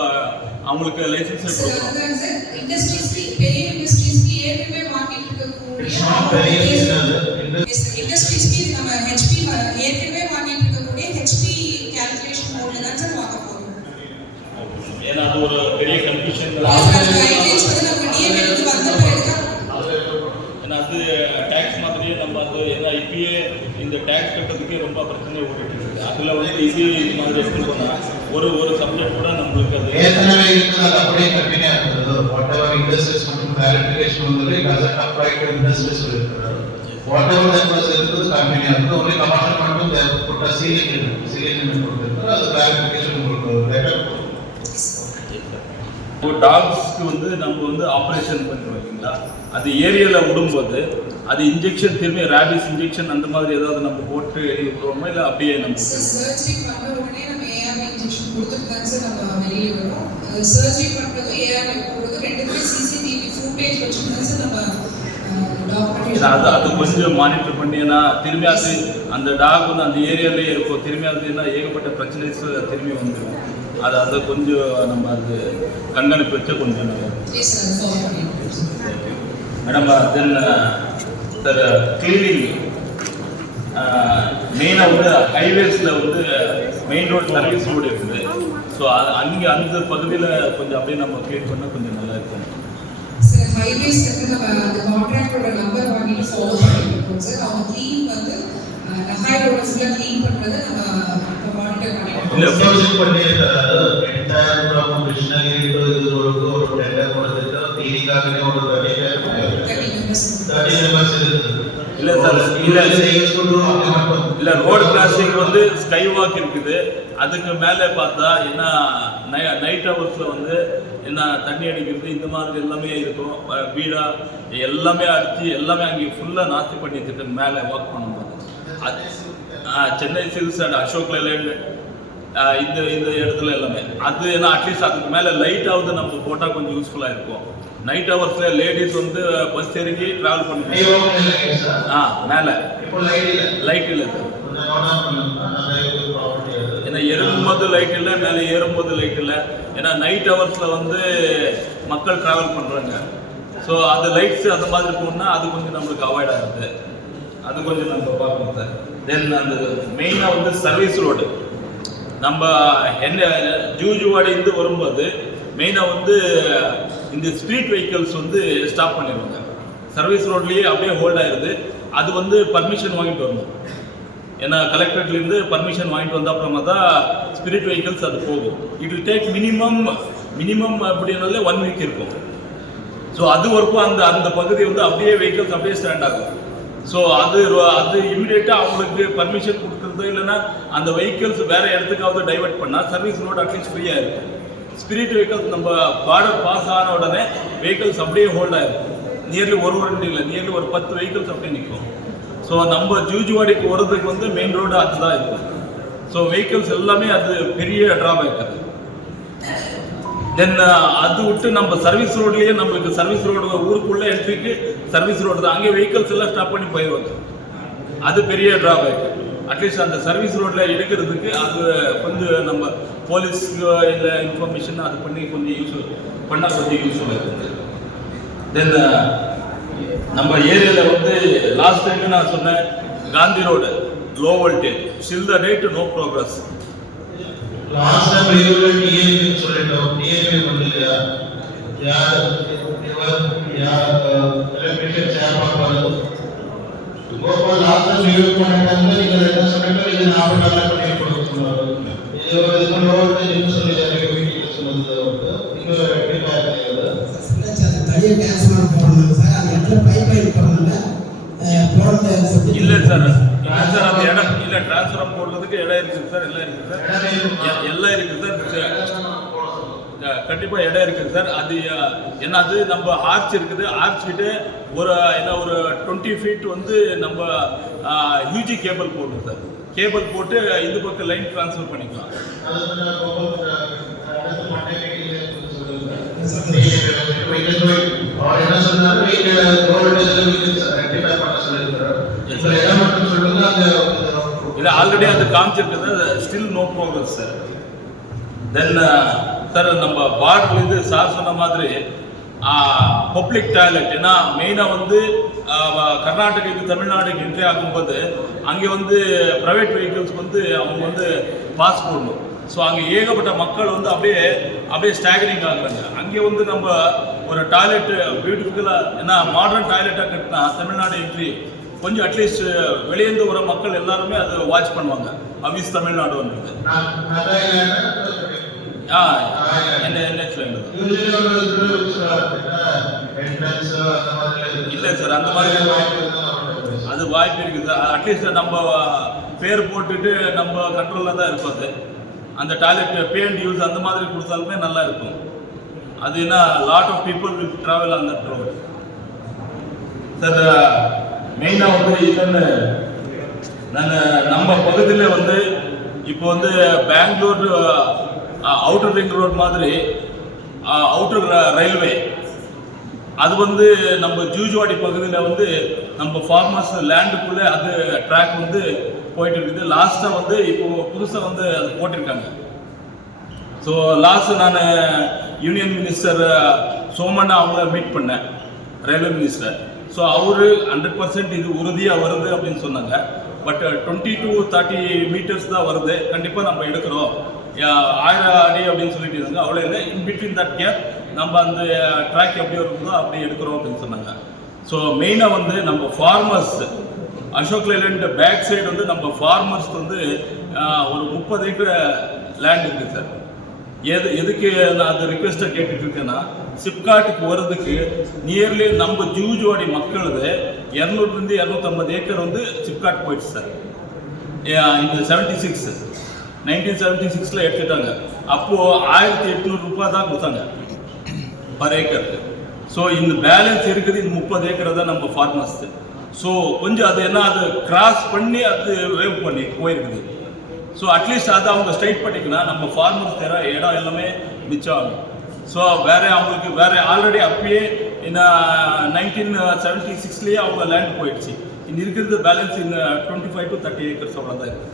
அவங்களுக்கு லைசன்ஸ் கொடுக்குறோம். அதான் சார் இண்டஸ்ட்ரீஸ்க்கு பெரிய இண்டஸ்ட்ரீஸ்க்கு ஏற்கனவே வாங்கிட்டு இருக்கக்கூடிய இண்டஸ்ட்ரீஸ்க்கு நம்ம ஹெச்பி ஏற்கனவே வாங்கிட்டு இருக்கக்கூடிய ஹெச்பி கால்குலேஷன் மோட்ல தான் சார் வாங்க போறோம். ஏன்னா அது ஒரு பெரிய கன்ஃபியூஷன். கைட்லைன்ஸ் வந்து நம்ம டிஎம்ஏக்கு வந்த பிறகு ஏன்னா அது டேக்ஸ் மாதிரியே நம்ம அது ஏன்னா இப்பயே இந்த டேக்ஸ் கட்டுறதுக்கே ரொம்ப பிரச்சனை ஓடிட்டு இருக்கு. அதில் வந்து இது மாதிரி எடுத்துட்டு போனால் ஒரு சப்ஜெக்ட் கூட நம்மளுக்கு அது ஏற்கனவே இருக்குது அது அப்படியே கண்டினியூ ஆகுது. வாட் எவர் இண்டஸ்ட்ரீஸ் மட்டும் கிளாரிஃபிகேஷன் வந்து டசன்ட் அப்ளை டு இண்டஸ்ட்ரீஸ் சொல்லியிருக்காரு. வாட் எவர் தட் வாஸ் இருக்குது கண்டினியூ ஆகுது. ஒன்லி கமர்ஷியல் மட்டும் போட்ட சீலிங் கொடுத்துருக்காரு. அது கிளாரிஃபிகேஷன் உங்களுக்கு லெட்டர் டாக்ஸ்க்கு வந்து நம்ம வந்து ஆப்ரேஷன் பண்ணுறோம் இல்லைங்களா, அது ஏரியாவில் விடும்போது அது இன்ஜெக்ஷன் திரும்பி ரேபிஸ் இன்ஜெக்ஷன் அந்த மாதிரி ஏதாவது நம்ம போட்டு விடுவோமா இல்லை அப்படியே நம்ம சர்ஜரி பண்ணுற உடனே நம்ம ஏஆர்வி இன்ஜெக்ஷன் கொடுத்துட்டு தான் சார் நம்ம வெளியே வரும். சர்ஜரி பண்ணுறதும் ஏஆர்வி போடுறதும் ரெண்டுமே சிசிடிவி அது கொஞ்சம் மானிட்டர் பண்ணி, ஏன்னா திரும்பி அது அந்த டாக் வந்து அந்த ஏரியாலே இருக்கும், திரும்பி அது என்ன ஏகப்பட்ட பிரச்சனைஸ் திரும்பி வந்துடும். அதை கொஞ்சம் நம்ம அது கண்காணிப்பு வச்சா கொஞ்சம் நல்லா இருக்கும். மேடம் தென் சார் கிளீனிங் மெயினாக வந்து ஹைவேஸில் வந்து மெயின் ரோட் சர்வீஸ் ரோடு இருக்குது. ஸோ அது அங்கே அந்த பகுதியில் கொஞ்சம் அப்படியே நம்ம க்ளீன் பண்ணால் கொஞ்சம் நல்லா இருக்கும். சார் ஹைவேஸ் வந்து நம்ம அந்த கான்ட்ராக்டரோட நம்பர் வாங்கிட்டு ஃபாலோ பண்ணிருக்கோம் சார். அவங்க க்ளீன் வந்து ஹை ரோட ஃபுல்லாக க்ளீன் பண்ணுறதை நம்ம மானிட்டர் பண்ணிருக்கோம். இல்லை ப்ரொஜெக்ட் பண்ணி என்டையர் ப்ராப்ளம் கிருஷ்ணகிரி ஒரு டெண்டர் கொடுத்துட்டு தீனிக்காகவே ஒரு 30 மெம்பர்ஸ் இருக்குது. இல்லை சார், இல்லை ரோடு கிராசிங் வந்து ஸ்கை வாக் இருக்குது. அதுக்கு மேலே பார்த்தா என்ன நைட் ஹவர்ஸில் வந்து என்ன தண்ணி அடிக்கிறது இந்த மாதிரி எல்லாமே இருக்கும். வீடா எல்லாமே அடித்து எல்லாமே அங்கே ஃபுல்லாக நாஸ்தி பண்ணி வச்சுருக்கு மேலே வாக் பண்ணும்போது. அது Chennai silks and Ashok land இந்த இடத்துல எல்லாமே அது ஏன்னா அட்லீஸ்ட் அதுக்கு மேலே லைட்டாவது நம்ம போட்டால் கொஞ்சம் யூஸ்ஃபுல்லாக இருக்கும். நைட் ஹவர்ஸில் லேடிஸ் வந்து பஸ் இறங்கி ட்ராவல் பண்ணுவாங்க. மேலே லைட் இல்லை சார். ஏன்னா இறங்கும்போது லைட் இல்லை, மேலே ஏறும்போது லைட் இல்லை. ஏன்னா நைட் ஹவர்ஸில் வந்து மக்கள் ட்ராவல் பண்ணுறாங்க. ஸோ அது லைட்ஸ் அந்த மாதிரி போனால் அது கொஞ்சம் நம்மளுக்கு அவாய்ட் ஆகுது. அது கொஞ்சம் நம்ம பார்க்கணும் சார். தென் அந்த மெயினாக வந்து சர்வீஸ் ரோடு நம்ம என்ன ஜூஜுவாடிந்து வரும்போது மெயினாக வந்து இந்த ஸ்ட்ரீட் வெஹிக்கிள்ஸ் வந்து ஸ்டாப் பண்ணிடுவாங்க. சர்வீஸ் ரோட்லேயே அப்படியே ஹோல்ட் ஆயிடுது. அது வந்து பர்மிஷன் வாங்கிட்டு வரணும். ஏன்னா கலெக்டரேட்லேருந்து பர்மிஷன் வாங்கிட்டு வந்த அப்புறமா தான் ஸ்பிரிட் வெஹிக்கிள்ஸ் அது போகும். இட் வில் டேக் மினிமம் அப்படின்னாலே 1 வீக் இருக்கும். ஸோ அது வரைக்கும் அந்த பகுதி வந்து அப்படியே வெஹிக்கிள்ஸ் அப்படியே ஸ்டாண்ட் ஆகும். ஸோ அது இமீடியட்டாக அவங்களுக்கு பர்மிஷன் கொடுக்குறது இல்லைன்னா அந்த வெஹிக்கிள்ஸ் வேறு இடத்துக்காவது டைவெர்ட் பண்ணால் சர்வீஸ் ரோடு அட்லீஸ்ட் ஃப்ரீயாக இருக்கும். ஸ்பிரிட் வெஹிக்கிள்ஸ் நம்ம பார்டர் பாஸ் ஆன உடனே வெஹிக்கிள்ஸ் அப்படியே ஹோல்ட் ஆகிருக்கும். நியர்லி ஒரு வண்டி இல்லை, நியர்லி ஒரு 10 வெஹிக்கிள்ஸ் அப்படியே நிற்கும். ஸோ நம்ம ஜூஜுவாடிக்கு வர்றதுக்கு வந்து மெயின் ரோடு அதுதான் இருக்கும். ஸோ வெஹிக்கிள்ஸ் எல்லாமே அது பெரிய ட்ராபேக் அது. தென் அது விட்டு நம்ம சர்வீஸ் ரோட்லேயே நம்மளுக்கு சர்வீஸ் ரோடு ஊருக்குள்ளே என்ட்ரிக்கு சர்வீஸ் ரோடு தான், அங்கே வெஹிக்கிள்ஸ் எல்லாம் ஸ்டாப் பண்ணி போயிடுவாங்க. அது பெரிய ட்ராபேக். அட்லீஸ்ட் அந்த சர்வீஸ் ரோட்டில் எடுக்கிறதுக்கு அது கொஞ்சம் நம்ம போலீஸ்க்கு இல்லை இன்ஃபர்மேஷன் அது பண்ணி கொஞ்சம் யூஸ்ஃபுல் பண்ணால் கொஞ்சம் யூஸ்ஃபுல்லாக இருக்குது. தென் நம்ம ஏரியாவில் வந்து லாஸ்ட் டைம் நான் சொன்னேன் Gandhi road low voltage still the date no progress. Last time Erode DAV சொல்லிட்டோம். டிஏவி பண்ணலையா? யார் எலக்ட்ரிஷியன் சேர்மன் பண்ணது கோபால் லாஸ்ட் டைம் ஈரோடு பண்ணிட்டாங்க. நீங்கள் என்ன சொன்னீங்க? இது 40 நாள் பண்ணி கொடுத்துருந்தாங்க. இது லோ வோல்டேஜ் சொல்லி மீட்டிங் சொன்னது நீங்கள் எப்படி பார்க்குறீங்க? தனியாக டிரான்ஸ்ஃபார்மர் போடணும் சார். அந்த இடத்துல பைப் லைன் போடணும்ல போடுறது இல்லை சார். சார் அந்த இடம் இல்லை டிரான்ஸ்ஃபார்மர் போடுறதுக்கு இடம் இருக்குது சார். எல்லாம் இருக்குது சார். எல்லாம் இருக்குது சார். கண்டிப்பாக இடம் இருக்குது சார். அது ஏன்னா அது நம்ம ஆர்ச் இருக்குது. ஆர்ச் கிட்ட ஒரு 20 ஃபீட் வந்து நம்ம யூஜி கேபிள் போடணும் சார். கேபிள் போட்டு இந்த பக்கம் லைன் ட்ரான்ஸ்ஃபர் பண்ணிக்கலாம். இல்லை ஆல்ரெடி அது காமிச்சிருக்குது. Still no progress sir. Then sir நம்ம பார்டர்லேருந்து சார் சொன்ன மாதிரி பப்ளிக் டாய்லெட், ஏன்னா மெயினாக வந்து கர்நாடகாவுக்கு தமிழ்நாடுக்கு என்ட்ரி ஆகும்போது அங்கே வந்து ப்ரைவேட் வெஹிக்கிள்ஸ் வந்து அவங்க வந்து பாஸ் போடணும். ஸோ அங்கே ஏகப்பட்ட மக்கள் வந்து அப்படியே ஸ்டாகரிங் ஆகுறாங்க. அங்கே வந்து நம்ம ஒரு டாய்லெட் பியூட்டிஃபுல்லாக ஏன்னா மாடர்ன் டாய்லெட்டாக கட்டினா தமிழ்நாடு என்ட்ரி கொஞ்சம் அட்லீஸ்ட் வெளியேந்து வர மக்கள் எல்லாருமே அதை வாட்ச் பண்ணுவாங்க. அவிஸ் தமிழ்நாடு வந்தது இல்லை சார். அந்த மாதிரி அது வாய்ப்பு இருக்குது. அட்லீஸ்ட் நம்ம பேர் போட்டுட்டு நம்ம கண்ட்ரோலில் தான் இருக்கும். அது அந்த டாய்லெட் பே அண்ட் யூஸ் அந்த மாதிரி கொடுத்தாலுமே நல்லா இருக்கும். அது என்ன lot of people will travel on that road sir. மெயினாக வந்து இதுன்னு நம்ம பகுதியில் வந்து இப்போ வந்து பெங்களூர் அவுட்டர் ரிங் ரோட் மாதிரி அவுட்டர் ரயில்வே அது வந்து நம்ம ஜூஜுவாடி பகுதியில் வந்து நம்ம ஃபார்மர்ஸ் லேண்டுக்குள்ளே அது ட்ராக் வந்து போயிட்டு இருக்குது. லாஸ்ட்டாக வந்து இப்போது புதுசாக வந்து அது போட்டிருக்காங்க. ஸோ லாஸ்ட்டு நான் யூனியன் மினிஸ்டர் சோமண்ணா அவங்கள மீட் பண்ணேன், ரயில்வே மினிஸ்டர். ஸோ அவரு 100% இது உறுதியாக வருது அப்படின்னு சொன்னாங்க. பட் 20 to 30 மீட்டர்ஸ் தான் வருது, கண்டிப்பாக நம்ம எடுக்கிறோம் 1000 அடி அப்படின்னு சொல்லிட்டு இருந்தாங்க. அவ்வளோ இல்லை, இன் பிட்வீன் தட் கேப் நம்ம அந்த ட்ராக் எப்படி இருக்குதோ அப்படி எடுக்கிறோம் அப்படின்னு சொன்னாங்க. ஸோ மெயினாக வந்து நம்ம farmers Ashok Leyland back side வந்து நம்ம ஃபார்மர்ஸ் வந்து ஒரு 30 ஏக்கர் லேண்ட் இருக்குது சார். எதுக்கு நான் அந்த ரிக்வெஸ்ட்டை கேட்டுட்டு இருக்கேன்னா, சிப்காட்டுக்கு வர்றதுக்கு நியர்லி நம்ம ஜூஜுவாடி மக்களது 200 to 250 ஏக்கர் வந்து சிப்காட் போயிடுச்சு சார். இந்த 1976 எடுத்துட்டாங்க. அப்போது 1800 ரூபாய் தான் கொடுத்தாங்க பர் ஏக்கருக்கு. ஸோ இந்த பேலன்ஸ் இருக்குது, இந்த 30 ஏக்கர் தான் நம்ம ஃபார்மர்ஸ். ஸோ கொஞ்சம் அது என்ன, அது கிராஸ் பண்ணி அது வேவ் பண்ணி போயிருக்குது. ஸோ அட்லீஸ்ட் அதை அவங்க ஸ்ட்ரைட் பண்ணிக்கினா நம்ம ஃபார்மர்ஸ் தர இடம் எல்லாமே மிச்சம் ஆகும். ஸோ அவங்களுக்கு வேறு ஆல்ரெடி அப்பயே இந்த 1976 அவங்க லேண்ட் போயிடுச்சு. இன்னும் இருக்கிறது பேலன்ஸ் இந்த 25 to 30 ஏக்கர்ஸ் அவ்வளோதான் இருக்குது.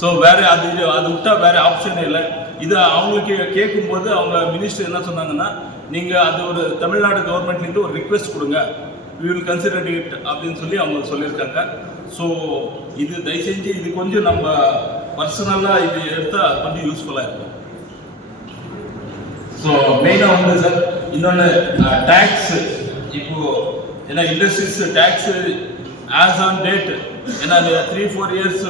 ஸோ வேறு அது விட்டால் வேறு ஆப்ஷனே இல்லை. இது அவங்களுக்கு கேட்கும்போது அவங்க மினிஸ்டர் என்ன சொன்னாங்கன்னா, நீங்கள் அது ஒரு தமிழ்நாடு கவர்மெண்ட்லேருந்து ஒரு ரிக்வெஸ்ட் கொடுங்க, we will consider it அப்படின்னு சொல்லி அவங்க சொல்லியிருக்காங்க. ஸோ இது தயவு செஞ்சு இது கொஞ்சம் நம்ம பர்சனலாக இது எடுத்தால் கொஞ்சம் யூஸ்ஃபுல்லாக இருக்கும். ஸோ மெயினாக வந்து சார் இன்னொன்று டேக்ஸு, இப்போது ஏன்னா industries tax as on date ஏன்னா 3-4 இயர்ஸ்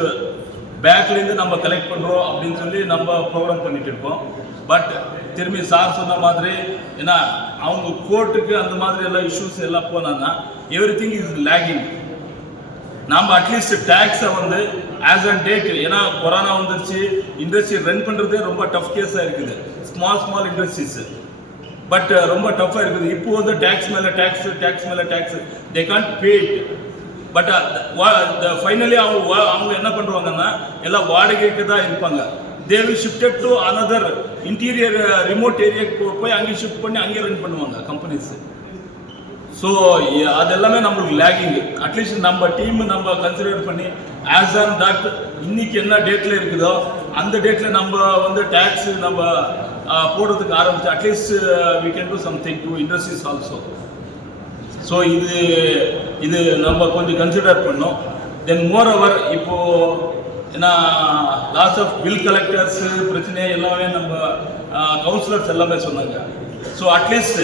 பேக்லேருந்து நம்ம கலெக்ட் பண்ணுறோம் அப்படின்னு சொல்லி நம்ம ப்ரோக்ராம் பண்ணிட்டு இருக்கோம். பட் திரும்பி சார் சொன்ன மாதிரி ஏன்னா அவங்க கோர்ட்டுக்கு அந்த மாதிரி எல்லாம் இஷ்யூஸ் எல்லாம் போனாங்கன்னா எவ்ரி திங் இஸ் லேகிங். நாம் அட்லீஸ்ட் டேக்ஸை வந்து ஆஸ் அண்ட் டேட், ஏன்னா கொரோனா வந்துருச்சு, இண்டஸ்ட்ரி ரன் பண்ணுறதே ரொம்ப டஃப் கேஸாக இருக்குது, ஸ்மால் இண்டஸ்ட்ரீஸ். பட் ரொம்ப டஃப்பாக இருக்குது. இப்போ வந்து டேக்ஸ் மேலே tax they can't pay it. But finally அவங்க என்ன பண்ணுவாங்கன்னா எல்லாம் வாடகைக்கு தான் இருப்பாங்க. They will shifted to another interior remote ஏரியாவுக்கு போய் அங்கே ஷிஃப்ட் பண்ணி அங்கே ரன் பண்ணுவாங்க கம்பெனிஸ். ஸோ அதெல்லாமே நம்மளுக்கு லேகிங். அட்லீஸ்ட் நம்ம டீம் நம்ம கன்சிடர் பண்ணி ஆஸ் ஆன் தட் இன்னைக்கு என்ன டேட்டில் இருக்குதோ அந்த டேட்டில் நம்ம வந்து டேக்ஸ் நம்ம போடுறதுக்கு ஆரம்பிச்சு at least we can do something to industries also. So இது நம்ம கொஞ்சம் கன்சிடர் பண்ணோம். தென் மோர் ஓவர் இப்போது ஏன்னா லாஸ் ஆஃப் பில் கலெக்டர்ஸ் பிரச்சனை எல்லாமே நம்ம கவுன்சிலர்ஸ் எல்லாமே சொன்னாங்க. ஸோ அட்லீஸ்ட்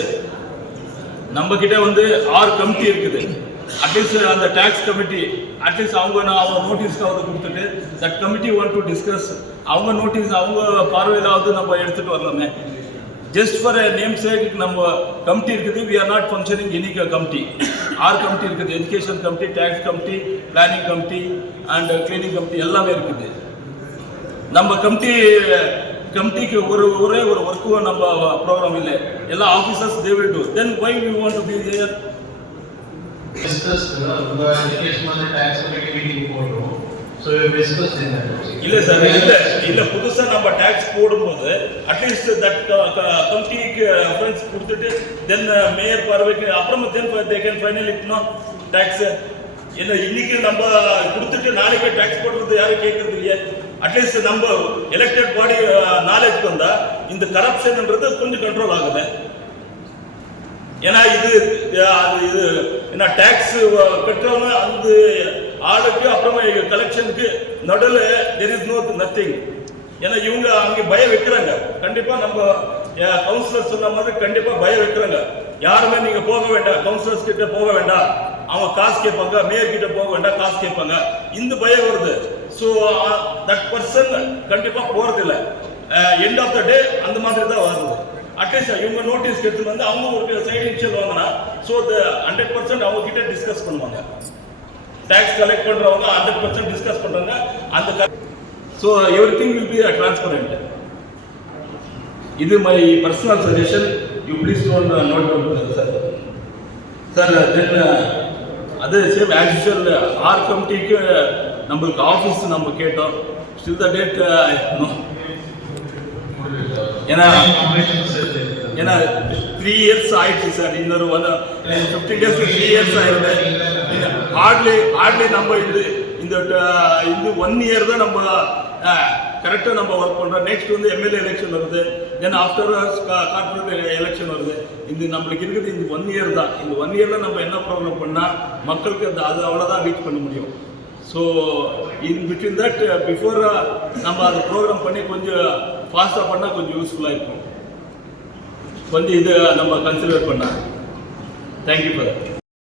நம்ம கிட்ட வந்து 6 கமிட்டி இருக்குது. அட்லீஸ்ட் அந்த டேக்ஸ் கமிட்டி அட்லீஸ்ட் அவங்க நோட்டீஸ்க்காவது கொடுத்துட்டு that committee want to discuss அவங்க நோட்டீஸ் அவங்க பார்வையிலாவது நம்ம எடுத்துகிட்டு வரலாமே. ஜஸ்ட் ஃபார் நேம் சேக் நம்ம கமிட்டி இருக்குது. We are not functioning any committee. 6 committee இருக்குது. Education committee, tax committee, planning committee and cleaning committee எல்லாமே இருக்குது. நம்ம கமிட்டிக்கு ஒரே ஒரு ஒர்க்கும் நம்ம ப்ரோக்ராம் இல்லை. எல்லா officers they will do. Then why we want to be there? Education tax committee meeting போடுறோம். ஸோ இல்லை சார், இல்லை புதுசாக நம்ம டேக்ஸ் போடும்போது அட்லீஸ்ட் தட் கமிட்டிக்கு ரெஃபரன்ஸ் கொடுத்துட்டு தென் மேயர் பார்வைக்கு அப்புறமா தென் தே கேன் ஃபைனல் இட்னோ டேக்ஸ். என்ன இன்னைக்கு நம்ம கொடுத்துட்டு நாளைக்கே டேக்ஸ் போடுறது யாரும் கேட்கறது இல்லையா? அட்லீஸ்ட் நம்ம எலெக்டட் பாடி நாலேஜ் வந்தால் இந்த கரப்ஷன்ன்றது கொஞ்சம் கண்ட்ரோல் ஆகுது. ஏன்னா இது என்ன டேக்ஸ் கட்டுறவங்க அந்த ஆளுக்கு அப்புறமா கலெக்ஷனுக்கு நடுவில் தெர் இஸ் நத்திங். ஏன்னா இவங்க அங்கே பயம் வைக்கிறாங்க. கண்டிப்பாக நம்ம கவுன்சிலர் சொன்ன மாதிரி கண்டிப்பாக பயம் வைக்கிறாங்க. யாருமே நீங்கள் போக வேண்டாம், கவுன்சிலர்ஸ் கிட்ட போக வேண்டாம், அவங்க காசு கேட்பாங்க, மேயர் கிட்ட போக வேண்டாம், காசு கேட்பாங்க, இந்த பயம் வருது. ஸோ தட் பர்சன் கண்டிப்பாக போகிறதில்ல. எண்ட் ஆஃப் த டே அந்த மாதிரி தான் வருது. அட்லீஸ்ட் இவங்க நோட்டீஸ் எடுத்து வந்து அவங்க ஒரு சைடு இன்ஷியல் வாங்கினா ஸோ 100% அவங்க கிட்ட டிஸ்கஸ் பண்ணுவாங்க. டேக்ஸ் கலெக்ட் பண்ணுறவங்க 100% டிஸ்கஸ் பண்ணுறாங்க அந்த. So everything will be transparent. இது my personal suggestion. You please note sir. Sir then அது சேம் ஆஸ் யூஷுவல் 6 கமிட்டிக்கு நம்மளுக்கு ஆஃபீஸ் நம்ம கேட்டோம். ஸ்டில் த டேட் ஏன்னா 3 3 years ஆயிடுச்சு சார். இன்னொரு 15 days 3 years ஆயிருது. ஹார்ட்லி நம்ம இந்த 1 year தான் நம்ம கரெக்டாக நம்ம ஒர்க் பண்ணுறோம். நெக்ஸ்ட் வந்து எம்எல்ஏ எலெக்ஷன் வருது, தென் ஆஃப்டர் கார்பரேட் எலெக்ஷன் வருது. இந்த நம்மளுக்கு இருக்கிறது இந்த 1 year தான். இந்த 1 yearல நம்ம என்ன ப்ரோக்ராம் பண்ணால் மக்களுக்கு அது அவ்வளோதான் ரீச் பண்ண முடியும். So in between that before நம்ம அதை ப்ரோக்ராம் பண்ணி கொஞ்சம் ஃபாஸ்ட்டாக பண்ணால் கொஞ்சம் யூஸ்ஃபுல்லாக இருக்கும். கொஞ்சம் இது நம்ம கன்சிடர் பண்ணால். Thank you for that.